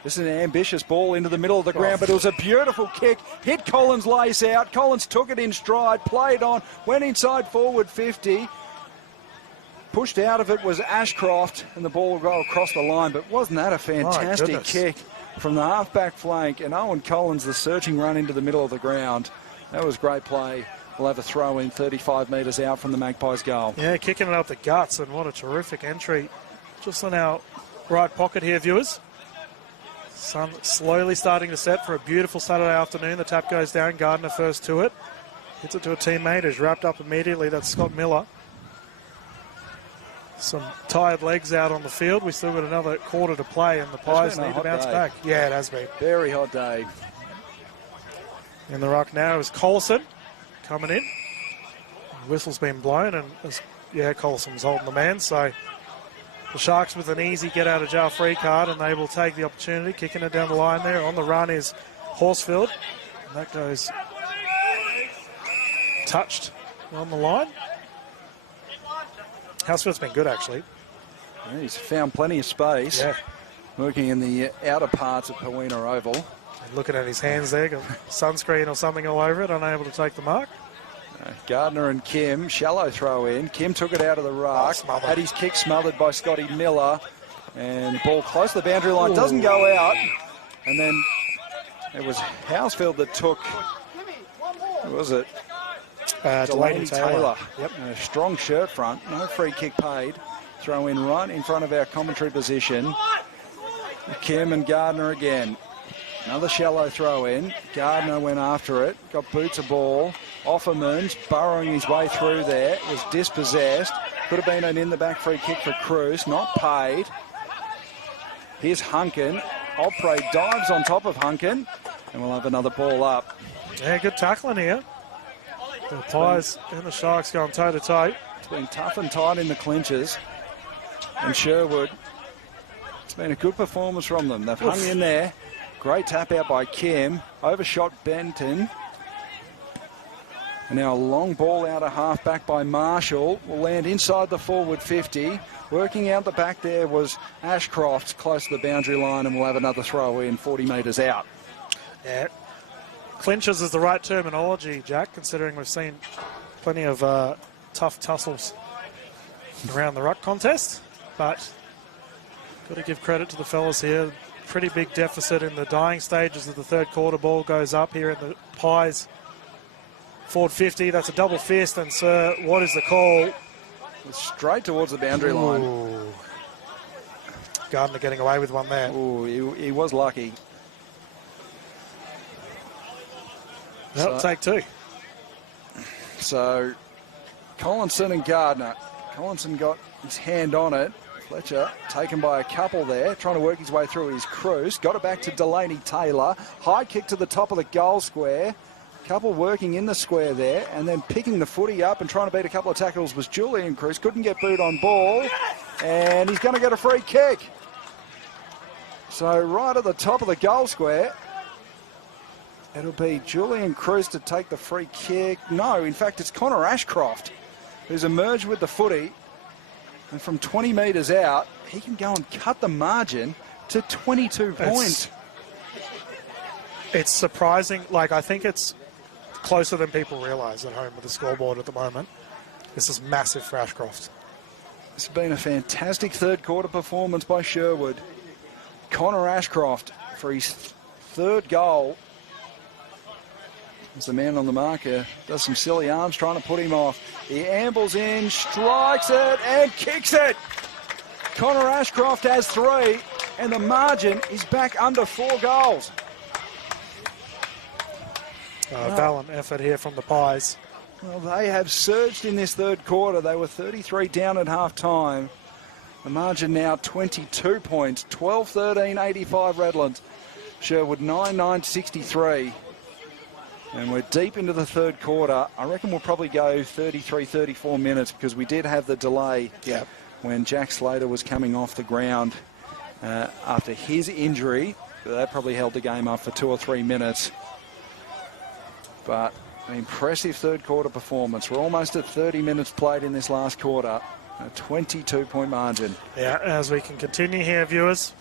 this is an ambitious ball into the middle of the ground, but it was a beautiful kick. Hit Collins' lace out. Collins took it in stride, played on, went inside forward 50. Pushed out of it was Ashcroft, and the ball will go across the line, but wasn't that a fantastic kick from the half-back flank? And Owen Collins, the searching run into the middle of the ground. That was great play. We'll have a throw in 35 metres out from the Magpies goal. Yeah, kicking it up the guts, and what a terrific entry. Just on our right pocket here, viewers. Sun slowly starting to set for a beautiful Saturday afternoon. The tap goes down, Gardner first to it. Hits it to a teammate who's wrapped up immediately. That's Scott Miller. Some tired legs out on the field. We've still got another quarter to play, and the Pies need to bounce back. Yeah, it has been. Very hot day. In the ruck now is Colson coming in. The whistle's been blown, and Colson's holding the man. So the Sharks with an easy get-out-of-jail free card, and they will take the opportunity. Kicking it down the line there. On the run is Horsfield. And that goes touched on the line. Housefield's been good, actually. Yeah, he's found plenty of space. Yeah. Working in the outer parts of Powena Oval. And looking at his hands there, got sunscreen or something all over it, unable to take the mark. Gardner and Kim, shallow throw in. Kim took it out of the ruck. Had his kick smothered by Scotty Miller. And the ball close to the boundary line. Doesn't go out. And then it was Housfield that took, who was it? Delaney Taylor. Yep. A strong shirt front. No free kick paid. Throw in right in front of our commentary position. Kim and Gardner again. Another shallow throw in. Gardner went after it. Got boots a ball. Offerman's burrowing his way through there. Was dispossessed. Could have been an in the back free kick for Cruz. Not paid. Here's Hunkin. Opre dives on top of Hunkin, and we'll have another ball up. Yeah, good tackling here. The Pies and the Sharks going toe-to-toe. It's been tough and tight in the clinches. And Sherwood, it's been a good performance from them. They've hung in there. Great tap out by Kim. Overshot Benton. And now a long ball out of half back by Marshall. Will land inside the forward 50. Working out the back there was Ashcroft, close to the boundary line, and we'll have another throw in 40 metres out. Yeah. Clinches is the right terminology, Jack, considering we've seen plenty of tough tussles around the ruck contest. But got to give credit to the fellas here. Pretty big deficit in the dying stages of the third quarter. Ball goes up here in the Pies. Forward 50, that's a double fist, and sir, what is the call? Straight towards the boundary line. Ooh. Gardner getting away with one there. Ooh, he was lucky. That'll take two. So, Collinson and Gardner. Collinson got his hand on it. Fletcher taken by a couple there, trying to work his way through his crease. Got it back to Delaney Taylor. High kick to the top of the goal square. Couple working in the square there, and then picking the footy up and trying to beat a couple of tackles was Julian Cruz. Couldn't get boot on ball, and he's going to get a free kick. So right at the top of the goal square, it'll be Julian Cruz to take the free kick. No, in fact, it's Connor Ashcroft who's emerged with the footy, and from 20 metres out, he can go and cut the margin to 22 points. It's surprising. Like, I think it's closer than people realise at home with the scoreboard at the moment. This is massive for Ashcroft. It's been a fantastic third quarter performance by Sherwood. Connor Ashcroft for his third goal. As the man on the marker does some silly arms trying to put him off. He ambles in, strikes it and kicks it. Connor Ashcroft has 3 and the margin is back under 4 goals. Valiant effort here from the Pies. Well, they have surged in this third quarter. They were 33 down at half-time. The margin now 22 points. 12-13, 85 Redlands. Sherwood 9-9, 63. And we're deep into the third quarter. I reckon we'll probably go 33, 34 minutes because we did have the delay when Jack Slater was coming off the ground after his injury. That probably held the game up for 2 or 3 minutes. But an impressive third quarter performance. We're almost at 30 minutes played in this last quarter. A 22-point margin. Yeah, as we can continue here, viewers.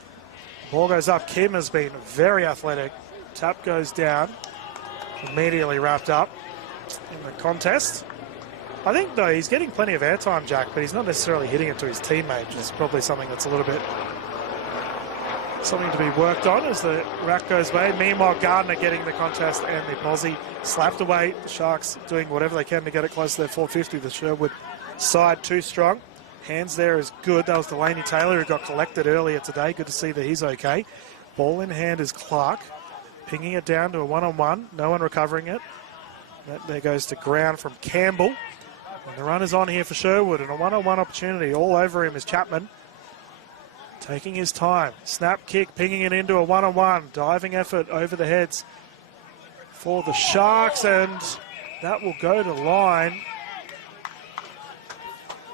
Ball goes up. Kim has been very athletic. Tap goes down. Immediately wrapped up in the contest. I think, though, he's getting plenty of airtime, Jack, but he's not necessarily hitting it to his teammate. It's probably something that's a little bit... something to be worked on as the rack goes away. Meanwhile, Gardner getting the contest and the Aussie slapped away. The Sharks doing whatever they can to get it close to their 450. The Sherwood side too strong. Hands there is good. That was Delaney Taylor who got collected earlier today. Good to see that he's okay. Ball in hand is Clark. Pinging it down to a one-on-one. No one recovering it. That there goes to ground from Campbell. And the run is on here for Sherwood. And a one-on-one opportunity. All over him is Chapman. Taking his time. Snap kick, pinging it into a one-on-one. Diving effort over the heads for the Sharks. And that will go to line.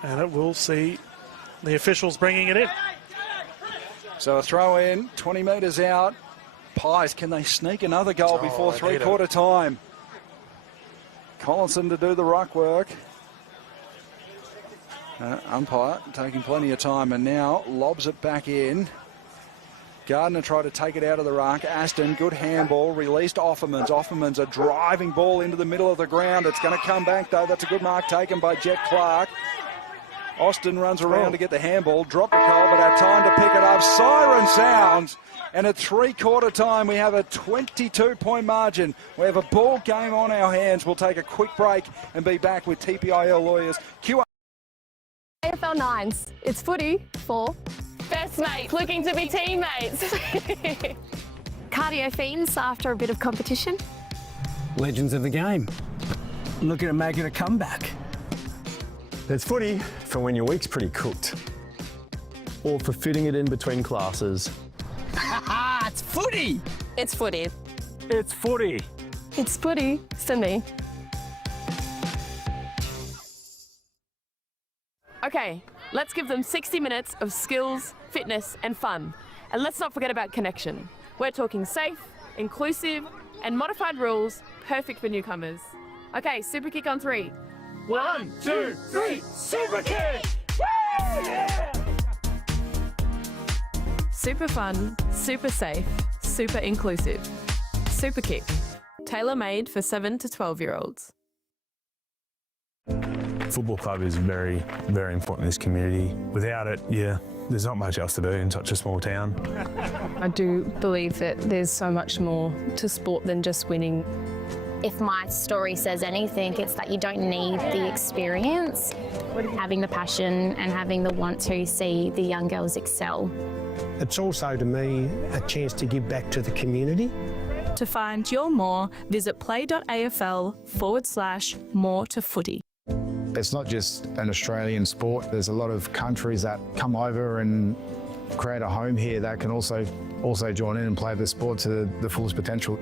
And it will see the officials bringing it in. So a throw in, 20 metres out. Pies, can they sneak another goal before three-quarter time? Collinson to do the ruck work. Umpire taking plenty of time and now lobs it back in. Gardner tried to take it out of the ruck. Aston, good handball, released Offermans. Offermans a driving ball into the middle of the ground. It's going to come back though. That's a good mark taken by Jet Clark. Austin runs around to get the handball, dropped the goal, but had time to pick it up. Siren sounds, and at three-quarter time, we have a 22-point margin. We have a ball game on our hands. We'll take a quick break and be back with TPIL lawyers. QAFL 9s. It's footy for best mates looking to be teammates. cardio fiends after a bit of competition. Legends of the game. Looking at making a comeback. There's footy for when your week's pretty cooked, or for fitting it in between classes. footy. It's footy. It's footy. It's footy, Cindy. Okay, let's give them 60 minutes of skills, fitness, and fun. And let's not forget about connection. We're talking safe, inclusive, and modified rules, perfect for newcomers. Okay, super kick on 3. 1, 2, 3, super kick! Woo! Yeah! Super fun, super safe, super inclusive. Super kick. Tailor-made for 7 to 12-year-olds. Football club is very, very important in this community. Without it, there's not much else to do in such a small town. I do believe that there's so much more to sport than just winning. If my story says anything, it's that you don't need the experience, having the passion and having the want to see the young girls excel. It's also, to me, a chance to give back to the community. To find your more, visit play.afl/more to footy. It's not just an Australian sport. There's a lot of countries that come over and create a home here that can also join in and play the sport to the fullest potential.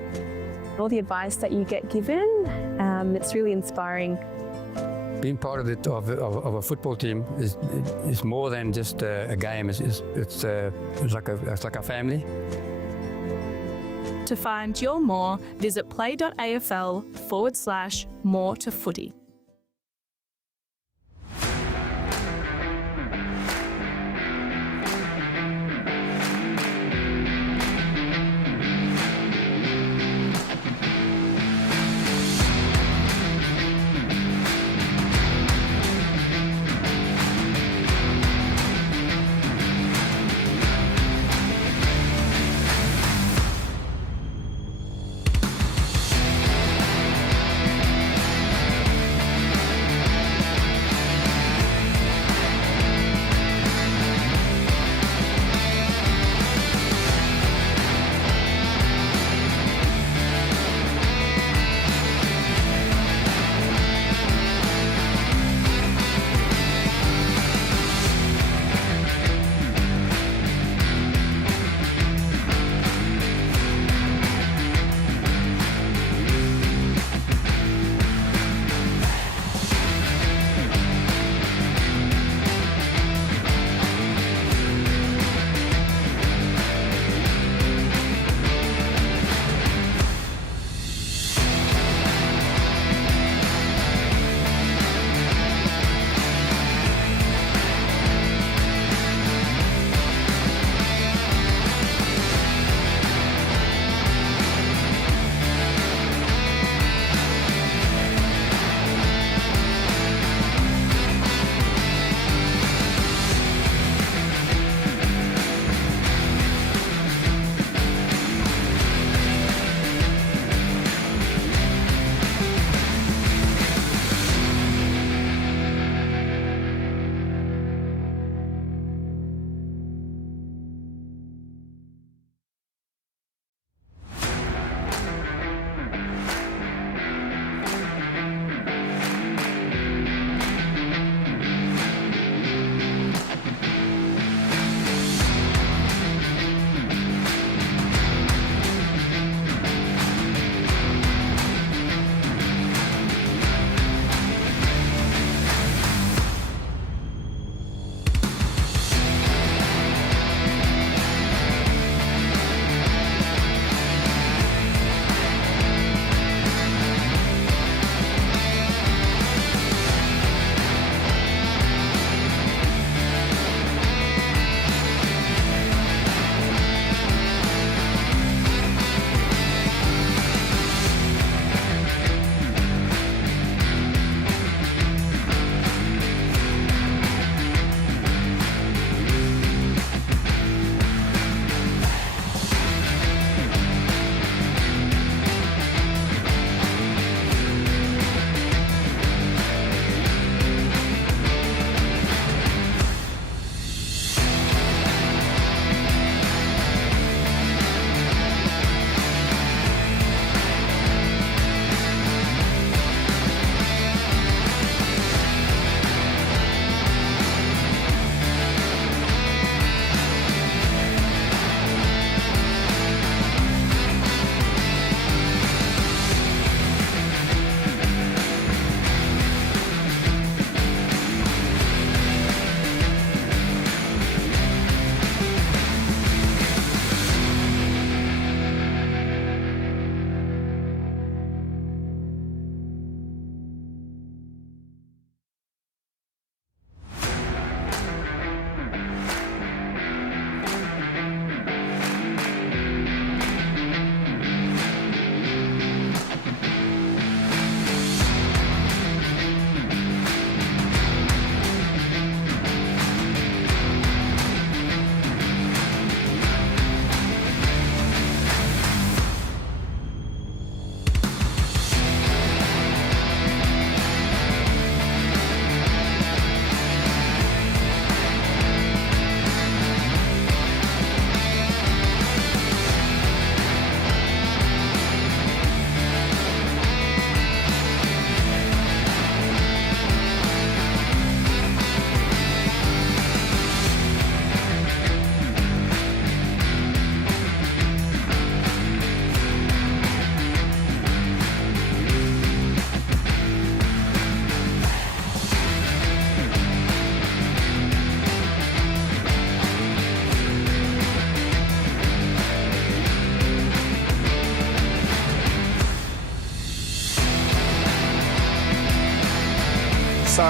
All the advice that you get given, it's really inspiring. Being part of a football team is more than just a game. It's like a family. To find your more, visit play.afl/more to footy.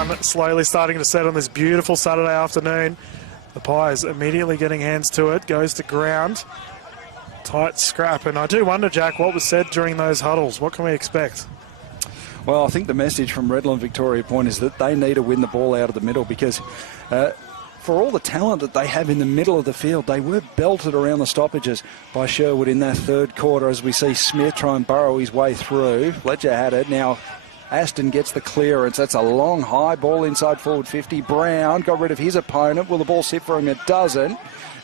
sun slowly starting to set on this beautiful Saturday afternoon. The Pies immediately getting hands to it, goes to ground. Tight scrap, and I do wonder, Jack, what was said during those huddles. What can we expect? Well, I think the message from Redland-Victoria Point is that they need to win the ball out of the middle, because for all the talent that they have in the middle of the field, they were belted around the stoppages by Sherwood in that third quarter as we see Smith try and burrow his way through. Fletcher had it. Now Aston gets the clearance. That's a long, high ball inside forward 50. Brown got rid of his opponent. Will the ball sit for him? It doesn't.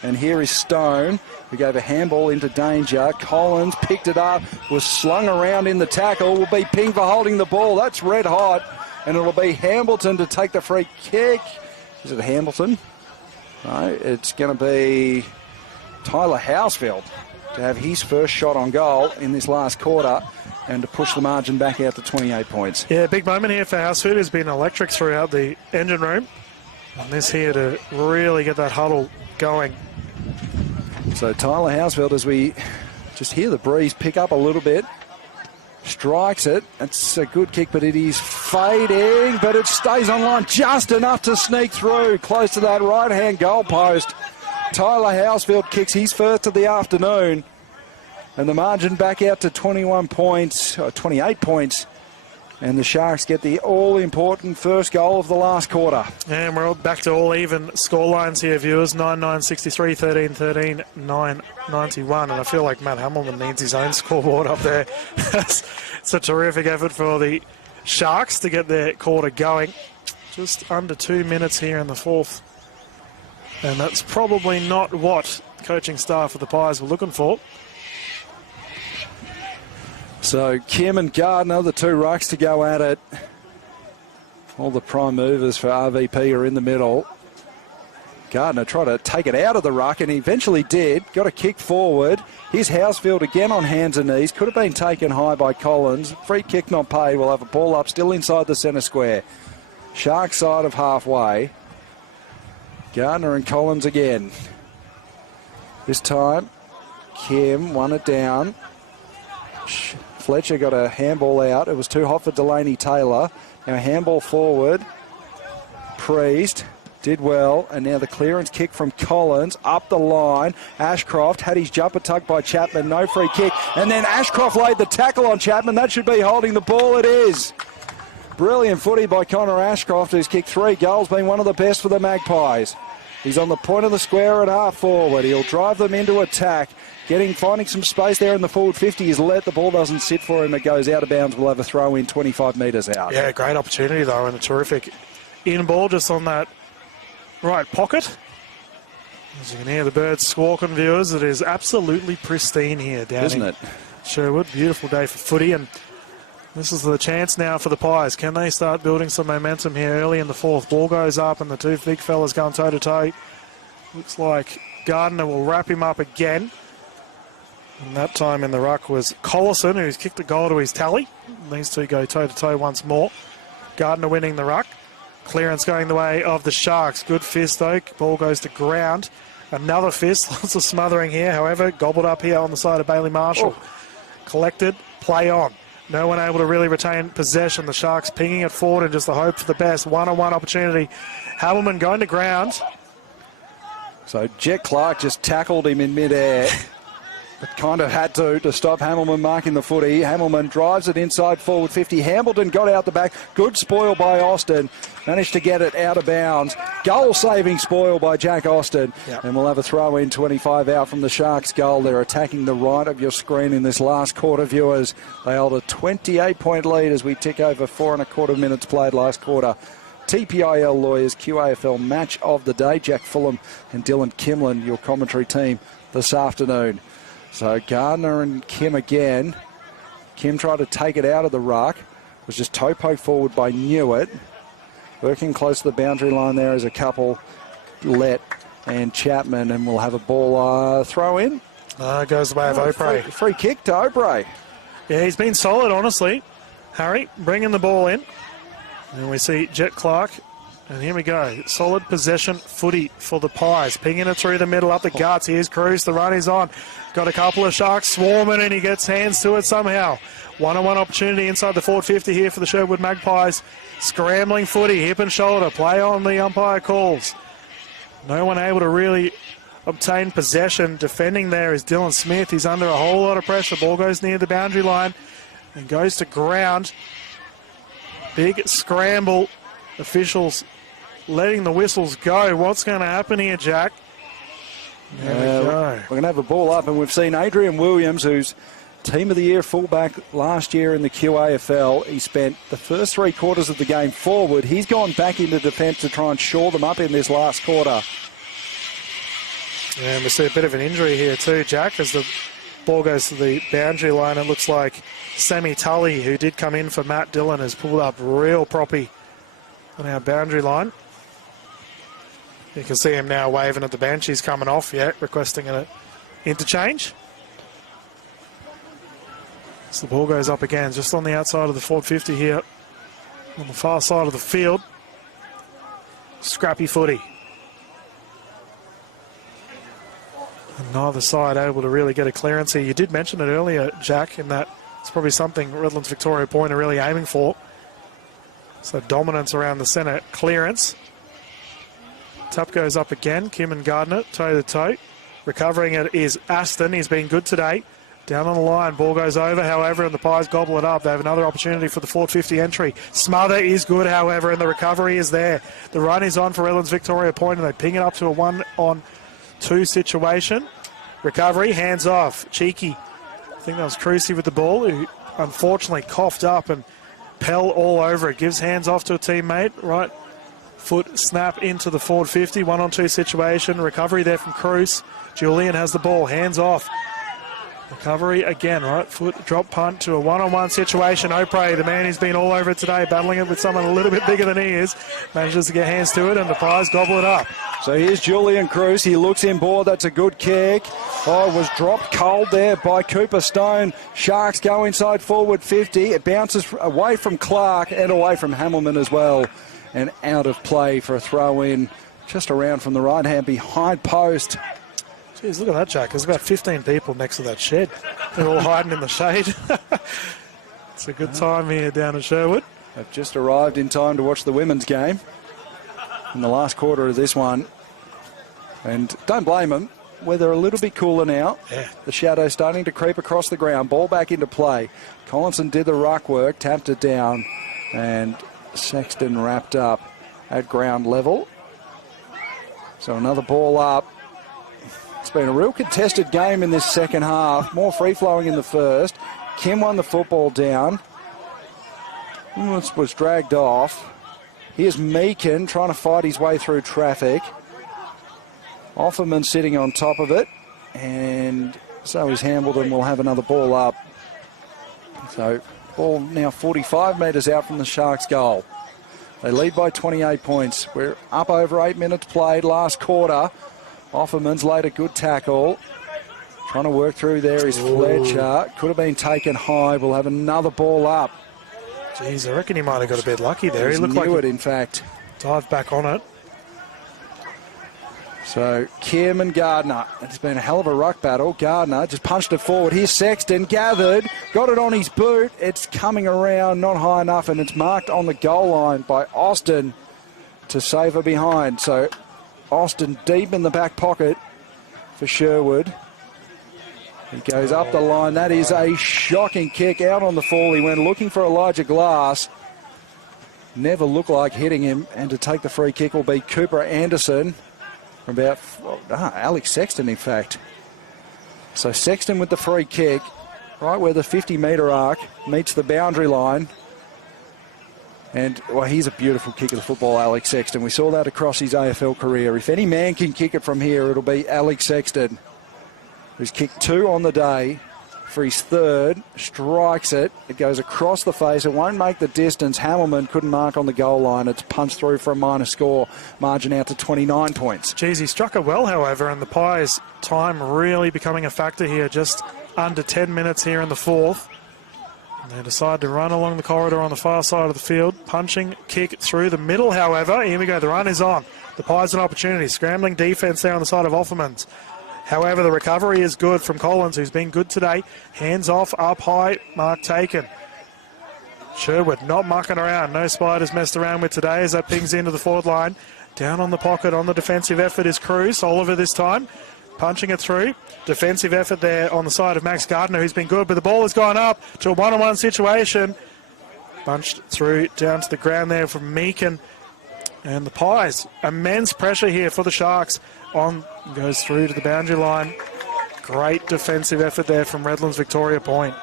And here is Stone, who gave a handball into danger. Collins picked it up, was slung around in the tackle. Will be pinged for holding the ball. That's red hot. And it'll be Hamilton to take the free kick. Is it Hamilton? No, it's going to be Tyler Housefield to have his first shot on goal in this last quarter and to push the margin back out to 28 points. Yeah, big moment here for Housefield, who's been electric throughout the engine room. And this here to really get that huddle going. So Tyler Housefield, as we just hear the breeze pick up a little bit, strikes it. It's a good kick, but it is fading, but it stays on line just enough to sneak through close to that right-hand goal post. Tyler Housefield kicks his first of the afternoon, and the margin back out to 21 points, or 28 points, and the Sharks get the all-important first goal of the last quarter. And we're all back to all even score lines here, viewers. 9-9, 63, 13-13, 9-91. And I feel like Matt Hamilton needs his own scoreboard up there. It's a terrific effort for the Sharks to get their quarter going. Just under 2 minutes here in the fourth. And that's probably not what the coaching staff of the Pies were looking for. So Kim and Gardner, the two rucks to go at it. All the prime movers for RVP are in the middle. Gardner tried to take it out of the ruck, and he eventually did. Got a kick forward. Here's Housefield again on hands and knees. Could have been taken high by Collins. Free kick not paid. We'll have a ball up still inside the centre square. Shark side of halfway. Gardner and Collins again. This time, Kim won it down. Fletcher got a handball out. It was too hot for Delaney Taylor. Now handball forward. Priest did well. And now the clearance kick from Collins up the line. Ashcroft had his jumper tugged by Chapman. No free kick. And then Ashcroft laid the tackle on Chapman. That should be holding the ball. It is. Brilliant footy by Connor Ashcroft, who's kicked 3 goals, been one of the best for the Magpies. He's on the point of the square at half forward. He'll drive them into attack. Finding some space there in the forward 50. He's let the ball doesn't sit for him. It goes out of bounds. We'll have a throw in 25 metres out. Yeah, great opportunity though, and a terrific in ball just on that right pocket. As you can hear the birds squawking, viewers, it is absolutely pristine here down Isn't in it? Sherwood. Beautiful day for footy, and this is the chance now for the Pies. Can they start building some momentum here early in the fourth? Ball goes up and the two big fellas going toe-to-toe. Looks like Gardner will wrap him up again. And that time in the ruck was Collison, who's kicked a goal to his tally. These two go toe-to-toe once more. Gardner winning the ruck. Clearance going the way of the Sharks. Good fist, though. Ball goes to ground. Another fist. Lots of smothering here. However, gobbled up here on the side of Bailey Marshall. Oh. Collected. Play on. No one able to really retain possession. The Sharks pinging it forward and just the hope for the best. One-on-one opportunity. Hamilton going to ground. So Jet Clark just tackled him in midair. But kind of had to stop Hamilton marking the footy. Hamilton drives it inside forward 50. Hamilton got out the back. Good spoil by Austin. Managed to get it out of bounds. Goal-saving spoil by Jack Austin. Yep. And we'll have a throw in 25 out from the Sharks goal. They're attacking the right of your screen in this last quarter, viewers. They hold a 28-point lead as we tick over 4.25 minutes played last quarter. TPIL Lawyers QAFL match of the day. Jack Fulham and Dylan Kimlin, your commentary team this afternoon. So Gardner and Kim again. Kim tried to take it out of the ruck. Was just toe poked forward by Newitt. Working close to the boundary line there is a couple, Lett and Chapman, and we'll have a ball throw in. Goes the way of Opre. Free kick to Opre. Yeah, he's been solid, honestly. Harry bringing the ball in. And we see Jet Clark And here we go. Solid possession footy for the Pies. Pinging it through the middle, up the guts. Here's Cruz. The run is on. Got a couple of Sharks swarming, and he gets hands to it somehow. One-on-one opportunity inside the forward 50 here for the Sherwood Magpies. Scrambling footy, hip and shoulder. Play on, the umpire calls. No one able to really obtain possession. Defending there is Dylan Smith. He's under a whole lot of pressure. Ball goes near the boundary line and goes to ground. Big scramble. Officials letting the whistles go. What's going to happen here, Jack? There we go. We're going to have a ball up, and we've seen Adrian Williams, who's Team of the Year fullback last year in the QAFL. He spent the first 3 quarters of the game forward. He's gone back into defence to try and shore them up in this last quarter. Yeah, and we see a bit of an injury here too, Jack, as the ball goes to the boundary line. It looks like Sammy Tully, who did come in for Matt Dillon, has pulled up real proppy on our boundary line. You can see him now waving at the bench. He's coming off, requesting an interchange. So the ball goes up again, just on the outside of the 450 here, on the far side of the field. Scrappy footy. And neither side able to really get a clearance here. You did mention it earlier, Jack, in that it's probably something Redlands-Victoria Point are really aiming for. So dominance around the centre, clearance. Tap goes up again, Kim and Gardner, toe to toe. Recovering it is Aston, he's been good today. Down on the line, ball goes over, however, and the Pies gobble it up. They have another opportunity for the 450 entry. Smother is good, however, and the recovery is there. The run is on for Redlands-Victoria Point, and they ping it up to a 1-on-2 situation. Recovery, hands off. Cheeky. I think that was Crucy with the ball, who unfortunately coughed up and Pell all over it. Gives hands off to a teammate. Right foot snap into the forward 50. 1-on-2 situation. Recovery there from Cruz. Julian has the ball. Hands off. Recovery again, right foot drop punt to a 1-on-1 situation. Opre, the man who's been all over it today, battling it with someone a little bit bigger than he is, manages to get hands to it, and the Pies gobble it up. So here's Julian Cruz. He looks inboard. That's a good kick. Oh, it was dropped cold there by Cooper Stone. Sharks go inside forward 50. It bounces away from Clark and away from Hamilman as well, and out of play for a throw-in just around from the right hand behind post. Jeez, look at that, Jack. There's about 15 people next to that shed. They're all hiding in the shade. It's a good time here down at Sherwood. They've just arrived in time to watch the women's game in the last quarter of this one. And don't blame them. Weather a little bit cooler now. Yeah. The shadow's starting to creep across the ground. Ball back into play. Collinson did the ruck work, tapped it down, and Sexton wrapped up at ground level. So another ball up. It's been a real contested game in this second half. More free-flowing in the first. Kim won the football down. Was dragged off. Here's Meakin trying to fight his way through traffic. Offerman sitting on top of it. And so is Hambledon. Will have another ball up. So ball now 45 metres out from the Sharks' goal. They lead by 28 points. We're up over 8 minutes played last quarter. Offerman's laid a good tackle. Trying to work through there is Fletcher. Could have been taken high. We'll have another ball up. Jeez, I reckon he might have got a bit lucky there. He looked like it, in fact. Dived back on it. So, Kim and Gardner. It's been a hell of a ruck battle. Gardner just punched it forward. Here's Sexton, gathered, got it on his boot. It's coming around, not high enough, and it's marked on the goal line by Austin to save her behind. So, Austin deep in the back pocket for Sherwood. He goes up the line. That is a shocking kick out on the fall. He went looking for Elijah Glass. Never looked like hitting him. And to take the free kick will be Cooper Anderson. About Alex Sexton, in fact. So Sexton with the free kick, right where the 50-metre arc meets the boundary line. And, well, he's a beautiful kick of the football, Alex Sexton. We saw that across his AFL career. If any man can kick it from here, it'll be Alex Sexton, who's kicked 2 on the day for his third. Strikes it. It goes across the face. It won't make the distance. Hamilman couldn't mark on the goal line. It's punched through for a minor score. Margin out to 29 points. Jeez, he struck it well, however, and the Pies' time really becoming a factor here. Just under 10 minutes here in the fourth. They decide to run along the corridor on the far side of the field. Punching kick through the middle, however. Here we go, the run is on. The Pies an opportunity. Scrambling defence there on the side of Offermans. However, the recovery is good from Collins, who's been good today. Hands off, up high, mark taken. Sherwood not mucking around. No spiders messed around with today as that pings into the forward line. Down on the pocket on the defensive effort is Cruz. Oliver this time, punching it through. Defensive effort there on the side of Max Gardner, who's been good, but the ball has gone up to a one-on-one situation. Bunched through down to the ground there from Meakin. And the Pies, immense pressure here for the Sharks. On, goes through to the boundary line. Great defensive effort there from Redlands-Victoria point.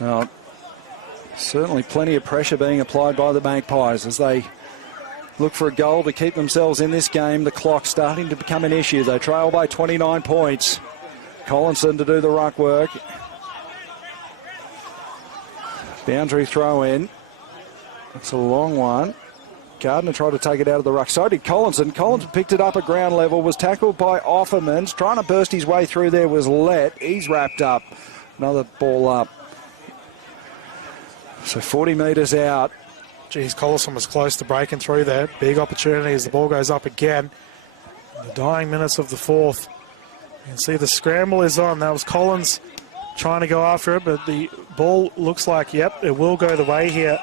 Well, certainly plenty of pressure being applied by the Magpies as they look for a goal to keep themselves in this game. The clock starting to become an issue. They trail by 29 points. Collinson to do the ruck work. Boundary throw in. It's a long one. Gardner tried to take it out of the ruck. So did Collinson. Collinson picked it up at ground level, was tackled by Offermans. Trying to burst his way through there was Lett. He's wrapped up. Another ball up. So 40 metres out. Geez, Collison was close to breaking through there. Big opportunity as the ball goes up again. In the dying minutes of the fourth. You can see the scramble is on. That was Collins trying to go after it, but the ball looks like, yep, it will go the way here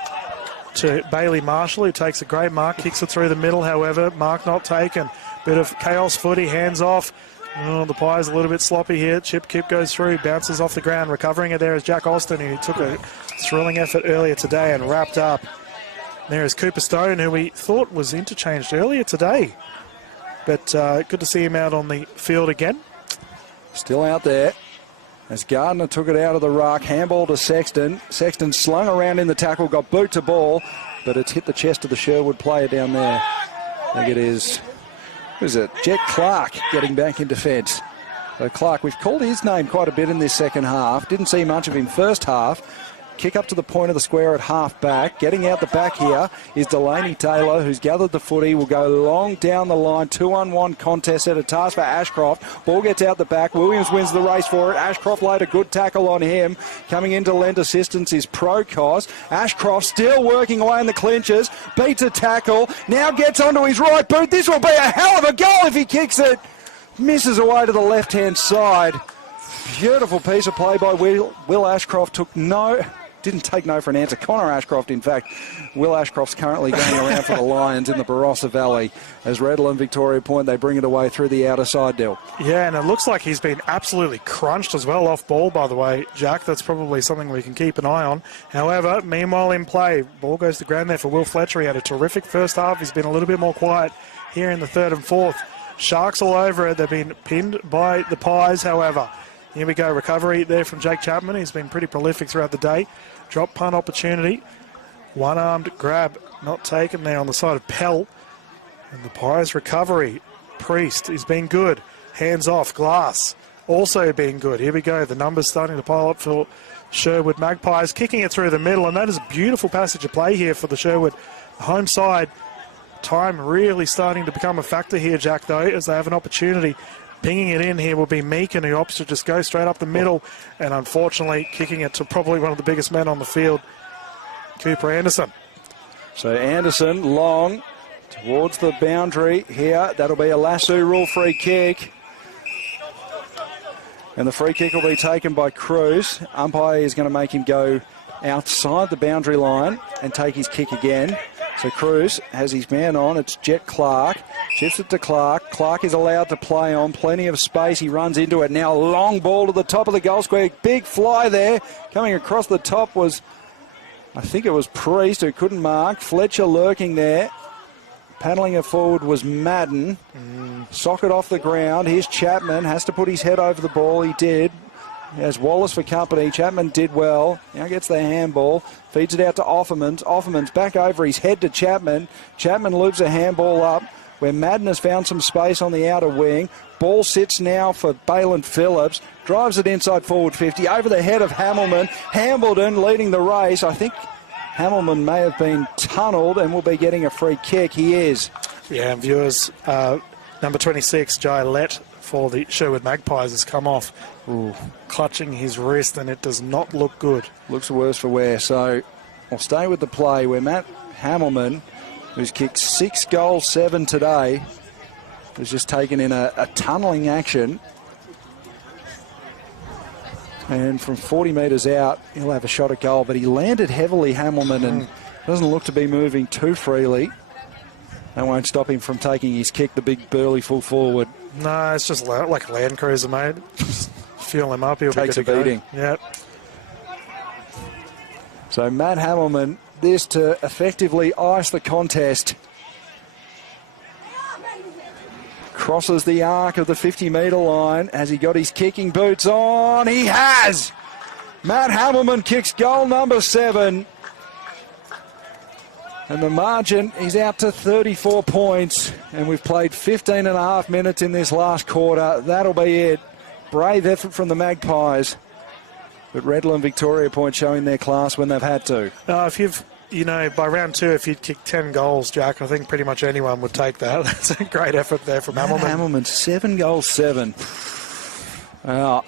to Bailey Marshall, who takes a great mark, kicks it through the middle, however, mark not taken. Bit of chaos footy, hands off. Oh, the Pies a little bit sloppy here. Chip kick goes through, bounces off the ground. Recovering it there is Jack Austin, who took a thrilling effort earlier today and wrapped up. There is Cooper Stone, who we thought was interchanged earlier today. But good to see him out on the field again. Still out there. As Gardner took it out of the ruck, handball to Sexton. Sexton slung around in the tackle, got boot to ball, but it's hit the chest of the Sherwood player down there. I think it is, who is it? Jet Clark getting back in defence. So Clark, we've called his name quite a bit in this second half. Didn't see much of him first half. Kick up to the point of the square at half back. Getting out the back here is Delaney Taylor, who's gathered the footy. Will go long down the line. 2-on-1 contest at a task for Ashcroft. Ball gets out the back. Williams wins the race for it. Ashcroft laid a good tackle on him. Coming in to lend assistance is Procos. Ashcroft still working away in the clinches. Beats a tackle. Now gets onto his right boot. This will be a hell of a goal if he kicks it. Misses away to the left-hand side. Beautiful piece of play by Will Ashcroft. Didn't take no for an answer. Connor Ashcroft, in fact. Will Ashcroft's currently going around for the Lions in the Barossa Valley. As Redland-Victoria point, they bring it away through the outer side, Dill. Yeah, and it looks like he's been absolutely crunched as well off ball, by the way, Jack. That's probably something we can keep an eye on. However, meanwhile in play, ball goes to ground there for Will Fletcher. He had a terrific first half. He's been a little bit more quiet here in the third and fourth. Sharks all over it. They've been pinned by the Pies, however. Here we go, recovery there from Jake Chapman. He's been pretty prolific throughout the day. Drop punt opportunity. One-armed grab not taken there on the side of Pell. And the Pies recovery. Priest has been good. Hands off. Glass also being good. Here we go. The numbers starting to pile up for Sherwood Magpies. Kicking it through the middle. And that is a beautiful passage of play here for the Sherwood home side. Time really starting to become a factor here, Jack, though, as they have an opportunity. Pinging it in here will be Meakin, who opts to just go straight up the middle, and unfortunately kicking it to probably one of the biggest men on the field, Cooper Anderson. So Anderson, long, towards the boundary here. That'll be a lasso rule free kick. And the free kick will be taken by Cruz. Umpire is going to make him go outside the boundary line and take his kick again. So Cruz has his man on. It's Jet Clark. Shifts it to Clark. Clark is allowed to play on. Plenty of space. He runs into it. Now long ball to the top of the goal square. Big fly there. Coming across the top was, I think it was Priest who couldn't mark. Fletcher lurking there. Paddling it forward was Madden. Socket off the ground. Here's Chapman. Has to put his head over the ball. He did. Has Wallace for company. Chapman did well. Now gets the handball. Feeds it out to Offermans. Offermans back over his head to Chapman. Chapman loops a handball up where Madden has found some space on the outer wing. Ball sits now for Balin Phillips. Drives it inside forward 50. Over the head of Hamilton. Hambledon leading the race. I think Hamilton may have been tunnelled and will be getting a free kick. He is. Yeah, and viewers, number 26, Jai Lett, for the Sherwood Magpies has come off. Ooh, clutching his wrist, and it does not look good. Looks worse for wear. So I'll stay with the play where Matt Hamilman, who's kicked 6 goals, 7 today, was just taken in a tunnelling action. And from 40 metres out, he'll have a shot at goal. But he landed heavily, Hamilman, and doesn't look to be moving too freely. That won't stop him from taking his kick, the big burly full forward. No, it's just like a Land Cruiser, mate. Just fuel him up, he'll Takes be good a beating. to go. Yep. So Matt Hamilman, this to effectively ice the contest. Crosses the arc of the 50-metre line. Has he got his kicking boots on? He has! Matt Hamilman kicks goal number 7. And the margin is out to 34 points. And we've played 15 and a half minutes in this last quarter. That'll be it. Brave effort from the Magpies. But Redland-Victoria point showing their class when they've had to. If you've, by round 2, if you'd kicked 10 goals, Jack, I think pretty much anyone would take that. That's a great effort there from Hamilman. Hamilman, 7 goals, 7. Wow.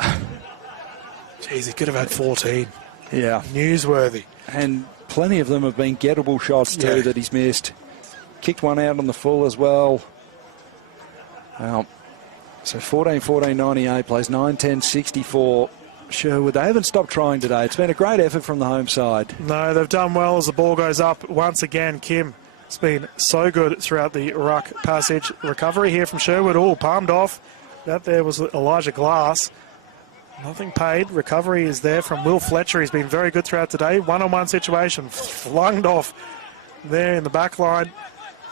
Jeez, he could have had 14. Yeah. Newsworthy. And plenty of them have been gettable shots too that he's missed. Kicked one out on the full as well. So 14-14-98 plays 9-10-64. Sherwood, they haven't stopped trying today. It's been a great effort from the home side. No, they've done well as the ball goes up. Once again, Kim has been so good throughout the ruck passage. Recovery here from Sherwood. Oh, palmed off. That there was Elijah Glass. Nothing paid. Recovery is there from Will Fletcher. He's been very good throughout today. One-on-one situation. Flunged off there in the back line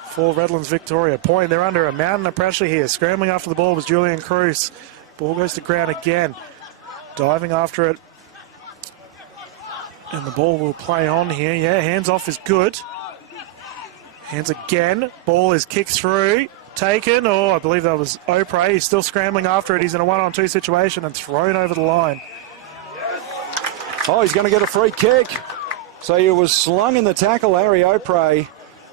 for Redlands-Victoria. Point. They're under a mountain of pressure here. Scrambling after the ball was Julian Cruz. Ball goes to ground again. Diving after it. And the ball will play on here. Yeah, hands off is good. Hands again. Ball is kicked through. Taken. Oh, I believe that was Opre. He's still scrambling after it. He's in a 1-on-2 situation and thrown over the line. Oh, he's going to get a free kick. So he was slung in the tackle, Larry Opre,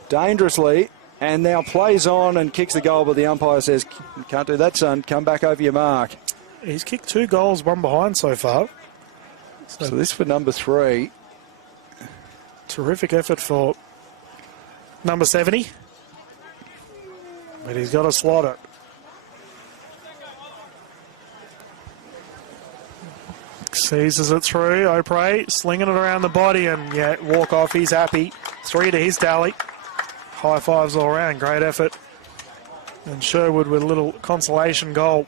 dangerously, and now plays on and kicks the goal, but the umpire says, "You can't do that, son. Come back over your mark." He's kicked 2 goals, 1 behind so far. So this for number 3. Terrific effort for number 70. But he's got to slot it. Seizes it through. Opre slinging it around the body and walk off. He's happy. 3 to his tally. High fives all around. Great effort. And Sherwood with a little consolation goal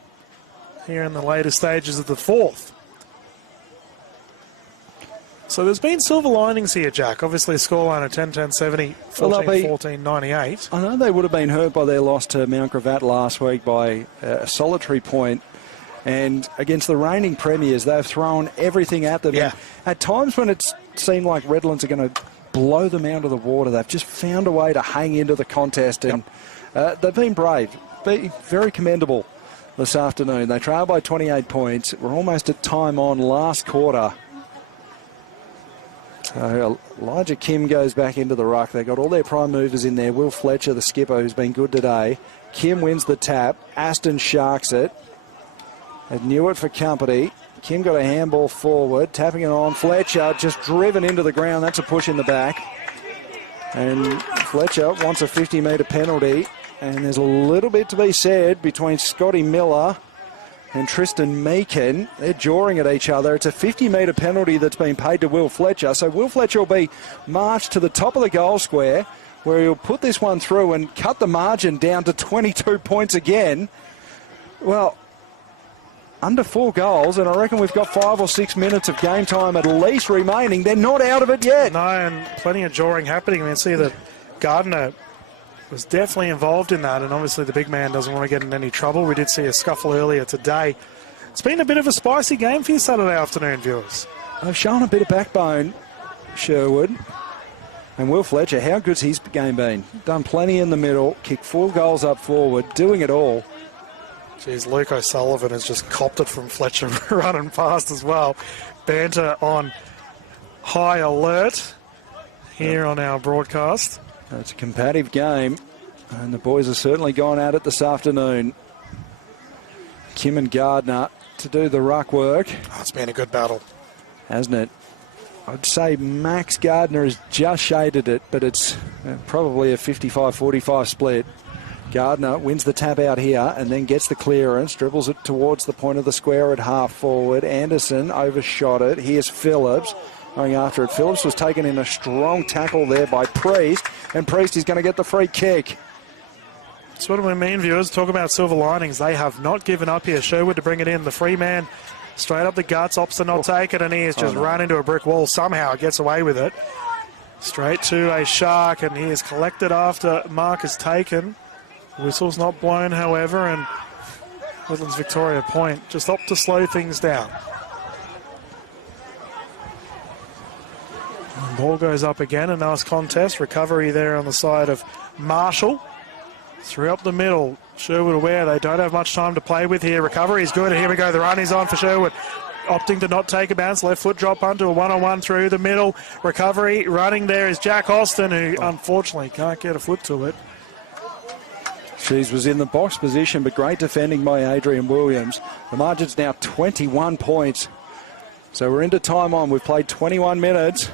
here in the later stages of the 4th. So there's been silver linings here, Jack. Obviously a scoreline of 10-10-70, 14-14-98. I know they would have been hurt by their loss to Mount Gravatt last week by a solitary point. And against the reigning premiers, they've thrown everything at them. Yeah. At times when it's seemed like Redlands are going to blow them out of the water, they've just found a way to hang into the contest. And they've been brave. Very commendable this afternoon. They trail by 28 points. We're almost at time on last quarter. So Elijah Kim goes back into the ruck. They've got all their prime movers in there. Will Fletcher, the skipper, who's been good today. Kim wins the tap. Aston sharks it. And knew it for company. Kim got a handball forward. Tapping it on. Fletcher just driven into the ground. That's a push in the back. And Fletcher wants a 50-metre penalty. And there's a little bit to be said between Scotty Miller and Tristan Meakin. They're jawing at each other. It's a 50-metre penalty that's been paid to Will Fletcher. So Will Fletcher will be marched to the top of the goal square where he'll put this one through and cut the margin down to 22 points again. Well, under 4 goals, and I reckon we've got 5 or 6 minutes of game time at least remaining. They're not out of it yet. No, and plenty of jawing happening. I mean, see that Gardner was definitely involved in that, and obviously the big man doesn't want to get in any trouble. We did see a scuffle earlier today. It's been a bit of a spicy game for you Saturday afternoon, viewers. They've shown a bit of backbone, Sherwood. And Will Fletcher, how good's his game been? Done plenty in the middle, kicked 4 goals up forward, doing it all. Geez, Luke O'Sullivan has just copped it from Fletcher running past as well. Banter on high alert here on our broadcast. It's a competitive game, and the boys are certainly gone at it this afternoon. Kim and Gardner to do the ruck work. Oh, it's been a good battle, hasn't it? I'd say Max Gardner has just shaded it, but it's probably a 55-45 split. Gardner wins the tap out here and then gets the clearance, dribbles it towards the point of the square at half forward. Anderson overshot it. Here's Phillips going after it. Phillips was taken in a strong tackle there by Priest, and Priest is going to get the free kick. That's what we mean, viewers. Talk about silver linings. They have not given up here. Sherwood to bring it in. The free man straight up the guts, opts to not take it, and he has just run into a brick wall. Somehow gets away with it. Straight to a Shark, and he is collected after mark is taken. Whistle's not blown, however, and Redlands-Victoria point just opt to slow things down. And ball goes up again, a nice contest. Recovery there on the side of Marshall. Through up the middle. Sherwood aware they don't have much time to play with here. Recovery is good, and here we go. The run is on for Sherwood. Opting to not take a bounce. Left foot drop onto a one-on-one through the middle. Recovery running there is Jack Austin, who unfortunately can't get a foot to it. Shees was in the box position, but great defending by Adrian Williams. The margin's now 21 points. So we're into time on. We've played 21 minutes.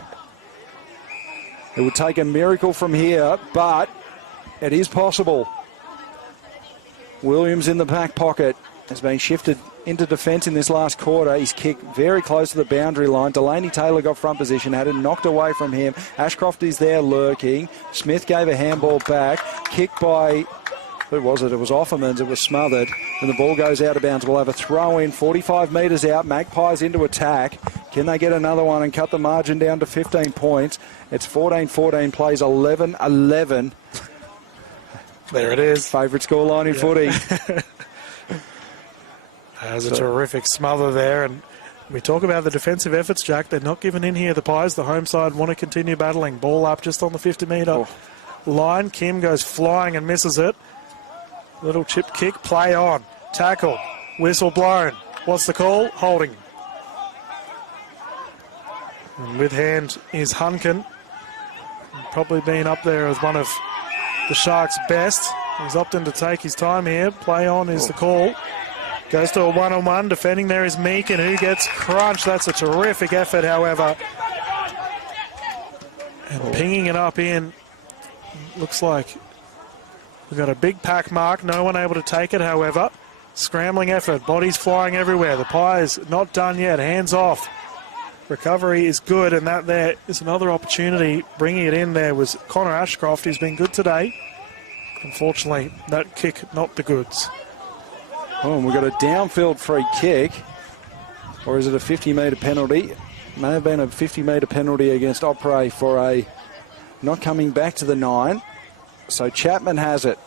It would take a miracle from here, but it is possible. Williams in the back pocket has been shifted into defence in this last quarter. He's kicked very close to the boundary line. Delaney Taylor got front position, had it knocked away from him. Ashcroft is there lurking. Smith gave a handball back. Kicked by, who was it? It was Offermans. It was smothered. And the ball goes out of bounds. We'll have a throw in 45 metres out. Magpies into attack. Can they get another one and cut the margin down to 15 points? It's 14-14 plays 11-11. There it is. Favourite scoreline in footy. There's a terrific smother there. And we talk about the defensive efforts, Jack. They're not giving in here. The Pies, the home side, want to continue battling. Ball up just on the 50-metre line. Kim goes flying and misses it. Little chip kick. Play on. Tackle. Whistle blown. What's the call? Holding. And with hand is Hunkin. Probably been up there as one of the Sharks' best. He's opting to take his time here. Play on is the call. Goes to a one-on-one. Defending there is Meakin, who gets crunched. That's a terrific effort, however. And pinging it up in. Looks like we've got a big pack mark. No one able to take it, however. Scrambling effort. Bodies flying everywhere. The Pies not done yet. Hands off. Recovery is good, and that there is another opportunity. Bringing it in there was Connor Ashcroft, who's been good today. Unfortunately, that kick not the goods. Oh, and we've got a downfield free kick. Or is it a 50-metre penalty? May have been a 50-metre penalty against Opre for a not coming back to the 9. So Chapman has it.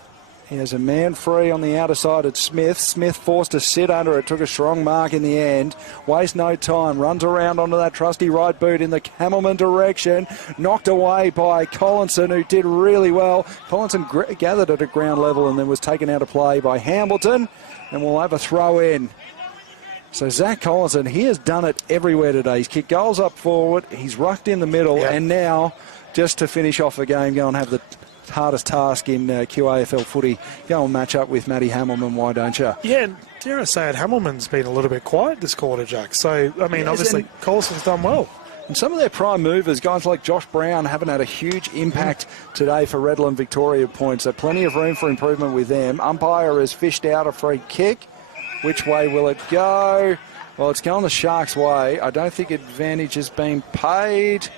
He has a man free on the outer side at Smith. Smith forced to sit under it. Took a strong mark in the end. Waste no time. Runs around onto that trusty right boot in the Camelman direction. Knocked away by Collinson, who did really well. Collinson gathered it at ground level and then was taken out of play by Hamilton. And we'll have a throw in. So Zach Collinson, he has done it everywhere today. He's kicked goals up forward. He's rucked in the middle. Yep. And now, just to finish off the game, go and have the hardest task in QAFL footy. Go and match up with Matty Hamilman, why don't you? Yeah, and dare I say it, Hamilman's been a little bit quiet this quarter, Jack. So, I mean, obviously, Colson's done well. And some of their prime movers, guys like Josh Brown, haven't had a huge impact today for Redland-Victoria points. So plenty of room for improvement with them. Umpire has fished out a free kick. Which way will it go? Well, it's going the Sharks' way. I don't think advantage has been paid.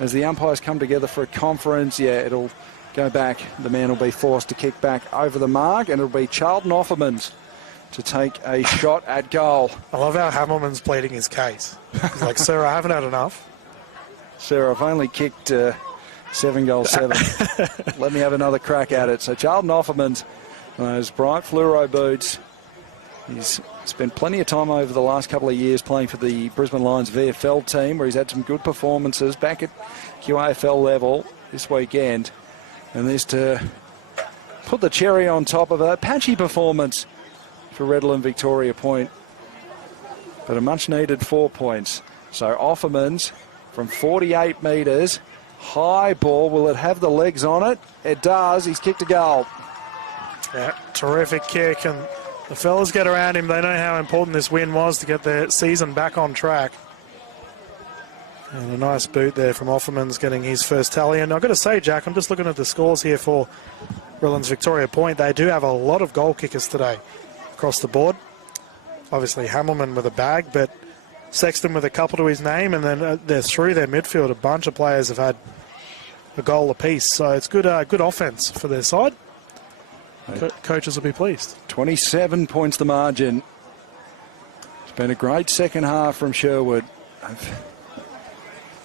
As the umpires come together for a conference, yeah, it'll go back. The man will be forced to kick back over the mark, and it'll be Charlton Offermans to take a shot at goal. I love how Hamilman's pleading his case. He's like, sir, I haven't had enough. Sir, I've only kicked 7 goals, 7. Let me have another crack at it. So Charlton Offermans, those bright fluoro boots. He's spent plenty of time over the last couple of years playing for the Brisbane Lions VFL team, where he's had some good performances back at QAFL level this weekend. And this to put the cherry on top of a patchy performance for Redland-Victoria point. But a much-needed 4 points. So Offermans from 48 metres. High ball. Will it have the legs on it? It does. He's kicked a goal. Yeah, terrific kick. And The fellas get around him. They know how important this win was to get their season back on track. And a nice boot there from Offerman's getting his first tally. And I've got to say, Jack, I'm just looking at the scores here for Redlands-Victoria Point. They do have a lot of goal kickers today across the board. Obviously, Hamilman with a bag, but Sexton with a couple to his name. And then they're through their midfield. A bunch of players have had a goal apiece. So it's good offence for their side. Coaches will be pleased. 27 points the margin. It's been a great second half from Sherwood. They've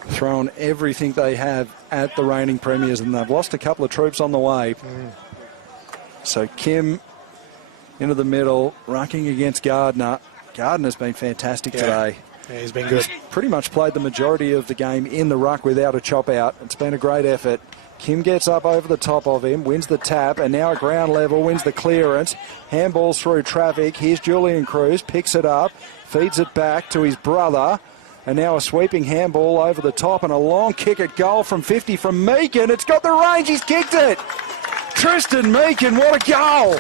thrown everything they have at the reigning premiers, and they've lost a couple of troops on the way. So Kim into the middle, rucking against Gardner. Gardner's been fantastic today. Yeah, he's been good. He's pretty much played the majority of the game in the ruck without a chop out. It's been a great effort. Kim gets up over the top of him, wins the tap, and now at ground level wins the clearance. Handballs through traffic. Here's Julian Cruz, picks it up, feeds it back to his brother, and now a sweeping handball over the top and a long kick at goal from 50 from Meakin. It's got the range, he's kicked it! Tristan Meakin, what a goal!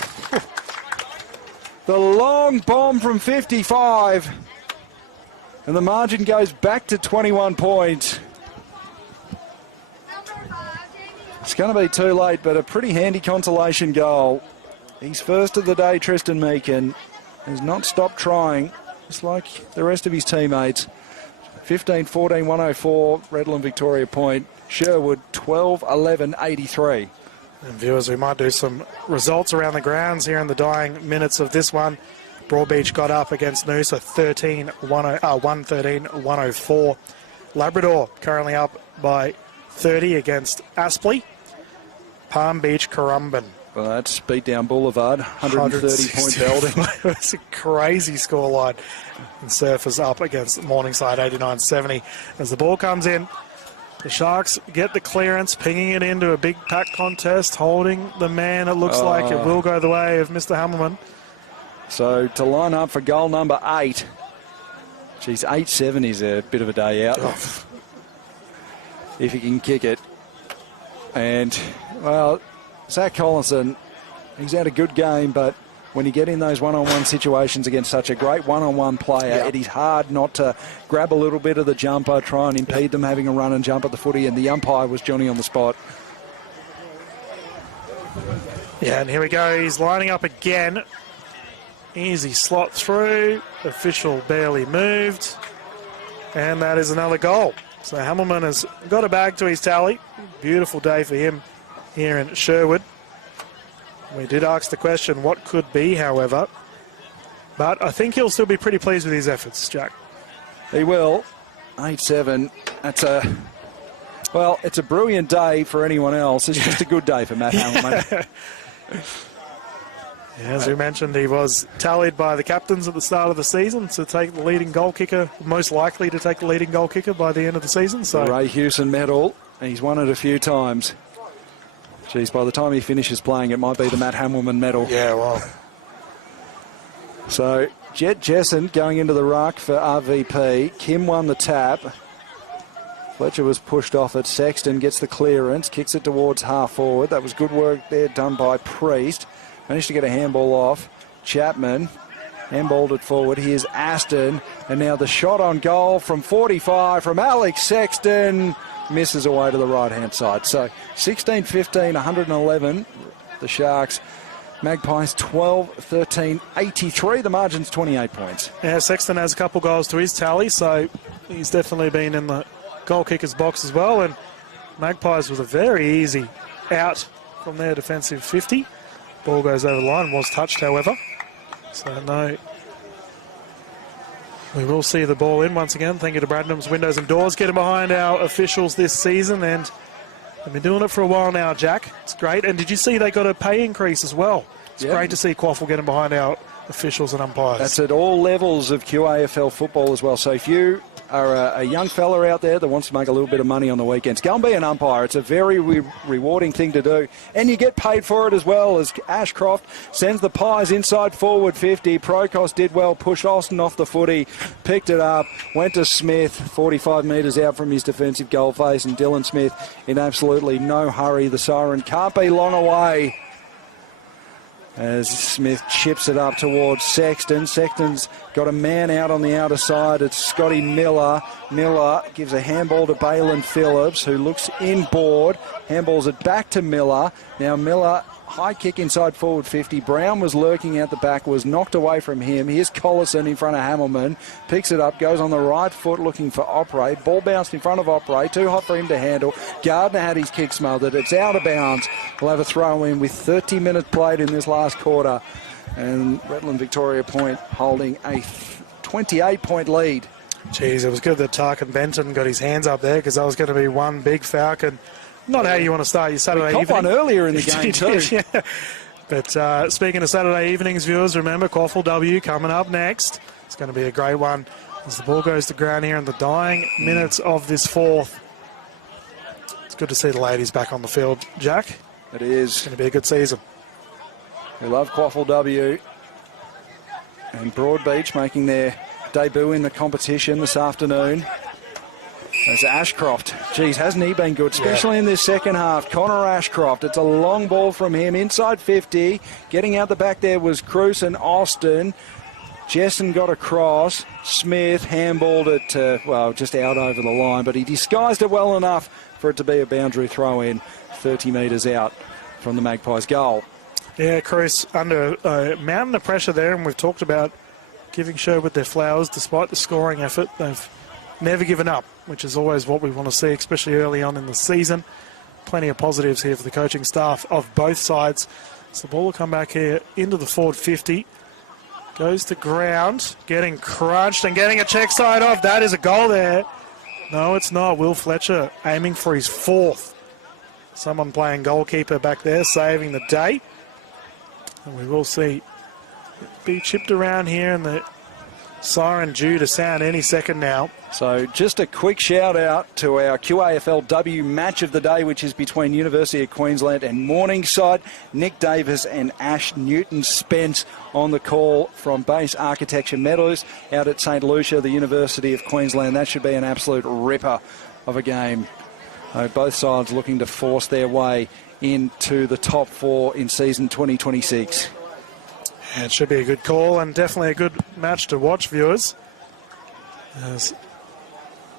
The long bomb from 55, and the margin goes back to 21 points. It's going to be too late, but a pretty handy consolation goal. He's first of the day, Tristan Meakin. Has not stopped trying, just like the rest of his teammates. 15-14, 104, Redland-Victoria Point. Sherwood, 12-11, 83. And viewers, we might do some results around the grounds here in the dying minutes of this one. Broadbeach got up against Noosa 113-104. Labrador currently up by 30 against Aspley. Palm Beach, Currumbin. Well, that's Beatdown Boulevard, 130-point building. It's a crazy scoreline. And Surfers up against Morningside, 89-70. As the ball comes in, the Sharks get the clearance, pinging it into a big pack contest, holding the man. It looks like it will go the way of Mr. Hamilman. So to line up for goal number 8. Geez, 8-7 is a bit of a day out. If he can kick it. And, well, Zach Collinson, he's had a good game, but when you get in those one-on-one situations against such a great one-on-one player, it is hard not to grab a little bit of the jumper, try and impede them having a run and jump at the footy, and the umpire was Johnny on the spot. Yeah, and here we go. He's lining up again. Easy slot through. Official barely moved. And that is another goal. So Hamilman has got a bag to his tally. Beautiful day for him here in Sherwood. We did ask the question, what could be, however. But I think he'll still be pretty pleased with his efforts, Jack. He will. 8-7. That's well, it's a brilliant day for anyone else. It's just a good day for Matt Hamilman. As we mentioned, he was tallied by the captains at the start of the season to take the leading goal kicker, most likely to take the leading goal kicker by the end of the season. So the Ray Hewson medal, he's won it a few times. Geez, by the time he finishes playing, it might be the Matt Hamilman medal. Yeah, well. So Jet Jessen going into the ruck for RVP. Kim won the tap. Fletcher was pushed off it. Sexton gets the clearance, kicks it towards half forward. That was good work there done by Priest. Managed to get a handball off. Chapman handballed it forward. Here's Aston. And now the shot on goal from 45 from Alex Sexton. Misses away to the right-hand side. So 16-15, 111. The Sharks. Magpies 12-13, 83. The margin's 28 points. Yeah, Sexton has a couple goals to his tally, so he's definitely been in the goal kicker's box as well. And Magpies was a very easy out from their defensive 50. Ball goes over the line, was touched, however. So no. We will see the ball in once again. Thank you to Bradnam's Windows and Doors getting behind our officials this season, and they've been doing it for a while now, Jack. It's great. And did you see they got a pay increase as well? It's great to see QAFL getting behind our officials and umpires. That's at all levels of QAFL football as well. So if you are a young fella out there that wants to make a little bit of money on the weekends, go and be an umpire. It's a very rewarding thing to do. And you get paid for it as well, as Ashcroft sends the Pies inside forward 50. Prokos did well, pushed Austin off the footy, picked it up, went to Smith, 45 metres out from his defensive goal face, and Dylan Smith in absolutely no hurry. The siren can't be long away as Smith chips it up towards Sexton. Sexton's got a man out on the outer side. It's Scotty Miller. Miller gives a handball to Balin Phillips, who looks inboard. Handballs it back to Miller. Now Miller, high kick inside forward 50. Brown was lurking out the back, was knocked away from him. Here's Collison in front of Hamilman. Picks it up, goes on the right foot looking for Opre. Ball bounced in front of Opre. Too hot for him to handle. Gardner had his kick smothered. It's out of bounds. We'll have a throw in with 30 minutes played in this last quarter. And Redland-Victoria Point holding a 28-point lead. Geez, it was good that Tarkin Benton got his hands up there, because that was going to be one big Falcon. Not how you want to start your Saturday evening. One earlier in the game too. Yeah. But speaking of Saturday evenings, viewers, remember QAFL W coming up next. It's going to be a great one as the ball goes to ground here in the dying minutes of this fourth. It's good to see the ladies back on the field, Jack. It is. It's going to be a good season. We love QAFL W. And Broadbeach making their debut in the competition this afternoon. There's Ashcroft. Geez, hasn't he been good, especially in this second half. Connor Ashcroft, it's a long ball from him, inside 50. Getting out the back there was Cruz and Austin. Jessen got across. Smith handballed it, well, just out over the line, but he disguised it well enough for it to be a boundary throw-in 30 metres out from the Magpies' goal. Yeah, Cruz under a mountain of pressure there, and we've talked about giving Sherwood their flowers despite the scoring effort. They've never given up, which is always what we want to see, especially early on in the season. Plenty of positives here for the coaching staff of both sides. So the ball will come back here into the forward 50. Goes to ground, getting crunched and getting a check side off. That is a goal there. No, it's not. Will Fletcher aiming for his fourth. Someone playing goalkeeper back there, saving the day. And we will see it be chipped around here, and the siren due to sound any second now. So just a quick shout out to our QAFL W match of the day, which is between University of Queensland and Morningside. Nick Davis and Ash Newton-Spence on the call from Base Architecture Metals out at St Lucia, the University of Queensland. That should be an absolute ripper of a game. Both sides looking to force their way into the top four in season 2026. And it should be a good call and definitely a good match to watch, viewers, as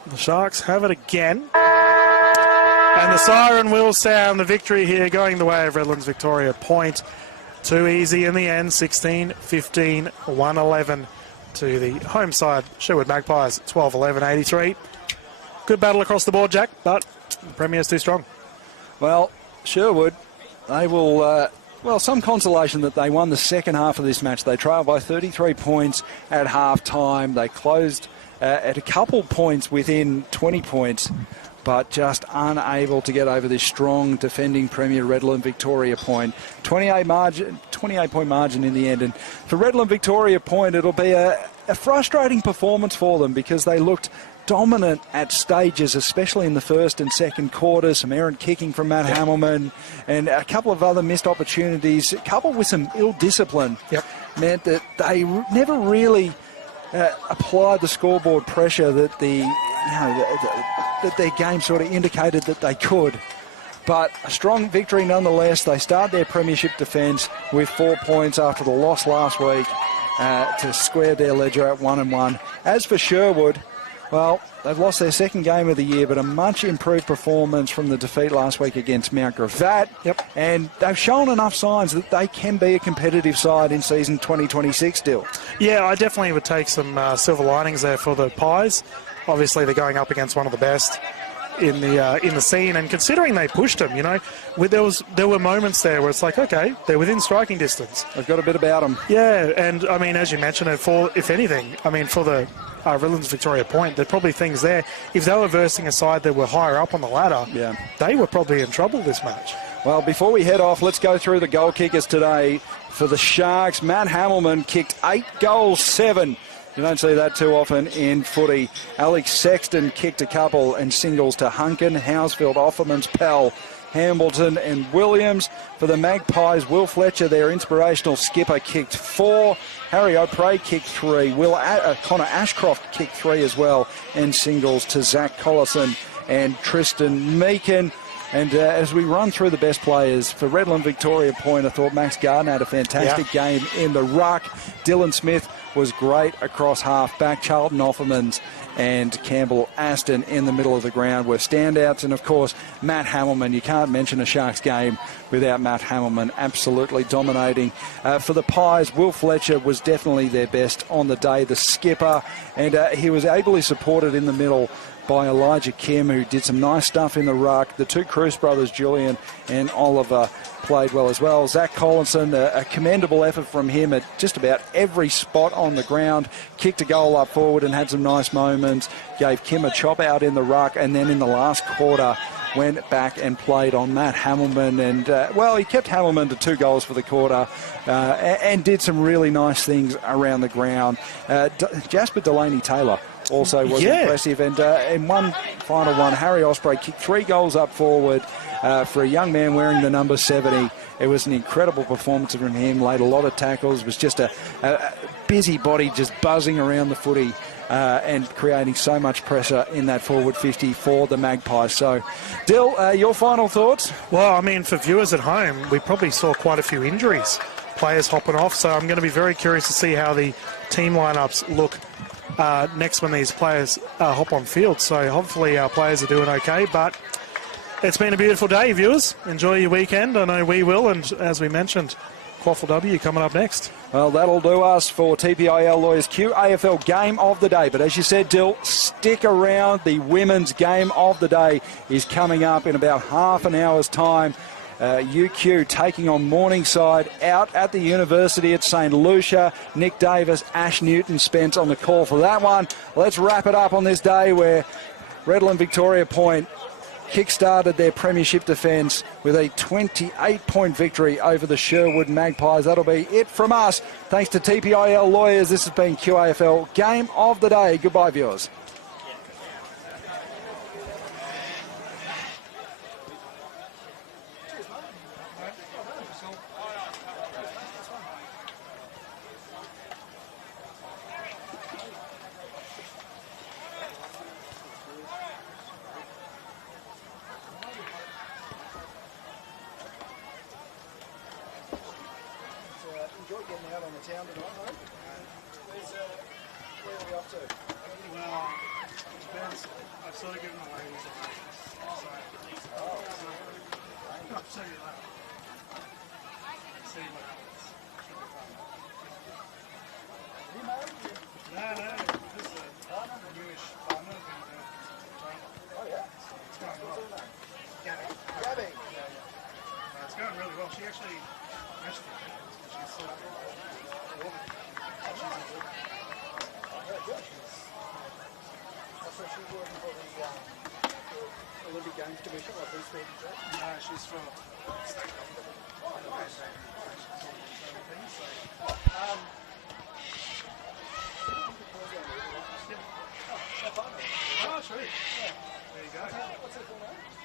the Sharks have it again. And the siren will sound. The victory here going the way of Redlands-Victoria Point. Too easy in the end, 16-15, 1-11 to the home side, Sherwood Magpies, 12-11, 83. Good battle across the board, Jack, but the Premier's too strong. Well, Sherwood, they will, well, some consolation that they won the second half of this match. They trailed by 33 points at half-time. They closed at a couple points within 20 points, but just unable to get over this strong defending Premier Redland-Victoria Point. 28-point margin in the end. And for Redland-Victoria Point, it'll be a frustrating performance for them because they looked dominant at stages, especially in the first and second quarters. Some errant kicking from Matt Hamilman and a couple of other missed opportunities, coupled with some ill discipline, meant that they never really applied the scoreboard pressure that that their game sort of indicated that they could. But a strong victory nonetheless. They start their premiership defence with 4 points after the loss last week to square their ledger at 1-1. As for Sherwood, well, they've lost their second game of the year, but a much improved performance from the defeat last week against Mount Gravatt. And they've shown enough signs that they can be a competitive side in season 2026 still. Yeah, I definitely would take some silver linings there for the Pies. Obviously, they're going up against one of the best in the scene, and considering they pushed them, you know, there were moments there where it's like, okay, they're within striking distance. They've got a bit about them. Yeah, and I mean, as you mentioned, if anything, I mean, for the Redlands-Victoria Point, there's probably things there. If they were versing a side that were higher up on the ladder, they were probably in trouble this match. Well, before we head off, let's go through the goal kickers today. For the Sharks, Matt Hamilman kicked 8 goals, 7. You don't see that too often in footy. Alex Sexton kicked a couple and singles to Hunkin, Housfield, Offermans, Pell, Hambleton and Williams. For the Magpies, Will Fletcher, their inspirational skipper, kicked 4. Harry O'Prey kicked 3. Connor Ashcroft kicked 3 as well, and singles to Zach Collison and Tristan Meakin. And as we run through the best players, for Redland-Victoria Point, I thought Max Gardner had a fantastic game in the ruck. Dylan Smith was great across half-back. Charlton Offermans and Campbell Aston in the middle of the ground were standouts. And, of course, Matt Hamilman. You can't mention a Sharks game without Matt Hamilman absolutely dominating. For the Pies, Will Fletcher was definitely their best on the day, the skipper. And he was ably supported in the middle by Elijah Kim, who did some nice stuff in the ruck. The two Cruz brothers, Julian and Oliver, played well as well. Zach Collinson, a commendable effort from him at just about every spot on the ground. Kicked a goal up forward and had some nice moments. Gave Kim a chop out in the ruck, and then in the last quarter went back and played on Matt Hamilman. And, well, he kept Hamilman to 2 goals for the quarter and did some really nice things around the ground. Jasper Delaney-Taylor also was impressive. And in one final one, Harry Osprey kicked 3 goals up forward for a young man wearing the number 70. It was an incredible performance from him, laid a lot of tackles, was just a busy body just buzzing around the footy and creating so much pressure in that forward 50 for the Magpies. So, Dill, your final thoughts? Well, I mean, for viewers at home, we probably saw quite a few injuries, players hopping off, so I'm going to be very curious to see how the team lineups look next when these players hop on field. So hopefully our players are doing okay, but it's been a beautiful day, viewers. Enjoy your weekend. I know we will, and as we mentioned, QAFL W coming up next. Well, that'll do us for TPIL Lawyers QAFL Game of the Day. But as you said, Dill, stick around. The women's Game of the Day is coming up in about half an hour's time. UQ taking on Morningside out at the University at St. Lucia. Nick Davis, Ash Newton-Spence on the call for that one. Let's wrap it up on this day where Redland-Victoria Point kick-started their premiership defence with a 28-point victory over the Sherwood Magpies. That'll be it from us. Thanks to TPIL Lawyers, this has been QAFL Game of the Day. Goodbye, viewers. Oh, true. Yeah. There you go. What's it called now?